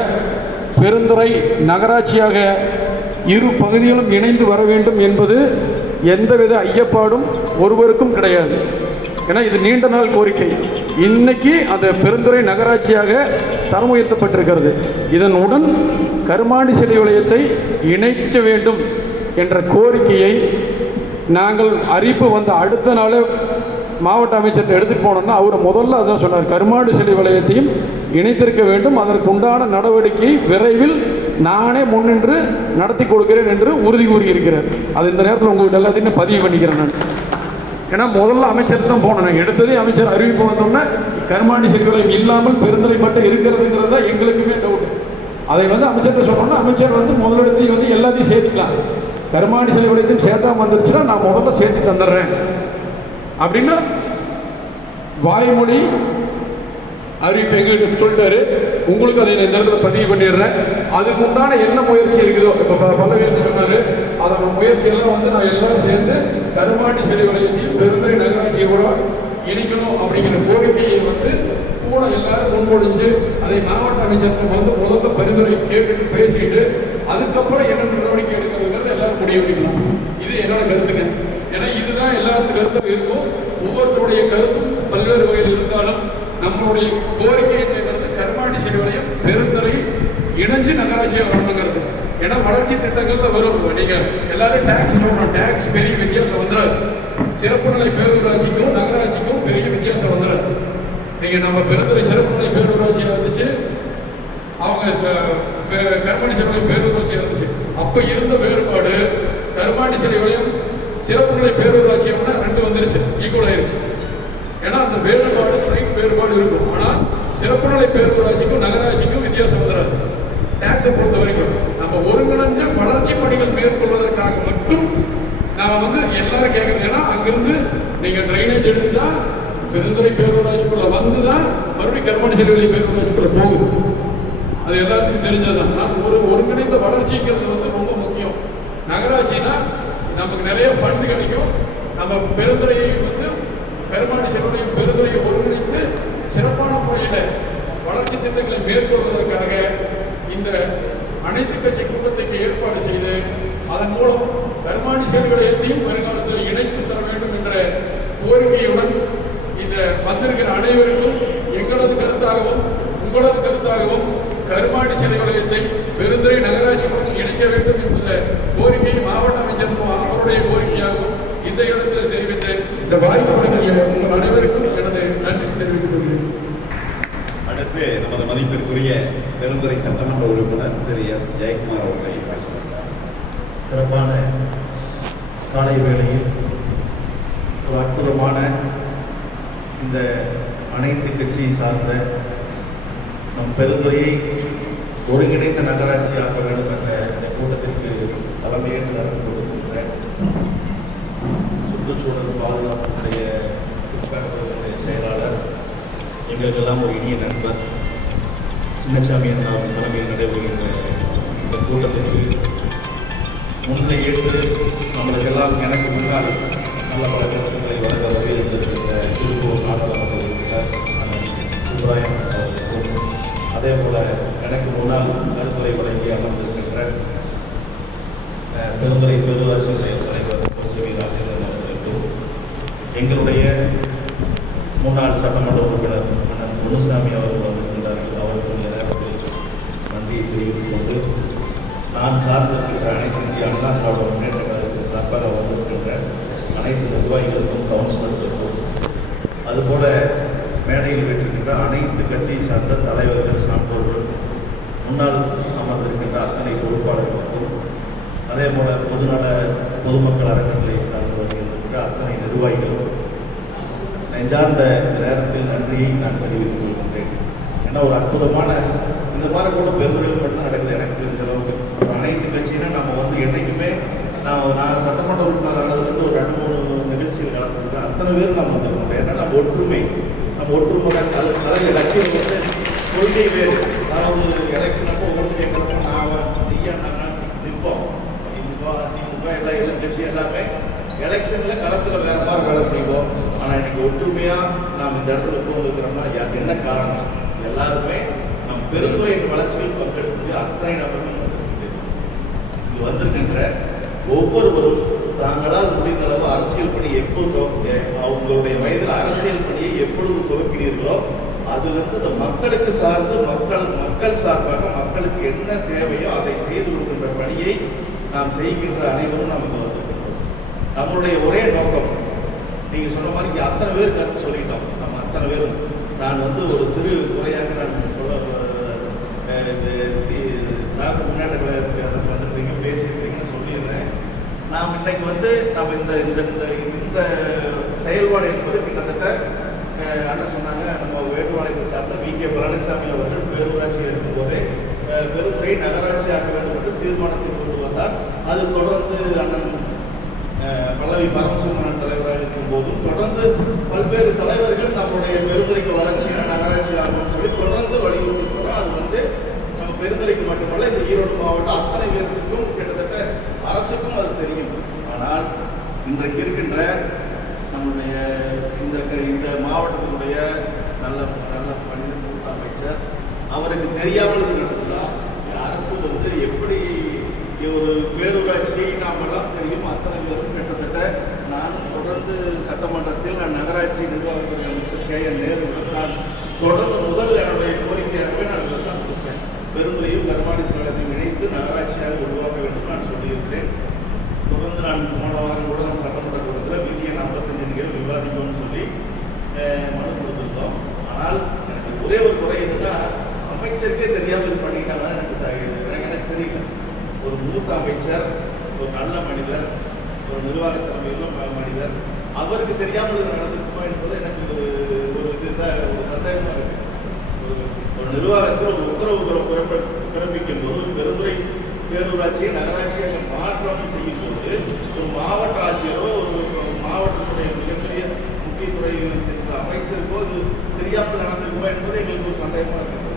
பெருந்துறை நகராட்சியாக இரு பகுதிகளும் இணைந்து வர வேண்டும் என்பது எந்தவித ஐயப்பாடும் ஒருவருக்கும் கிடையாது. ஏன்னா இது நீண்ட நாள் கோரிக்கை. இன்னைக்கு அந்த பெருந்துறை நகராட்சியாக தரம் உயர்த்தப்பட்டிருக்கிறது. இதனுடன் கருமாடி சிலை வளையத்தை இணைக்க வேண்டும் என்ற கோரிக்கையை நாங்கள் அறிவிப்பு வந்த அடுத்த நாள் மாவட்ட அமைச்சர்கிட்ட எடுத்துகிட்டு போனோம்னா அவர் முதல்ல அதான் சொன்னார், கருமாடி சிலை வளையத்தையும் இணைத்திருக்க வேண்டும், அதற்குண்டான நடவடிக்கை விரைவில் நானே முன்னின்று நடத்தி கொடுக்கிறேன் என்று உறுதி கூறியிருக்கிறார். அது இந்த நேரத்தில் உங்களுக்கு எல்லாத்தையுமே பதிவு பண்ணிக்கிறேன் நான். ஏன்னா முதல்ல அமைச்சர் தான் போனேன், நான் எடுத்ததே அமைச்சர் அறிவிப்பு வந்தோம்னா கருமாடி சிலை வளையம் இல்லாமல் பெருந்துறை மட்டும் இருக்கிறதுங்கிறது தான் எங்களுக்குமே டவுட். அதை அமைச்சர்கிட்ட சொன்னோம்னா அமைச்சர் முதலிடத்தையும் எல்லாத்தையும் சேர்த்துக்கலாம், கருமாடி சிலை வளையத்தையும் சேர்த்தாம வந்துருச்சுன்னா நான் முதல்ல சேர்த்து தந்துடுறேன் அப்படின்னு வாய்மொழி அறிவிப்பு எங்கிட்ட சொல்லிட்டாரு. உங்களுக்கு அதை இந்த இடத்துல பதிவு பண்ணிடுறேன். அதுக்கு உண்டான என்ன முயற்சி இருக்குதோ, இப்போ பல்லவி சொன்னாரு, அதோட முயற்சியெல்லாம் நான் எல்லாரும் சேர்ந்து கருமாடி சிலை வளையத்தையும் பெருந்துறை நகராட்சியோட இணைக்கணும் அப்படிங்கிற கோரிக்கையை கூட எல்லாரும் முன்மொழிஞ்சு அதை மாவட்ட அமைச்சருக்கு முதல்ல பரிந்துரை கேட்டுட்டு பேசிட்டு அதுக்கப்புறம் என்ன நடவடிக்கை எடுக்கிறதுங்கிறது எல்லாரும் முடிவு பண்ணிக்கலாம். இது என்னோட கருத்துங்க. ஏன்னா இதுதான் எல்லாத்துக்கும் கருத்தும் இருக்கும். ஒவ்வொருத்தருடைய கருத்தும் பல்வேறு வகையில் இருந்தாலும் நம்மளுடைய கோரிக்கை என்னங்கிறது கருமாடி சிலை வளையம் பெருந்துறை இணைஞ்சு நகராட்சியாக வரணுங்கிறது. ஏன்னா வளர்ச்சி திட்டங்கள்ல வரும், நீங்க எல்லாரும் டாக்ஸ் போடணும், டாக்ஸ் பெரிய வித்தியாசம் வந்துடாது. சிறப்பு நிலை பேரூராட்சிக்கும் நகராட்சிக்கும் பெரிய வித்தியாசம் வந்துடாது. நீங்க நம்ம பெருந்துறை சிறப்பு நிலை பேரூராட்சியாக இருந்துச்சு, அவங்க கருமாடி சிலை வளையம் பேரூராட்சியாக இருந்துச்சு. அப்ப இருந்த வேறுபாடு கருமாடி சிலை வளையம் சிறப்பு நிலை பேரூராட்சியம்னா ரெண்டு வந்துருச்சு, ஈக்குவல் ஆயிருச்சு. ஏன்னா அந்த வேறுபாடு ஸ்லைட் வேறுபாடு இருக்கும். ஆனா சிறப்பு நிலை பேரூராட்சிக்கும் நகராட்சிக்கும் வித்தியாசம் வந்துடாது. டாக்ஸை பொறுத்த வரைக்கும் நம்ம ஒருங்கிணைஞ்ச வளர்ச்சி பணிகள் மேற்கொள்வதற்காக மட்டும் நாம எல்லாரும் கேட்கறது. ஏன்னா அங்கிருந்து நீங்க டிரைனேஜ் எடுத்துட்டா பெருந்துறை பேரூராட்சிக்குள்ள வந்துதான் மறுபடியும் கருமாடி சிலை வளையம் பேரூராட்சிக்குள்ள போகுது. அது எல்லாத்துக்கும் தெரிஞ்சதுதான். ஒரு ஒருங்கிணைந்த வளர்ச்சிங்கிறது ரொம்ப முக்கியம். நகராட்சினா நமக்கு நிறைய ஃபண்ட் கிடைக்கும். நம்ம பெருந்துறையை கருமாடி சிலை வளையம் பெருந்துறையை ஒருங்கிணைத்து சிறப்பான முறையில் வளர்ச்சி திட்டங்களை மேற்கொள்வதற்காக இந்த அனைத்து கட்சி கூட்டத்திற்கு ஏற்பாடு செய்து அதன் மூலம் கருமாடி சிலை வளையத்தையும் வருங்காலத்தில் இணைத்து தர வேண்டும் என்ற கோரிக்கையுடன் இந்த வந்திருக்கிற அனைவருக்கும் எங்களது கருத்தாகவும் உங்களது கருத்தாகவும் கருமாடி சிலை வளையத்தை பெருந்துறை நகராட்சியுடன் இணைக்க வேண்டும் என்ற கோரிக்கை மாவட்ட அமைச்சர் அவருடைய கோரிக்கையாகவும் இந்த இடத்தில் தெரிவித்து இந்த வாய்ப்புடைய உங்கள் அனைவருக்கும் எனது நன்றி தெரிவித்துக் கொள்கிறேன். அடுத்து நமது மதிப்பிற்குரிய பெருந்துறை சட்டமன்ற உறுப்பினர் திரு எஸ் ஜெயக்குமார் அவர்களை பேசுவார். சிறப்பான காலை வேளையில் ஒரு அற்புதமான இந்த அனைத்து கட்சியை சார்ந்த நம் பெருந்துறையை ஒருங்கிணைந்த நகராட்சியாக வேண்டும் என்ற இந்த கூட்டத்திற்கு தலைமையேற்று நடத்தி கொண்டிருக்கின்ற சுற்றுச்சூழல் பாதுகாப்புடைய சிற்பங்களுடைய செயலாளர், எங்களுக்கெல்லாம் ஒரு இனிய நண்பர் சின்னசாமி அண்ணாவின் தலைமையில் நடைபெறுகின்ற இந்த கூட்டத்திற்கு முன்னை ஏற்று நம்மளுக்கெல்லாம் எனக்கு முன்னால் நல்ல பல கருத்துக்களை வழங்க வருகின்ற திருப்பூர் நாடாளுமன்ற உறுப்பினர் சுப்ராயன் அவர்களுக்கும், அதே போல எனக்கு முன்னால் கருத்துரை வழங்கி அமர்ந்திருக்கின்ற பெருந்துறை பேரூராட்சி நிலைய தலைவர் ஓசிவி ராஜேந்திரன் அவர்களுக்கும், எங்களுடைய முன்னாள் சட்டமன்ற உறுப்பினர் அண்ணன் முனுசாமி அவர்கள் வந்திருக்கின்றார்கள், அவருக்கும் இந்த நேரத்தில் நன்றியை தெரிவித்துக் கொண்டு, நான் சார்ந்திருக்கின்ற அனைத்து இந்திய அண்ணா திராவிட முன்னேற்ற கழகத்தின் சார்பாக வந்திருக்கின்ற அனைத்து நிர்வாகிகளுக்கும் கவுன்சிலர்களுக்கும், அதுபோல மேடையில் வைத்திருக்கின்ற அனைத்து கட்சியை சார்ந்த தலைவர்கள் சான்றோர்கள், முன்னால் அமர்ந்திருக்கின்ற அத்தனை பொறுப்பாளர்களுக்கும், அதே போல பொதுமக்கள் அறக்கட்டளை சார்ந்தவர்கள் இருக்கின்ற அத்தனை நிர்வாகிகளுக்கும் நெஞ்சார்ந்த இந்த நேரத்தில் நன்றியை நான் தெரிவித்துக் கொள்கின்றேன். ஏன்னா ஒரு அற்புதமான இந்த மாதிரி கூட பெருந்துறையில் மட்டும்தான் நடக்குது எனக்கு தெரிஞ்ச அளவுக்கு. ஒரு அனைத்து கட்சியினா நம்ம வந்து என்றைக்குமே நான் சட்டமன்ற உறுப்பினர் ஆனதுலேருந்து ஒரு 2-3 நிகழ்ச்சிகள் கலந்துருக்கேன். அத்தனை பேரும் நம்ம வந்துருக்கோம். ஏன்னா நம்ம ஒற்றுமை தான் கலைஞர் கட்சியில் வந்து கொள்கை வேறு. அதாவது எலெக்ஷன் அப்போ ஓட்டு கேட்குறப்போ நாங்கள் நிற்போம். திமுக எல்லா எதிர்கட்சி எல்லாமே எலெக்ஷனில் களத்தில் வேறு மாதிரி வேலை செய்வோம். ஆனால் இன்னைக்கு ஒற்றுமையாக நாம் இந்த இடத்துல உட்கார்ந்துருக்கிறோம்னா என்ன காரணம்? எல்லாருமே நம் பெருந்துறையின் வளர்ச்சியில் பங்கெடுக்கக்கூடிய அத்தனை நபர்கள் இங்கு வந்திருக்கின்ற ஒவ்வொருவரும் தாங்களால் முடிந்த அளவு அரசியல் பணி எப்போது அவங்களுடைய வயதில் அரசியல் பணியை எப்பொழுது துவக்கினீர்களோ அதிலிருந்து இந்த மக்களுக்கு சார்ந்து மக்கள் சார்பாக மக்களுக்கு என்ன தேவையோ அதை செய்து கொடுக்கின்ற பணியை நாம் செய்கின்ற அனைவரும் நமக்கு வந்திருக்கிறோம். நம்மளுடைய ஒரே நோக்கம் நீங்கள் சொன்ன மாதிரி அத்தனை பேர் கருத்து சொல்லிட்டோம். நம்ம அத்தனை பேரும் நான் வந்து ஒரு சிறு குறையாக நான் சொல்ல முன்னேற்ற கழகத்துக்கு வந்துருக்கீங்க பேசியிருக்கீங்கன்னு சொல்லிடுறேன். நாம் இன்னைக்கு வந்து நம்ம இந்த செயல்பாடு என்பது கிட்டத்தட்ட அண்ணன் சொன்னாங்க, நம்ம வேட்பாளத்தை சார்ந்த வி.கே. பழனிசாமி அவர்கள் பேரூராட்சியில் இருக்கும்போதே பெருந்துறை நகராட்சி ஆக்க வேண்டும் என்று தீர்மானத்தை கொண்டு வந்தார். அது தொடர்ந்து அண்ணன் பல்லவி பரமசிவன் தலைவராக இருக்கும் போதும் தொடர்ந்து பல்வேறு தலைவர்கள் நம்முடைய பெருந்துறைக்கு வளர்ச்சியான நகராட்சி ஆகணும்னு சொல்லி தொடர்ந்து வலியுறுத்திருக்கிறோம். அது வந்து நம்ம பெருந்துறைக்கு மட்டுமல்ல, இந்த ஈரோடு மாவட்டம் அத்தனை பேருக்கும் கிட்டத்தட்ட அரசுக்கும் அது தெரியும். ஆனால் இன்றைக்கு இருக்கின்ற நம்முடைய இந்த மாவட்டத்தினுடைய நல்ல மனிதர் மூத்த அமைச்சர் அவருக்கு தெரியாமல் இருக்கிறதுதான் அரசு வந்து எப்படி ஒரு பேரூராட்சியை நாமெல்லாம் தெரியும். அத்தனை பேரும் கிட்டத்தட்ட நானும் தொடர்ந்து சட்டமன்றத்தில் நான் நகராட்சி நிர்வாகத்துறை அமைச்சர் K.N. நேருடன் நான் தொடர்ந்து என்னுடைய கோரிக்கையாகவே நான் இதில் தான் கொடுத்தேன். பெருந்துறையும் கர்மாடி நகரத்தையும் இணைத்து நகராட்சியாக உருவாக்க வேண்டும் நான் சொல்லியிருக்கிறேன். தொடர்ந்து நான் போன வாரம் கூட நம்ம சட்டமன்ற கூட்டத்தில் விதியை 45 விவாதிக்கணும்னு சொல்லி மனு கொடுத்துருந்தோம். ஆனால் எனக்கு ஒரே ஒரு குறை என்னன்னா, அமைச்சருக்கே தெரியாமல் இது பண்ணிட்டாங்க. எனக்கு தெரியல. ஒரு மூத்த அமைச்சர், ஒரு நல்ல மனிதர், ஒரு நிர்வாக திறமையுள்ள மனிதர், அவருக்கு தெரியாமல் இது நடந்திருக்குமா என்பது எனக்கு ஒரு சந்தேகமாக இருக்கு. ஒரு நிர்வாகத்தில் ஒரு உத்தரவு பிறப்பிக்கும் போது ஒரு பெருந்துறை பேரூராட்சியை நகராட்சியாக மாற்றம் செய்யும் போது ஒரு மாவட்ட ஆட்சியரோ ஒரு மாவட்டத்துடைய மிகப்பெரிய முக்கிய துறையில் இருக்கிற அமைச்சருக்கோ இது தெரியாமல் நடந்திருக்குமா என்பது எங்களுக்கு ஒரு சந்தேகமாக இருக்குது.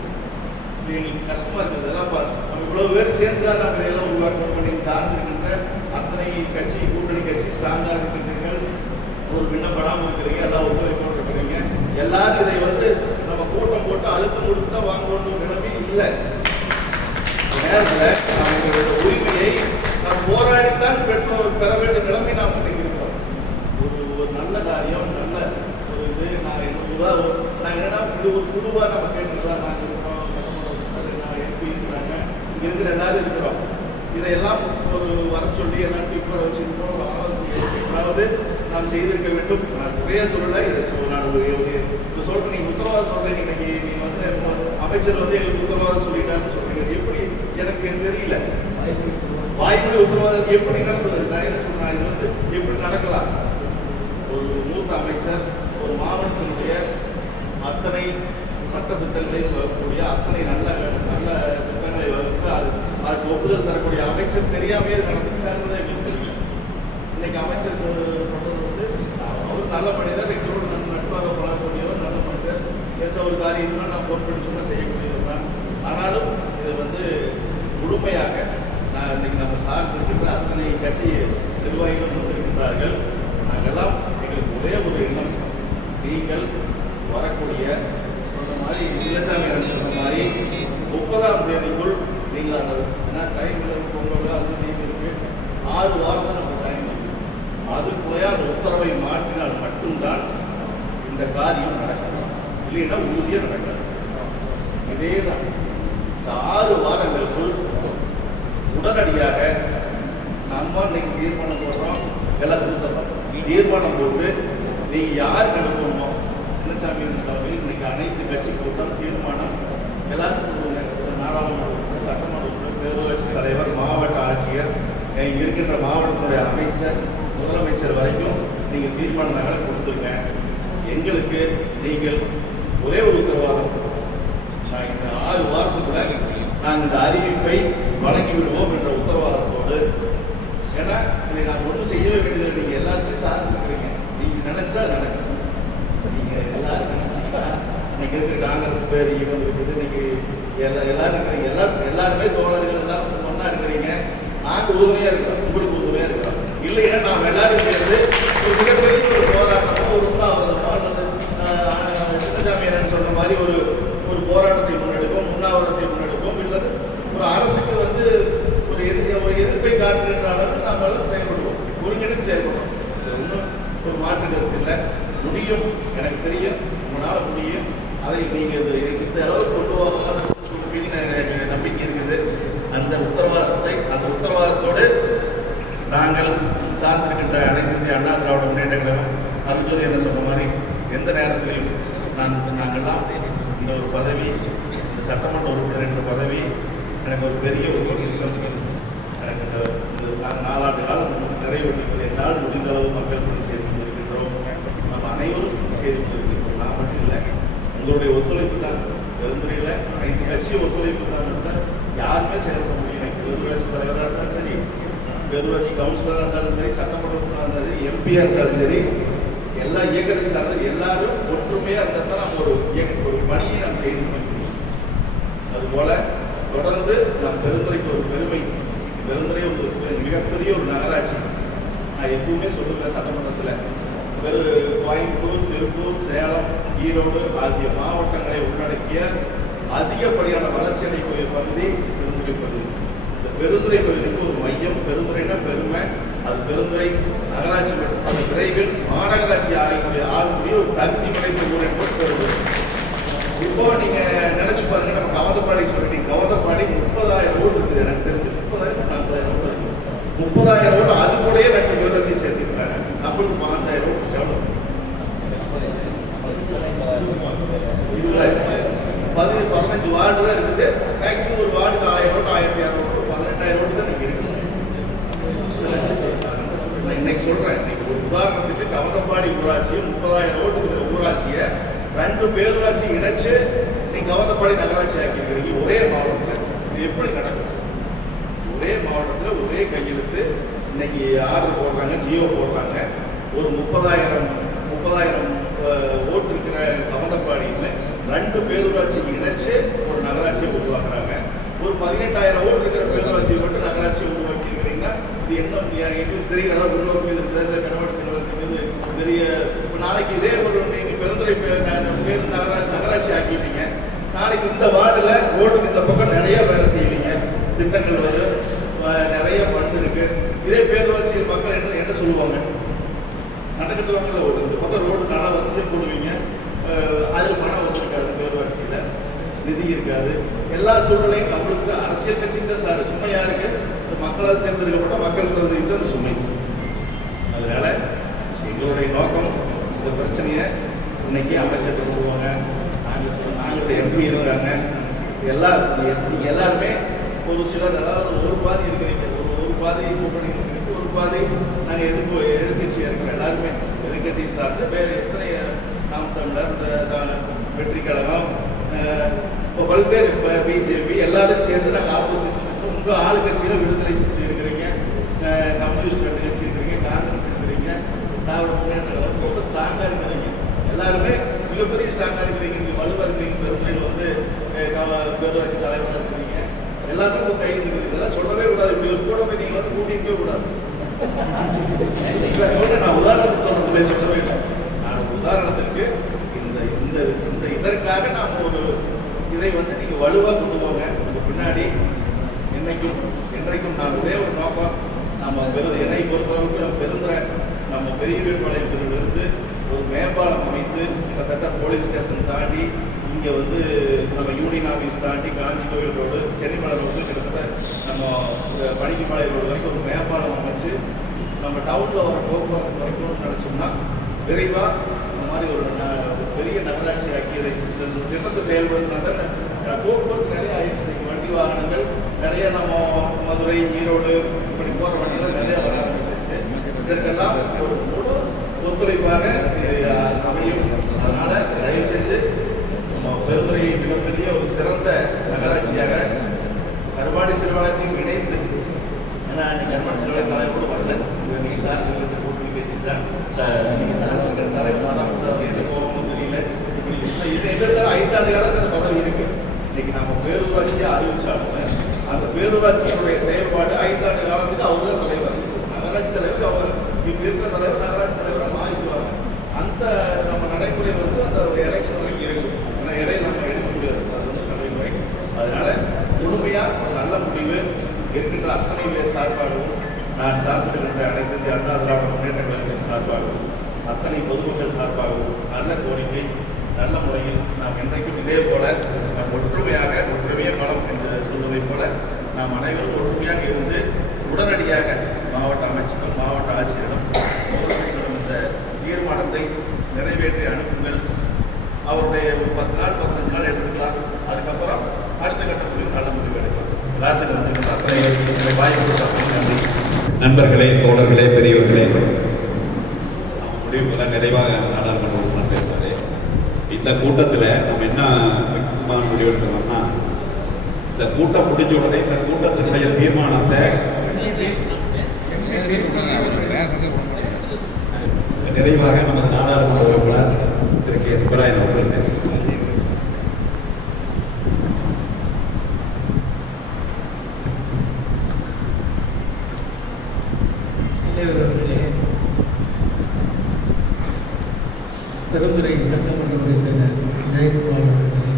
எங்களுக்கு கஷ்டமாக இருக்குது. இதெல்லாம் நம்ம இவ்வளவு பேர் சேர்ந்து தான் நம்ம இதையெல்லாம் உருவாக்கணும். நீங்கள் சார்ந்திருக்கின்ற அத்தனை கட்சி கூட்டணி கட்சி ஸ்ட்ராங்காக இருக்கின்றீர்கள், ஒரு விண்ணப்படாமல் இருக்கிறீங்க, எல்லாம் ஒத்துழைப்போடு இருக்கிறீங்க. எல்லாரும் இதை வந்து நம்ம கூட்டம் போட்டு அழுத்தம் கொடுத்து தான் வாங்கணும் நிலைமை இல்லை. நேரத்தில் நம்மளுடைய உரிமையை நாம் போராடித்தான் பெற வேண்டிய நிலைமை நாம் இருக்கிறோம். ஒரு நல்ல காரியம், நல்ல ஒரு இது நாங்கள் என்னன்னா இது ஒரு குழுவாக நம்ம கேட்டுருக்கோம். நாங்கள் இருக்கிறோம், சட்டமன்ற நான் MP இருக்கிறாங்க, இங்கே இருக்கிற எல்லாரும் இருக்கிறோம். இதையெல்லாம் ஒரு வர சொல்லி எல்லாத்தையும் உட்கார வச்சுருக்கோம். ஒரு ஆலோசனை எப்படியாவது நாம் செய்திருக்க வேண்டும். நான் நிறைய சொல்லலை, இதை நான் இப்போ சொல்கிறேன். நீங்கள் உத்தரவாதம் சொல்கிறீங்க. இன்னைக்கு நீங்கள் வந்து அமைச்சர் வந்து எங்களுக்கு உத்தரவாதம் சொல்லிட்டாருன்னு சொல்கிறீங்க. அது எப்படி எனக்கு தெரியல. வாய்மொழி உத்தரவாதம் எப்படி நடந்தது? நான் என்ன சொல்றேன், இது வந்து எப்படி நடக்கலாம்? ஒரு மூத்த அமைச்சர் ஒரு மாவட்டத்தினுடைய அத்தனை சட்டத்திட்டங்களையும் வகுக்கக்கூடிய அத்தனை நல்ல திட்டங்களை வகுத்து அதுக்கு ஒப்புதல் தரக்கூடிய அமைச்சர் தெரியாமே நடந்துச்சாங்கிறத எங்களுக்கு தெரியல. இன்னைக்கு அமைச்சர் சொல்றது வந்து அவர் நல்ல மனிதர், எங்களோட நட்பாக பழகக்கூடியவர், நல்ல மனிதர், ஏற்ற ஒரு காரியத்தினால் நான் பொறுப்பெடுத்து சொன்னால் செய்யக்கூடியவர் தான். ஆனாலும் இதை வந்து முழுமையாக இன்னைக்கு நம்ம சார்ந்திருக்கின்ற அத்தனை கட்சி நிர்வாகிகள் வந்திருக்கின்றார்கள். நாங்கள்லாம் எங்களுக்கு ஒரே ஒரு எண்ணம், நீங்கள் வரக்கூடிய சொன்ன மாதிரி இல்லச்சாமி சொன்ன மாதிரி 30ஆம் தேதிக்குள் நீங்கள் அதை ஏன்னா டைம் பொங்கல் அது நீங்க இருக்கு 6 வாரம் தான் நம்ம டைம் இருக்கு. அதுக்குள்ளே அந்த உத்தரவை மாற்றினால் மட்டும்தான் இந்த காரியம் நடக்கும். இல்லைன்னா உறுதியாக நடக்காது. இதே தான் இந்த 6 வாரங்களுக்குள் உடனடியாக நம்ம இன்னைக்கு தீர்மானம் போடுறோம். எல்லாம் கொடுத்துறோம். தீர்மானம் போட்டு நீங்கள் யார் அனுப்பணுமோ சின்னசாமி தலைமையில் இன்னைக்கு அனைத்து கட்சி கூட்டம் தீர்மானம் எல்லாருக்கும் நாடாளுமன்ற சட்டமன்ற பேரூராட்சி தலைவர், மாவட்ட ஆட்சியர், இங்கே இருக்கின்ற மாவட்டத்தினுடைய அமைச்சர், முதலமைச்சர் வரைக்கும் நீங்கள் தீர்மான நகலை கொடுத்துருங்க. எங்களுக்கு நீங்கள் ஒரே ஒரு உத்தரவாதம், 6 வாரத்துக்குள்ள நாங்கள் இந்த அறிவிப்பை வழங்கி விடுவோம் என்ற உத்தரவாதத்தோடு. ஏன்னா இதை நான் ஒன்றும் செய்யவே வேண்டியதில்லை. நீங்கள் எல்லாருமே சார்ந்திருக்கிறீங்க. நீங்கள் நினைச்சா நடக்கும். நீங்கள் எல்லாரும் நினைச்சீங்கன்னா இன்னைக்கு இருக்கிற காங்கிரஸ் பேர் இவங்க இருக்குது. இன்னைக்கு எல்லாரும் இருக்கிறீங்க. எல்லாருமே தோழர்கள் எல்லாரும் ஒன்றா இருக்கிறீங்க. நாங்கள் உறுதுணையாக இருக்கிறோம், உங்களுக்கு உறுதுணையாக இருக்கிறோம். இல்லைன்னா நாம் எல்லாரும் சேர்ந்து ஒரு மிகப்பெரிய ஒரு போராட்டமோ ஒரு உண்ணாவிரதமோ அல்லது சின்னசாமியாரன் சொன்ன மாதிரி ஒரு போராட்டத்தை முன்னெடுப்போம், உண்ணாவிரதத்தை முன்னெடுப்போம். இல்லை ஒரு அரசுக்கு வந்து ஒரு எதிர்ப்பை காட்டுகின்ற அளவுக்கு நாம் செயல்படுவோம், ஒருங்கிணைந்து செயல்படுவோம். இது ஒன்றும் ஒரு மாற்று கருத்து இல்லை. முடியும், எனக்கு தெரியும், உங்களால் முடியும். அதை நீங்கள் இந்த அளவுக்கு கொண்டு போகலாம் எனக்கு நம்பிக்கை இருக்குது. அந்த உத்தரவாதத்தோடு நாங்கள் சார்ந்திருக்கின்ற அனைத்து இந்திய அண்ணா திராவிட முன்னேற்ற கழகம் அருள்ஜோதி என்ன சொன்ன மாதிரி எந்த நேரத்திலையும் நாங்கள்லாம் இந்த ஒரு பதவி, இந்த சட்டமன்ற உறுப்பினர் என்ற பதவி எனக்கு ஒரு பெரிய ஒரு பொக்கிஷம். எனக்கு இந்த 4 ஆண்டு காலம் நிறைவேற்றிருப்பது என்னால் முடிந்த அளவு மக்கள் பணி செய்து கொண்டிருக்கின்றோம். நம்ம அனைவரும் செய்து கொண்டிருக்கின்றோம். நான் மட்டும் இல்லை, உங்களுடைய ஒத்துழைப்பு தான். பெருந்துறையில் அனைத்து கட்சி ஒத்துழைப்பு தான் யாருமே செயல்பட முடியும். எனக்கு பேரூராட்சி தலைவராக இருந்தாலும் சரி, பேரூராட்சி கவுன்சிலராக இருந்தாலும் சரி, சட்டமன்ற உறுப்பினராக இருந்தாலும் சரி, எம்பியாக இருந்தாலும் சரி, எல்லா இயக்கத்தை சார்ந்த எல்லாரும் ஒற்றுமையாக இருந்தால் தான் நம்ம ஒரு பணியை நாம் செய்து முடியும். அதுபோல தொடர்ந்து நம் பெருந்துறைக்கு ஒரு பெருமை. பெருந்துறை ஒரு மிகப்பெரிய ஒரு நகராட்சி. நான் எப்பவுமே சொல்லுவேன், சட்டமன்றத்தில் கோயம்புத்தூர், திருப்பூர், சேலம், ஈரோடு ஆகிய மாவட்டங்களை உள்ளடக்கிய அதிகப்படியான வளர்ச்சி அடையக்கூடிய பகுதி பெருந்துறை பகுதி. இந்த பெருந்துறை பகுதிக்கு ஒரு மையம். பெருந்துறைனா பெருமை. அது பெருந்துறை நகராட்சி அது விரைவில் மாநகராட்சி ஆகக்கூடிய ஒரு தகுதி படைத்த ஊர் என்பது பெருந்துறை. இப்போ நீங்க நினைச்சு பாருங்க, நம்ம கவந்தப்பாடி சொல்லிட்டீங்க. கவந்தப்பாடி 30,000 ரோடு இருக்குது. எனக்கு தெரிஞ்சு 30,000 40,000 ரோடு இருக்கு. 30,000 ரோடு அது கூடயே 2 பேரூராட்சி சேர்த்துக்கிறாங்க. நம்மளுக்கு 5,000 ரோடு எவ்வளவு? 15 வார்டு தான் இருக்குது. மேக்சிமம் ஒரு வார்டுக்கு 1000 ரோடு, 1200 18,000 ரோடு தான் நீங்க இருக்கு. இன்னைக்கு சொல்றேன், இன்னைக்கு ஒரு உதாரணத்துக்கு கவந்தப்பாடி ஊராட்சியும் 30,000 ரோடு இருக்கிற ஊராட்சியை 2 பேரூராட்சி இணைச்சு நீங்க கவந்தப்பாடி நகராட்சி ஆக்கியிருக்கிறீங்க ஒரே மாவட்டத்தில். இது எப்படி நடக்கும்? ஒரே மாவட்டத்தில் ஒரே கையெழுத்து இன்னைக்கு ஆர்டர் போடுறாங்க, ஜியோ போடுறாங்க. ஒரு 30,000 ஓட்டு இருக்கிற கவந்தப்பாடியில் 2 பேரூராட்சி இணைச்சு ஒரு நகராட்சியை உருவாக்குறாங்க. ஒரு 18,000 ஓட்டு இருக்கிற பேரூராட்சியை மட்டும் நகராட்சியை உருவாக்கி இருக்கிறீங்கன்னா இது என்ன எங்களுக்கு தெரியல. இன்னொரு மீது கனவாடி செல்வத்துக்கு பெரிய நாளைக்கு இதே ஒரு நீங்க பெருந்துறை பேர் நகராட்சி ஆக்கிட்டீங்க. நாளைக்கு இந்த வார்டில் ரோட்டுக்கு இந்த பக்கம் நிறைய வேலை செய்வீங்க. திட்டங்கள் வரும், நிறைய ஃபண்ட் இருக்கு. இதே பேரூராட்சி மக்கள் என்ன சொல்லுவாங்க? சண்டை கட்டுவாங்கல்ல. ஒரு இந்த பக்கம் ரோடு நல்லா வசதியும் போடுவீங்க, அதில் பணம் வந்திருக்காது, பேரூராட்சியில் நிதி இருக்காது. எல்லா சூழ்நிலையும் நம்மளுக்கு அரசியல் கட்சி தான் சார் சுமையா இருக்கு. மக்களால் தேர்ந்தெடுக்கப்பட்ட மக்களுக்கு இது சுமை. அதனால எங்களுடைய நோக்கம் இந்த பிரச்சனையை இன்னைக்கு அமைச்சர் போடுவாங்க. நாங்களுடைய எம்பி இருக்கிறாங்க. நீங்க எல்லாருமே ஒரு சிலர், அதாவது ஒரு பாதி இருக்கிறீங்க, ஒரு பாதி கூட்டணி இருக்கிறீங்க, ஒரு பாதி நாங்கள் எதிர்கட்சியாக இருக்கிறோம். எல்லாருமே எதிர்கட்சியை சார்ந்து வேறு எத்தனை நாம் தமிழர், வெற்றி கழகம், இப்போ பல்வேறு பிஜேபி எல்லாரும் சேர்ந்து நாங்கள் ஆப்போசிட். உங்கள் ஆளுங்கட்சியில் விடுதலை செஞ்சு இருக்கிறீங்க, கம்யூனிஸ்ட் 2 கட்சி இருக்கிறீங்க, காங்கிரஸ் இருக்கிறீங்க, திராவிட முன்னேற்ற கழகம் ரொம்ப ஸ்ட்ராங்காக இருக்கிறீங்க. எல்லாருமே மிகப்பெரிய ஸ்ட்ராங்காக இருக்கிறீங்க. நீங்கள் வலுவாக இருக்கிறீங்க. பெருந்துறையில் வந்து பேரூராட்சி தலைவராக இருக்கிறீங்க. எல்லாமே உங்கள் கையில் இருக்குது. இதெல்லாம் சொல்லவே கூடாது. இப்படி ஒரு கூட்டத்தை நீங்கள் வந்து கூட்டியிருக்கவே கூடாது. நான் உதாரணத்துக்கு சொல்லவே இல்லை. நான் உதாரணத்திற்கு இந்த இதற்காக நாம் ஒரு இதை வந்து நீங்கள் வலுவாக கொண்டு போங்க. உங்கள் பின்னாடி என்றைக்கும் நான் ஒரே ஒரு நோக்கம், நம்ம என்னை பொறுத்தளவுக்கு நம்ம பெருந்துறை நம்ம பெரிய வீழ்மலையிலிருந்து ஒரு மேம்பாலம் அமைத்து கிட்டத்தட்ட போலீஸ் ஸ்டேஷன் தாண்டி இங்கே வந்து நம்ம யூனியன் ஆஃபீஸ் தாண்டி காஞ்சி கோயில் ரோடு, சென்னிமலை ரோடு, கிட்டத்தட்ட நம்ம பணிக்குமலை ரோடு வரைக்கும் ஒரு மேம்பாலம் அமைச்சு நம்ம டவுனில் வர போக்குவரத்து குறைக்கணும்னு நினச்சோம்னா விரைவாக இந்த மாதிரி ஒரு பெரிய நகராட்சி ஆக்கியதை திட்டத்தை செயல்படுத்தினா போக்குவரத்து நிறைய ஆயிடுச்சு. வண்டி வாகனங்கள் நிறைய நம்ம மதுரை, ஈரோடு இப்படி போகிற வண்டிகள் நிறைய வர ஆரம்பிச்சிருச்சு. இதற்கெல்லாம் ஒரு முழு ஒத்துழைப்பாக அமையும். அதனால தயவு செஞ்சு நம்ம பெருந்துறை மிகப்பெரிய ஒரு சிறந்த பேரூராட்சியை அறிவிச்சாலும் அந்த பேரூராட்சியினுடைய செயல்பாடு 5 ஆண்டு காலத்துக்கு அவர் தான் தலைவர். நகராட்சி தலைவர் அவர், இப்போ இருக்கிற தலைவர் நகராட்சி தலைவராக மாறிக்குவாங்க. அந்த நம்ம நடைமுறை வந்து அந்த ஒரு எலெக்ஷன் வரைக்கும் இருக்கும். ஏன்னா இடையில நம்ம எடுக்க முடியாது, அது வந்து நடைமுறை. அதனால முழுமையாக ஒரு நல்ல முடிவு இருக்கின்ற அத்தனை பேர் சார்பாகவும், நான் சார்ந்திருக்கின்ற அனைத்து இந்திய அண்ணா திராவிட முன்னேற்ற கழகத்தின் சார்பாகவும், அத்தனை பொதுமக்கள் சார்பாகவும் நல்ல கோரிக்கை, நல்ல முறையில் நாம் இன்றைக்கும் இதே போல ஒற்றுமையே பலம் என்று சொல்வதைப் போல நாம் அனைவரும் ஒற்றுமையாக இருந்து உடனடியாக மாவட்ட அமைச்சரும் மாவட்ட ஆட்சியரிடம் முதலமைச்சரும் இந்த தீர்மானத்தை நிறைவேற்றி அனுப்புங்கள். அவருடைய ஒரு 10 நாள் 15 நாள் எடுத்துக்கலாம். அதுக்கப்புறம் அடுத்த கட்ட முடிவு நல்ல முடிவு எடுக்கலாம். எல்லாத்துக்கும் வந்திருக்கிற அத்தனை வாய்ப்பு நன்றி. நண்பர்களே, தோழர்களே, பெரியவர்களே, முடிவு தான் நிறைவாக நாடாளுமன்ற உறுப்பினர் பேசுவார். இந்த கூட்டத்தில் நம்ம என்ன முக்கியமான முடிவு எடுக்கணும்னா, இந்த கூட்டம் முடிஞ்ச உடனே இந்த கூட்டத்தினுடைய தீர்மானத்தை நிறைவாக நமது நாடாளுமன்ற உறுப்பினர் திரு கே. சுப்பராயன் அவர்கள் பேசுகிறார். தலைவர்களே, பெருந்துறை சட்டமன்ற உறுப்பினர் ஜெயக்குமார் அவர்களே,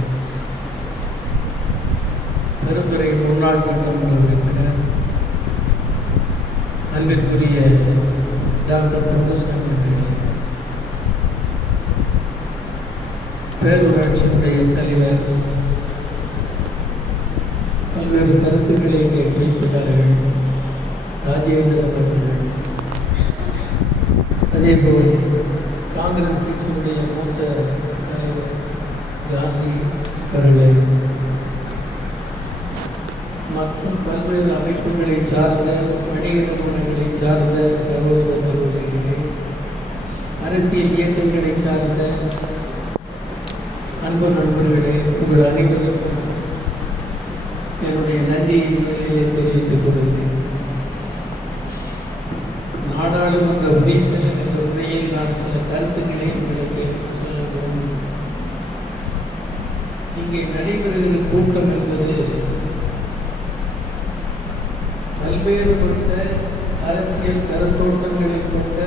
பெருந்துறை முன்னாள் சட்டமன்ற உறுப்பினர் அன்பிற்குரிய டாக்டர் பொன்னுசாமி அவர்களே, பேரூராட்சியினுடைய தலைவர் பல்வேறு கருத்துக்களை இங்கே குறிப்பிட்டார்கள். ராஜேந்திரன் அவர்கள், அதேபோல் காங்கிரஸ் கட்சியினுடைய மூத்த தலைவர் காந்தி அவர்களை மற்றும் பல்வேறு அமைப்புகளை சார்ந்த, வணிக நிறுவனங்களை சார்ந்த சகோதர சகோதரிகளே, அரசியல் இயக்கங்களை சார்ந்த அன்பு நண்பர்களே, உங்கள் அனைவருக்கும் என்னுடைய நன்றியை தெரிவித்துக் கொள்கிறேன். நாடாளுமன்ற உறுப்பினர் என்ற முறையில் நான் சில கருத்துக்களை உங்களுக்கு சொல்ல வேண்டும். இங்கே நடைபெறுகிற கூட்டம் என்பது பல்வேறுபட்ட அரசியல் கருத்தோட்டங்களை கொண்ட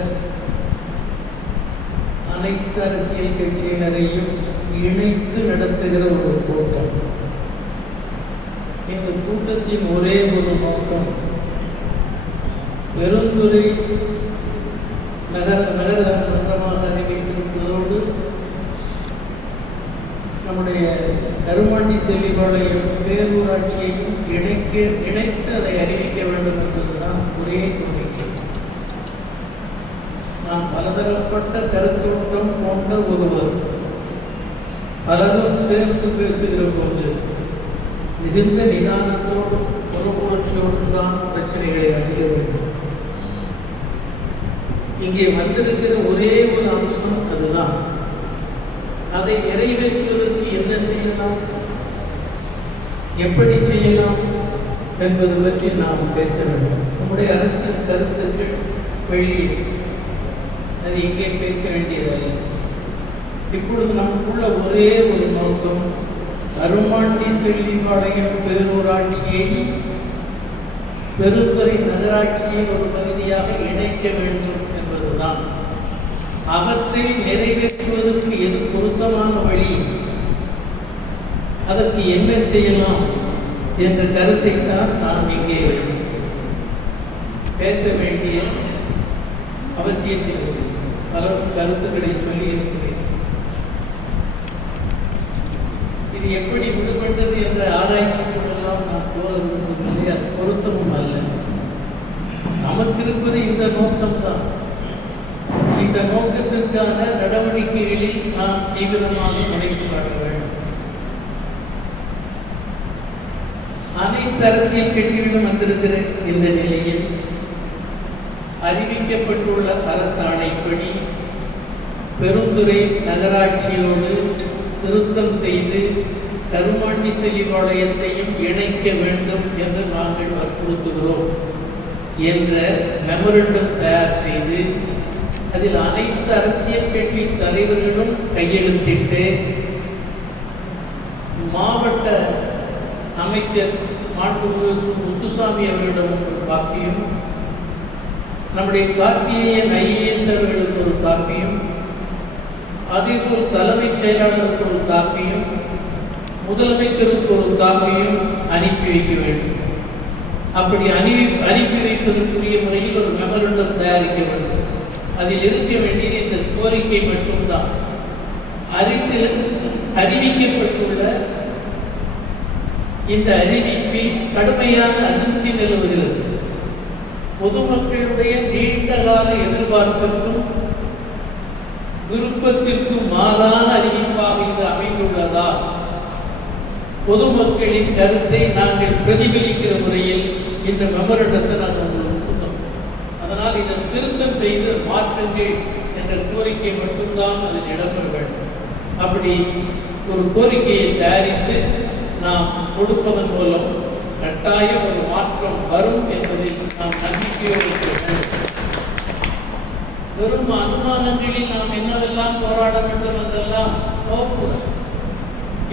அனைத்து அரசியல் கட்சியினரையும் இணைத்து நடத்துகிற ஒரு கூட்டம். இந்த கூட்டத்தின் ஒரே ஒரு நோக்கம், பெருந்துறை நகரமன்றமாக அறிவித்திருப்பதோடு நம்முடைய கருமாண்டி செல்லிபாளையம் பேரூராட்சியையும் இணைத்து அதை அறிவிக்க வேண்டும் என்பதுதான் ஒரே கோரிக்கை. நாம் பலதரப்பட்ட கருத்தோட்டம் கொண்ட ஒருவர் பலரும் சேர்த்து பேசுகிற போது மிகுந்த நிதானத்தோடும் பொறுப்புணர்ச்சியோடும் தான் பிரச்சனைகளை அணுக வேண்டும். இங்கே வந்திருக்கிற ஒரே ஒரு அம்சம் அதுதான். அதை நிறைவேற்றுவதற்கு என்ன செய்யலாம், எப்படி செய்யலாம் என்பது பற்றி நாம் பேச வேண்டும். நம்முடைய அரசியல் கருத்துக்கள் வெளியே, அது இங்கே பேச வேண்டியதல்ல. இப்பொழுது நமக்குள்ள ஒரே ஒரு நோக்கம், கருமாண்டி செல்லிபாளையம் பேரூராட்சியை பெருந்துறை நகராட்சியின் ஒரு பகுதியாக இணைக்க வேண்டும் என்பதுதான். அவற்றை நிறைவேற்றுவதற்கு எது பொருத்தமான வழி, அதற்கு என்ன செய்யலாம் என்ற கருத்தை தான் நாம் இங்கே பேச வேண்டிய அவசியத்தில் பல கருத்துக்களை சொல்லி இருக்கிறேன். இது எப்படி விடுபட்டது என்ற ஆராய்ச்சிகளெல்லாம் நான் போக விரும்பவில்லை, அது பொருத்தமும் அல்ல. நமக்கு இருப்பது இந்த நோக்கம்தான். இந்த நோக்கத்திற்கான நடவடிக்கைகளில் நாம் தீவிரமாக முனைப்பு காட்ட வேண்டும். அனைத்து அரசியல் கட்சிகளும் வந்திருக்கிற இந்த நிலையில் அறிவிக்கப்பட்டுள்ள அரசாணைப்படி பெருந்துறை நகராட்சியோடு திருத்தம் செய்து கருமாண்டி செல்லிபாளையத்தையும் இணைக்க வேண்டும் என்று நாங்கள் வற்புறுத்துகிறோம் என்ற மெமரண்டம் தயார் செய்து அதில் அனைத்து அரசியல் கட்சி தலைவர்களும் கையெழுத்திட்டு மாவட்ட அமைச்சர் மாண்புமிகு முத்துசாமி அவர்களிடம் ஒரு காப்பியும், நம்முடைய கார்த்திகேயன் ஐஏஎஸ் அவர்களுக்கு ஒரு காப்பியும், அதேபோல் தலைமைச் செயலாளருக்கு ஒரு காப்பியும், முதலமைச்சருக்கு ஒரு காப்பியும் அனுப்பி வைக்க வேண்டும். அப்படி அனுப்பி வைப்பதற்குரிய முறையில் ஒரு மெமரண்டம் தயாரிக்க வேண்டும். அதில் இருக்க வேண்டியது இந்த கோரிக்கை மட்டும்தான். அறிவிக்கப்பட்டுள்ள இந்த அறிவிப்பில் கடுமையான அதிருப்தி நிலவுகிறது. பொதுமக்களுடைய நீண்ட கால எதிர்பார்ப்பிற்கும் விருப்பத்திற்கும் மாறான அறிவிப்பாக இது அமைந்துள்ளதா? பொதுமக்களின் கருத்தை நாங்கள் பிரதிபலிக்கிற முறையில் இந்த மெமரண்டத்தை நாங்கள் உங்களுக்கு கொடுத்தோம். அதனால் இதை திருத்தம் செய்து மாற்றுங்கள் என்ற கோரிக்கை மட்டும்தான் அதில் இடம்பெற வேண்டும். அப்படி ஒரு கோரிக்கையை தயாரித்து நாம் கொடுப்பதன் மூலம் கட்டாய ஒரு மாற்றம் வரும் என்பதில் நாம் நம்பிக்கையோடு இருக்கிறோம். வெறும் அனுமானங்களில் நாம் என்னவெல்லாம் போராட வேண்டும் என்றெல்லாம் போகக்கூடாது.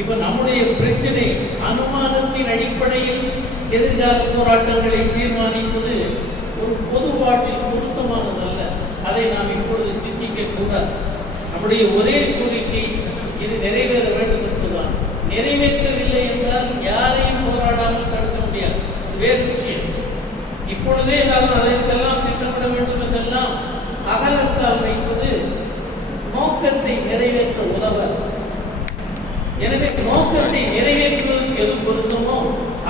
இப்ப நம்முடைய பிரச்சனை அனுமானத்தின் அடிப்படையில் எதிர்கால போராட்டங்களை தீர்மானிப்பது ஒரு பொதுப்பாட்டில் பொருத்தமானதல்ல. அதை நாம் இப்பொழுது சிந்திக்க கூடாது. நம்முடைய ஒரே கோரிக்கை இது நிறைவேற வேண்டும் என்பதுதான். நிறைவேற்றவில்லை என்றால் யாரையும் போராடாமல் தடுக்க முடியாது. வேறு விஷயம். இப்பொழுதே நாம் அதற்கெல்லாம் திட்டமிட வேண்டும் என்றெல்லாம் அகலத்தால் வைப்பது நோக்கத்தை நிறைவேற்ற உதவாது. எனவே நோக்கத்தை நிறைவேற்றுவதற்கு எது பொருத்தமோ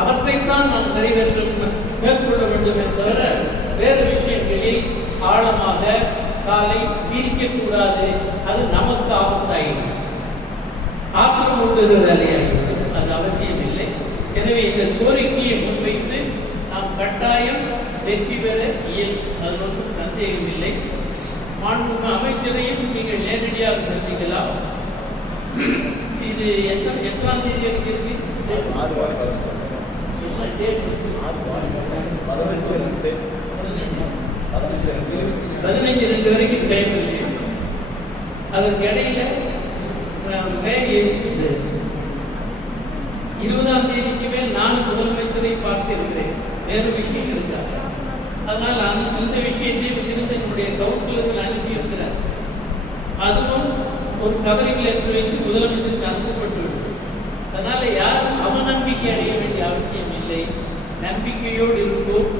அவற்றைத்தான் நாம் மேற்கொள்ள வேண்டும் தவிர வேறு விஷயங்களில் ஆழமாக காலை விரிக்கக்கூடாது. அது நமக்கு ஆபத்தாயிடும், ஆத்திரமூட்டுகிற வேலையாகிவிடும். அது அவசியம் இல்லை. எனவே இந்த கோரிக்கையை முன்வைத்து நாம் கட்டாயம் வெற்றி பெற இயலும். அதில் ஒன்றும் சந்தேகம் இல்லை. மாண்புமிகு அமைச்சரையும் நீங்கள் நேரடியாக சந்திக்கலாம். இது எத்தனாம் தேதி இருக்கிறது? 15/2 வரைக்கும் டைம் இருக்கு. அதற்கு இடையில மே 20ஆம் தேதிக்கு மேல் நானும் முதலமைச்சரை பார்த்து இருக்கிறேன் வேறு விஷயங்களுக்காக. அதனால் அந்த விஷயத்தை இருந்து என்னுடைய கவுன்சிலர்கள் அனுப்பி இருக்கிறார். அதுவும் ஒரு கவரிங் லெட்டர் வச்சு முதலமைச்சருக்கு அனுப்பப்பட்டு விட்டது. அதனால யாரும் அவநம்பிக்கை அடைய வேண்டிய அவசியம் இல்லை. நம்பிக்கையோடு இருப்போம்,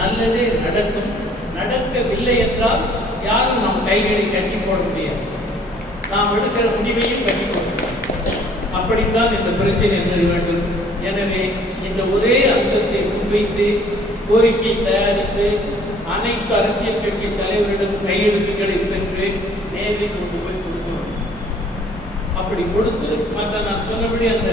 நல்லதே நடக்கும். நடக்கவில்லை என்றால் யாரும் நம் கைகளை கட்டி போட முடியாது. நாம் எடுக்கிற முடிவையும் கட்டி போட முடியாது. அப்படித்தான் இந்த பிரச்சனை எழுத வேண்டும். எனவே இந்த ஒரே அம்சத்தை முன்வைத்து கோரிக்கை தயாரித்து அனைத்து அரசியல் கட்சி தலைவரிடம் கையெழுத்துக்களை பெற்று நேரில் கொண்டு போய் கொடுக்கணும். அப்படி கொடுத்து மற்ற நான் சொன்னபடி அந்த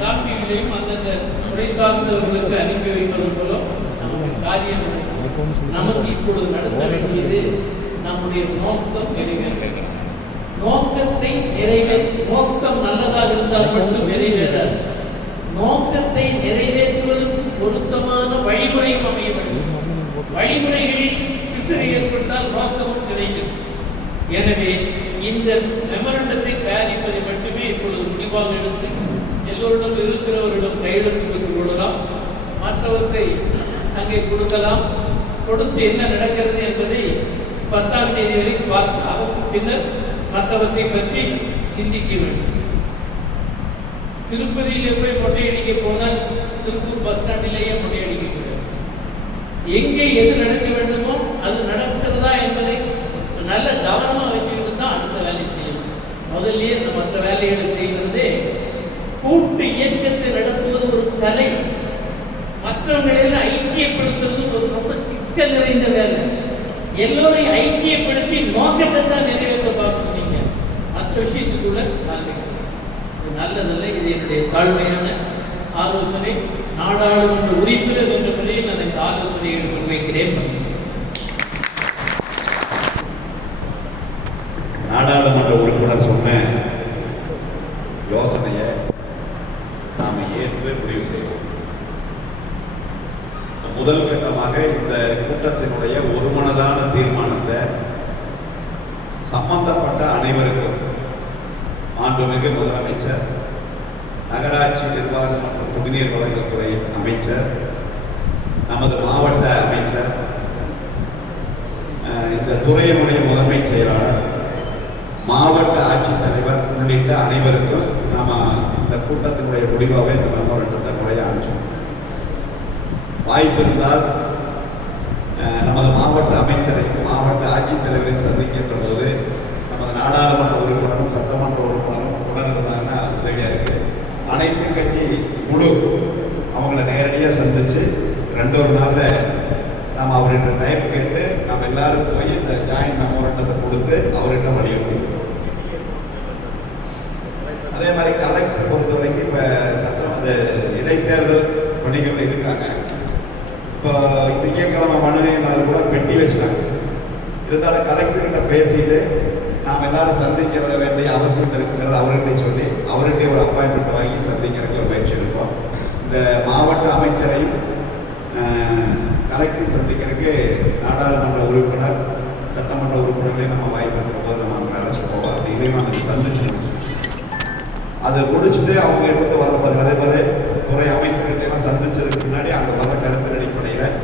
காப்பிகளையும் அந்தந்த முறை சார்ந்தவர்களுக்கு அனுப்பி வைப்பதன் மூலம் நமக்கு காரியம் நடக்கும். நமக்கு இப்பொழுது நடத்த வேண்டியது நம்முடைய நோக்கம் நிறைவேற்ற. நோக்கத்தை நோக்கம் நல்லதாக இருந்தால் மட்டும் நிறைவேறாது. நோக்கத்தை நிறைவேற்றுவதற்கு பொருத்தமான வழிமுறையும் அமைய வேண்டும். வழிமுறைகளில் பிசகு ஏற்பட்டால் நோக்கமும் சிதைக்கும். எனவே இந்த மெமரண்டத்தை தயாரிப்பதை மட்டுமே இப்பொழுது முடிவாக எடுத்து எல்லோரிடம் இருக்கிறவரிடம் கையெழுத்து பெற்றுக் கொள்ளலாம். மற்றவற்றை அங்கே கொடுக்கலாம். கொடுத்து என்ன நடக்கிறது என்பதை 10ஆம் தேதி வரை பார்த்து அதற்கு பின்னர் மற்றவற்றை பற்றி சிந்திக்க வேண்டும். திருப்பதியிலே போய் மொட்டையடிக்க போனால் திருப்பூர் பஸ் ஸ்டாண்டிலேயே மொட்டையடிக்கக்கூடாது. எங்கே எது நடக்க வேண்டுமோ அது நடக்கிறதா என்பதை நல்ல கவனமாக வச்சுக்கிட்டு தான் அடுத்த வேலையை செய்யணும். முதல்லயே இந்த மற்ற வேலைகளை செய்கிறதே கூட்டு இயக்கத்தை நடத்துவது ஒரு கலை. மற்றவங்களெல்லாம் ஐக்கியப்படுத்துறது ஒரு ரொம்ப சிக்கல் நிறைந்த வேலை. எல்லோரையும் ஐக்கியப்படுத்தி நோக்கத்தை தான் நிறைவேற்ற பார்க்கணும். நீங்க மற்ற விஷயத்துக்குள்ள இது நல்லதில்லை. இது என்னுடைய தாழ்மையான ஆலோசனை. நாடாளுமன்ற உறுப்பினர் என்ற முறையில் நான் இந்த ஆலோசனையை முன்வைக்கிறேன். நாடாளுமன்ற உறுப்பினர் சொன்ன யோசனையை நாம் ஏற்று முடிவு செய்வோம். முதல் கட்டமாக இந்த கூட்டத்தினுடைய ஒருமனதான தீர்மானத்தை சம்பந்தப்பட்ட அனைவருக்கும் மாண்புமிகு முதலமைச்சர் நகராட்சி நிர்வாகம் மற்றும் குடிநீர் வழங்கல் துறை அமைச்சர், நமது மாவட்ட அமைச்சர், இந்த துறையினுடைய முதன்மை செயலாளர், மாவட்ட ஆட்சித்தலைவர் உள்ளிட்ட அனைவருக்கும் நாம இந்த கூட்டத்தினுடைய முடிவாக இந்த மெமோரண்டத்தை முறையாக அனுப்பிச்சோம். வாய்ப்பு இருந்தால் நமது மாவட்ட அமைச்சரை, மாவட்ட ஆட்சித்தலைவரையும் சந்திக்கின்ற போது நமது நாடாளுமன்ற உறுப்பினரும் சட்டமன்ற உறுப்பினரும் உணர்ந்தாங்கன்னா உதவியாக இருக்கு. அனைத்து கட்சி குழு அவங்கள நேரடியாக சந்திச்சு 2 நாளில் நாம் அவர்கிட்ட டைம் கேட்டு நம்ம எல்லாரும் போய் இந்த ஜாயின்ட் மெமோரண்டத்தை கொடுத்து அவர்கிட்ட வலியுறுத்தி. அதே மாதிரி கலெக்டர் பொறுத்த வரைக்கும் இப்போ சட்டம் அது இடைத்தேர்தல் பணிகள் இருக்காங்க. இப்போ திங்கட்கிழமை மனுநாள் கூட பெட்டி வச்சுட்டாங்க. இருந்தாலும் கலெக்டர்கிட்ட பேசிட்டு நாம் எல்லாரும் சந்திக்கிறத வேண்டிய அவசியம் இருக்குங்கிறத அவர்கிட்ட சொல்லி அவர்கிட்ட ஒரு அப்பாயின்மெண்ட் வாங்கி சந்திக்கிறதுக்கு ஒரு முயற்சி எடுப்போம். இந்த மாவட்ட அமைச்சரையும் கலெக்டர் சந்திக்கிறதுக்கு நாடாளுமன்ற உறுப்பினர், சட்டமன்ற உறுப்பினர்களையும் நம்ம வாய்ப்பு இருக்கிற போது நம்ம அவங்க அழைச்சி போவோம். அப்படிங்கிறே நம்ம சந்திச்சு முடிச்சோம். அதை முடிச்சுட்டு அவங்க எடுத்து வரப்படுற அதே மாதிரி துறை அமைச்சர்களெல்லாம் சந்திச்சதுக்கு முன்னாடி அங்கே வர கருத்தின் அடிப்படையில்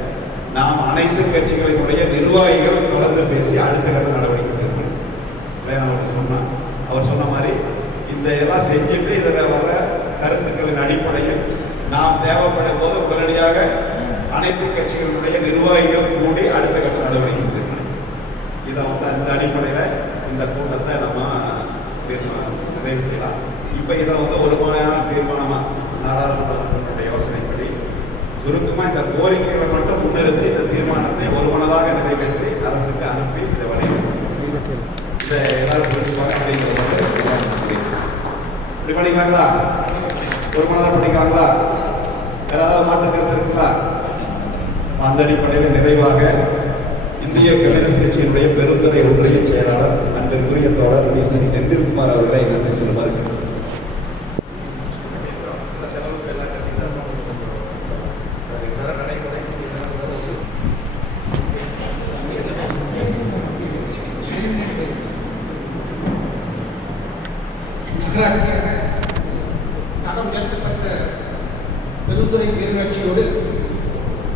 நாம் அனைத்து கட்சிகளினுடைய நிர்வாகிகள் கலந்து பேசி அடுத்த கட்ட நடவடிக்கை மேற்கொள்ளும். அவர் சொன்ன மாதிரி இந்த இதெல்லாம் செஞ்சுட்டு இதில் வர கருத்துக்களின் அடிப்படையில் நாம் தேவைப்படும் போது உடனடியாக அனைத்து கட்சிகளுடைய நிர்வாகிகள் கூடி அடுத்த கட்ட நடவடிக்கை மேற்கொள்ளும். இதை அந்த அடிப்படையில் இந்த கூட்டத்தை நம்ம நிறைவு செய்யலாம். இப்போ இதை ஒரு மணி நேரம் தீர்மானமாக நாடாளுமன்ற யோசனைப்படி சுருக்கமாக இந்த கோரிக்கைகளை மட்டும் முன்னிறுத்தி இந்த தீர்மானத்தை ஒரு மனதாக நிறைவேற்றி அரசுக்கு அனுப்பி இதை வரையறுக்கும். இதை எல்லாரும் புரிஞ்சுப்பாங்க. இப்படி படிக்கலாங்களா? ஒரு மனதாக படிக்கலாங்களா? வேற ஏதாவது மாற்று கருத்து இருக்குங்களா? அந்த அடிப்படையில் நிறைவாக இந்திய கம்யூனிஸ்ட் கட்சியினுடைய பெருந்துறை ஒன்றிய செயலாளர் அன்பிற்குரிய தோழர் வி.சி. செந்தில்குமார் அவர்களை நன்றி சொல்லுமாறு. நகராட்சியாக தரம் உயர்த்தப்பட்ட பெருந்துறை பேரூராட்சியோடு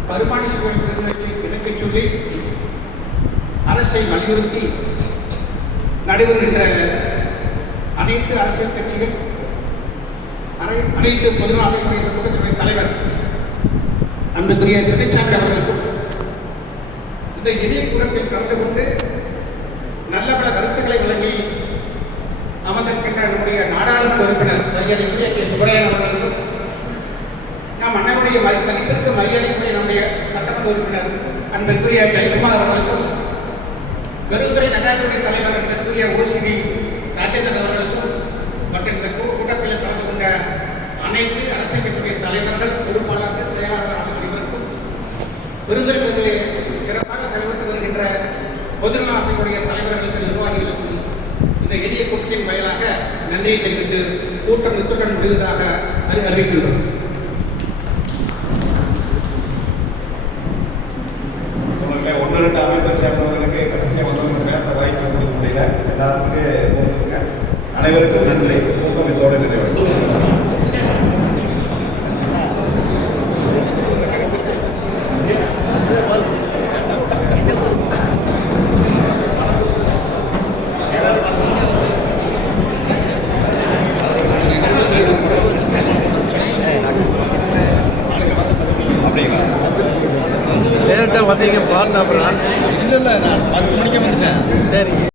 கருமாடி சிவன் பேரூராட்சி இணைக்கச் சொல்லி அரசை வலியுறுத்தி நடைபெறுகின்ற அனைத்து அரசியல் கட்சிகள், அனைத்து பொதுநல அமைப்புடைய கூட்டத்தினுடைய தலைவர் அன்புக்குரிய சிறைச்சாமி அவர்களுக்கும் இந்த இணைய கூட்டத்தில் கலந்து கொண்டு நல்ல பல கருத்துக்களை வழங்கி அமர்ந்திருக்கின்ற நம்முடைய நாடாளுமன்ற உறுப்பினர் மரியாதைக்குரிய கே. சுப்பராயன் அவர்களுக்கும், நம் அண்ணனுடைய மதிப்பிற்கு மரியாதைக்குரிய நம்முடைய சட்டமன்ற உறுப்பினர் அன்பிற்குரிய ஜெயக்குமார் அவர்களுக்கும், பெருந்துறை நகராட்சி தலைவர் அன்பிற்குரிய ஓசிவி ராஜேந்திரன் அவர்களுக்கும் மற்றும் இந்த கூட்டத்தில் கலந்து கொண்ட அனைத்து அரசியல் கட்சியுடைய தலைவர்கள், பொறுப்பாளர்கள், செயலாளர் அனைவருக்கும், பெருந்துறை பகுதியில் சிறப்பாக செயல்பட்டு வருகின்ற பொதுநல அமைப்புடைய தலைவர்களுக்கு, நிர்வாகிகளுக்கும் இந்த எளிய கூட்டத்தின் வாயிலாக நன்றியை தெரிவித்து கூட்டம் இத்துடன் முடிந்ததாக அறிவிக்கின்றோம். ஒன்று ரெண்டு அமைப்பை சேர்ந்தவர்களுக்கு கடைசியாக வந்தவங்க பேச வாய்ப்பு கொடுக்க முடியல. எல்லாத்துக்கும் அனைவருக்கும் நன்றி. கூட்டம் இதோடு நிறைவடையும். லேட்டாக வந்தீங்க பாருங்க. அப்புறம் இல்லை நான் 10 மணிக்கு வந்துட்டேன். சரி.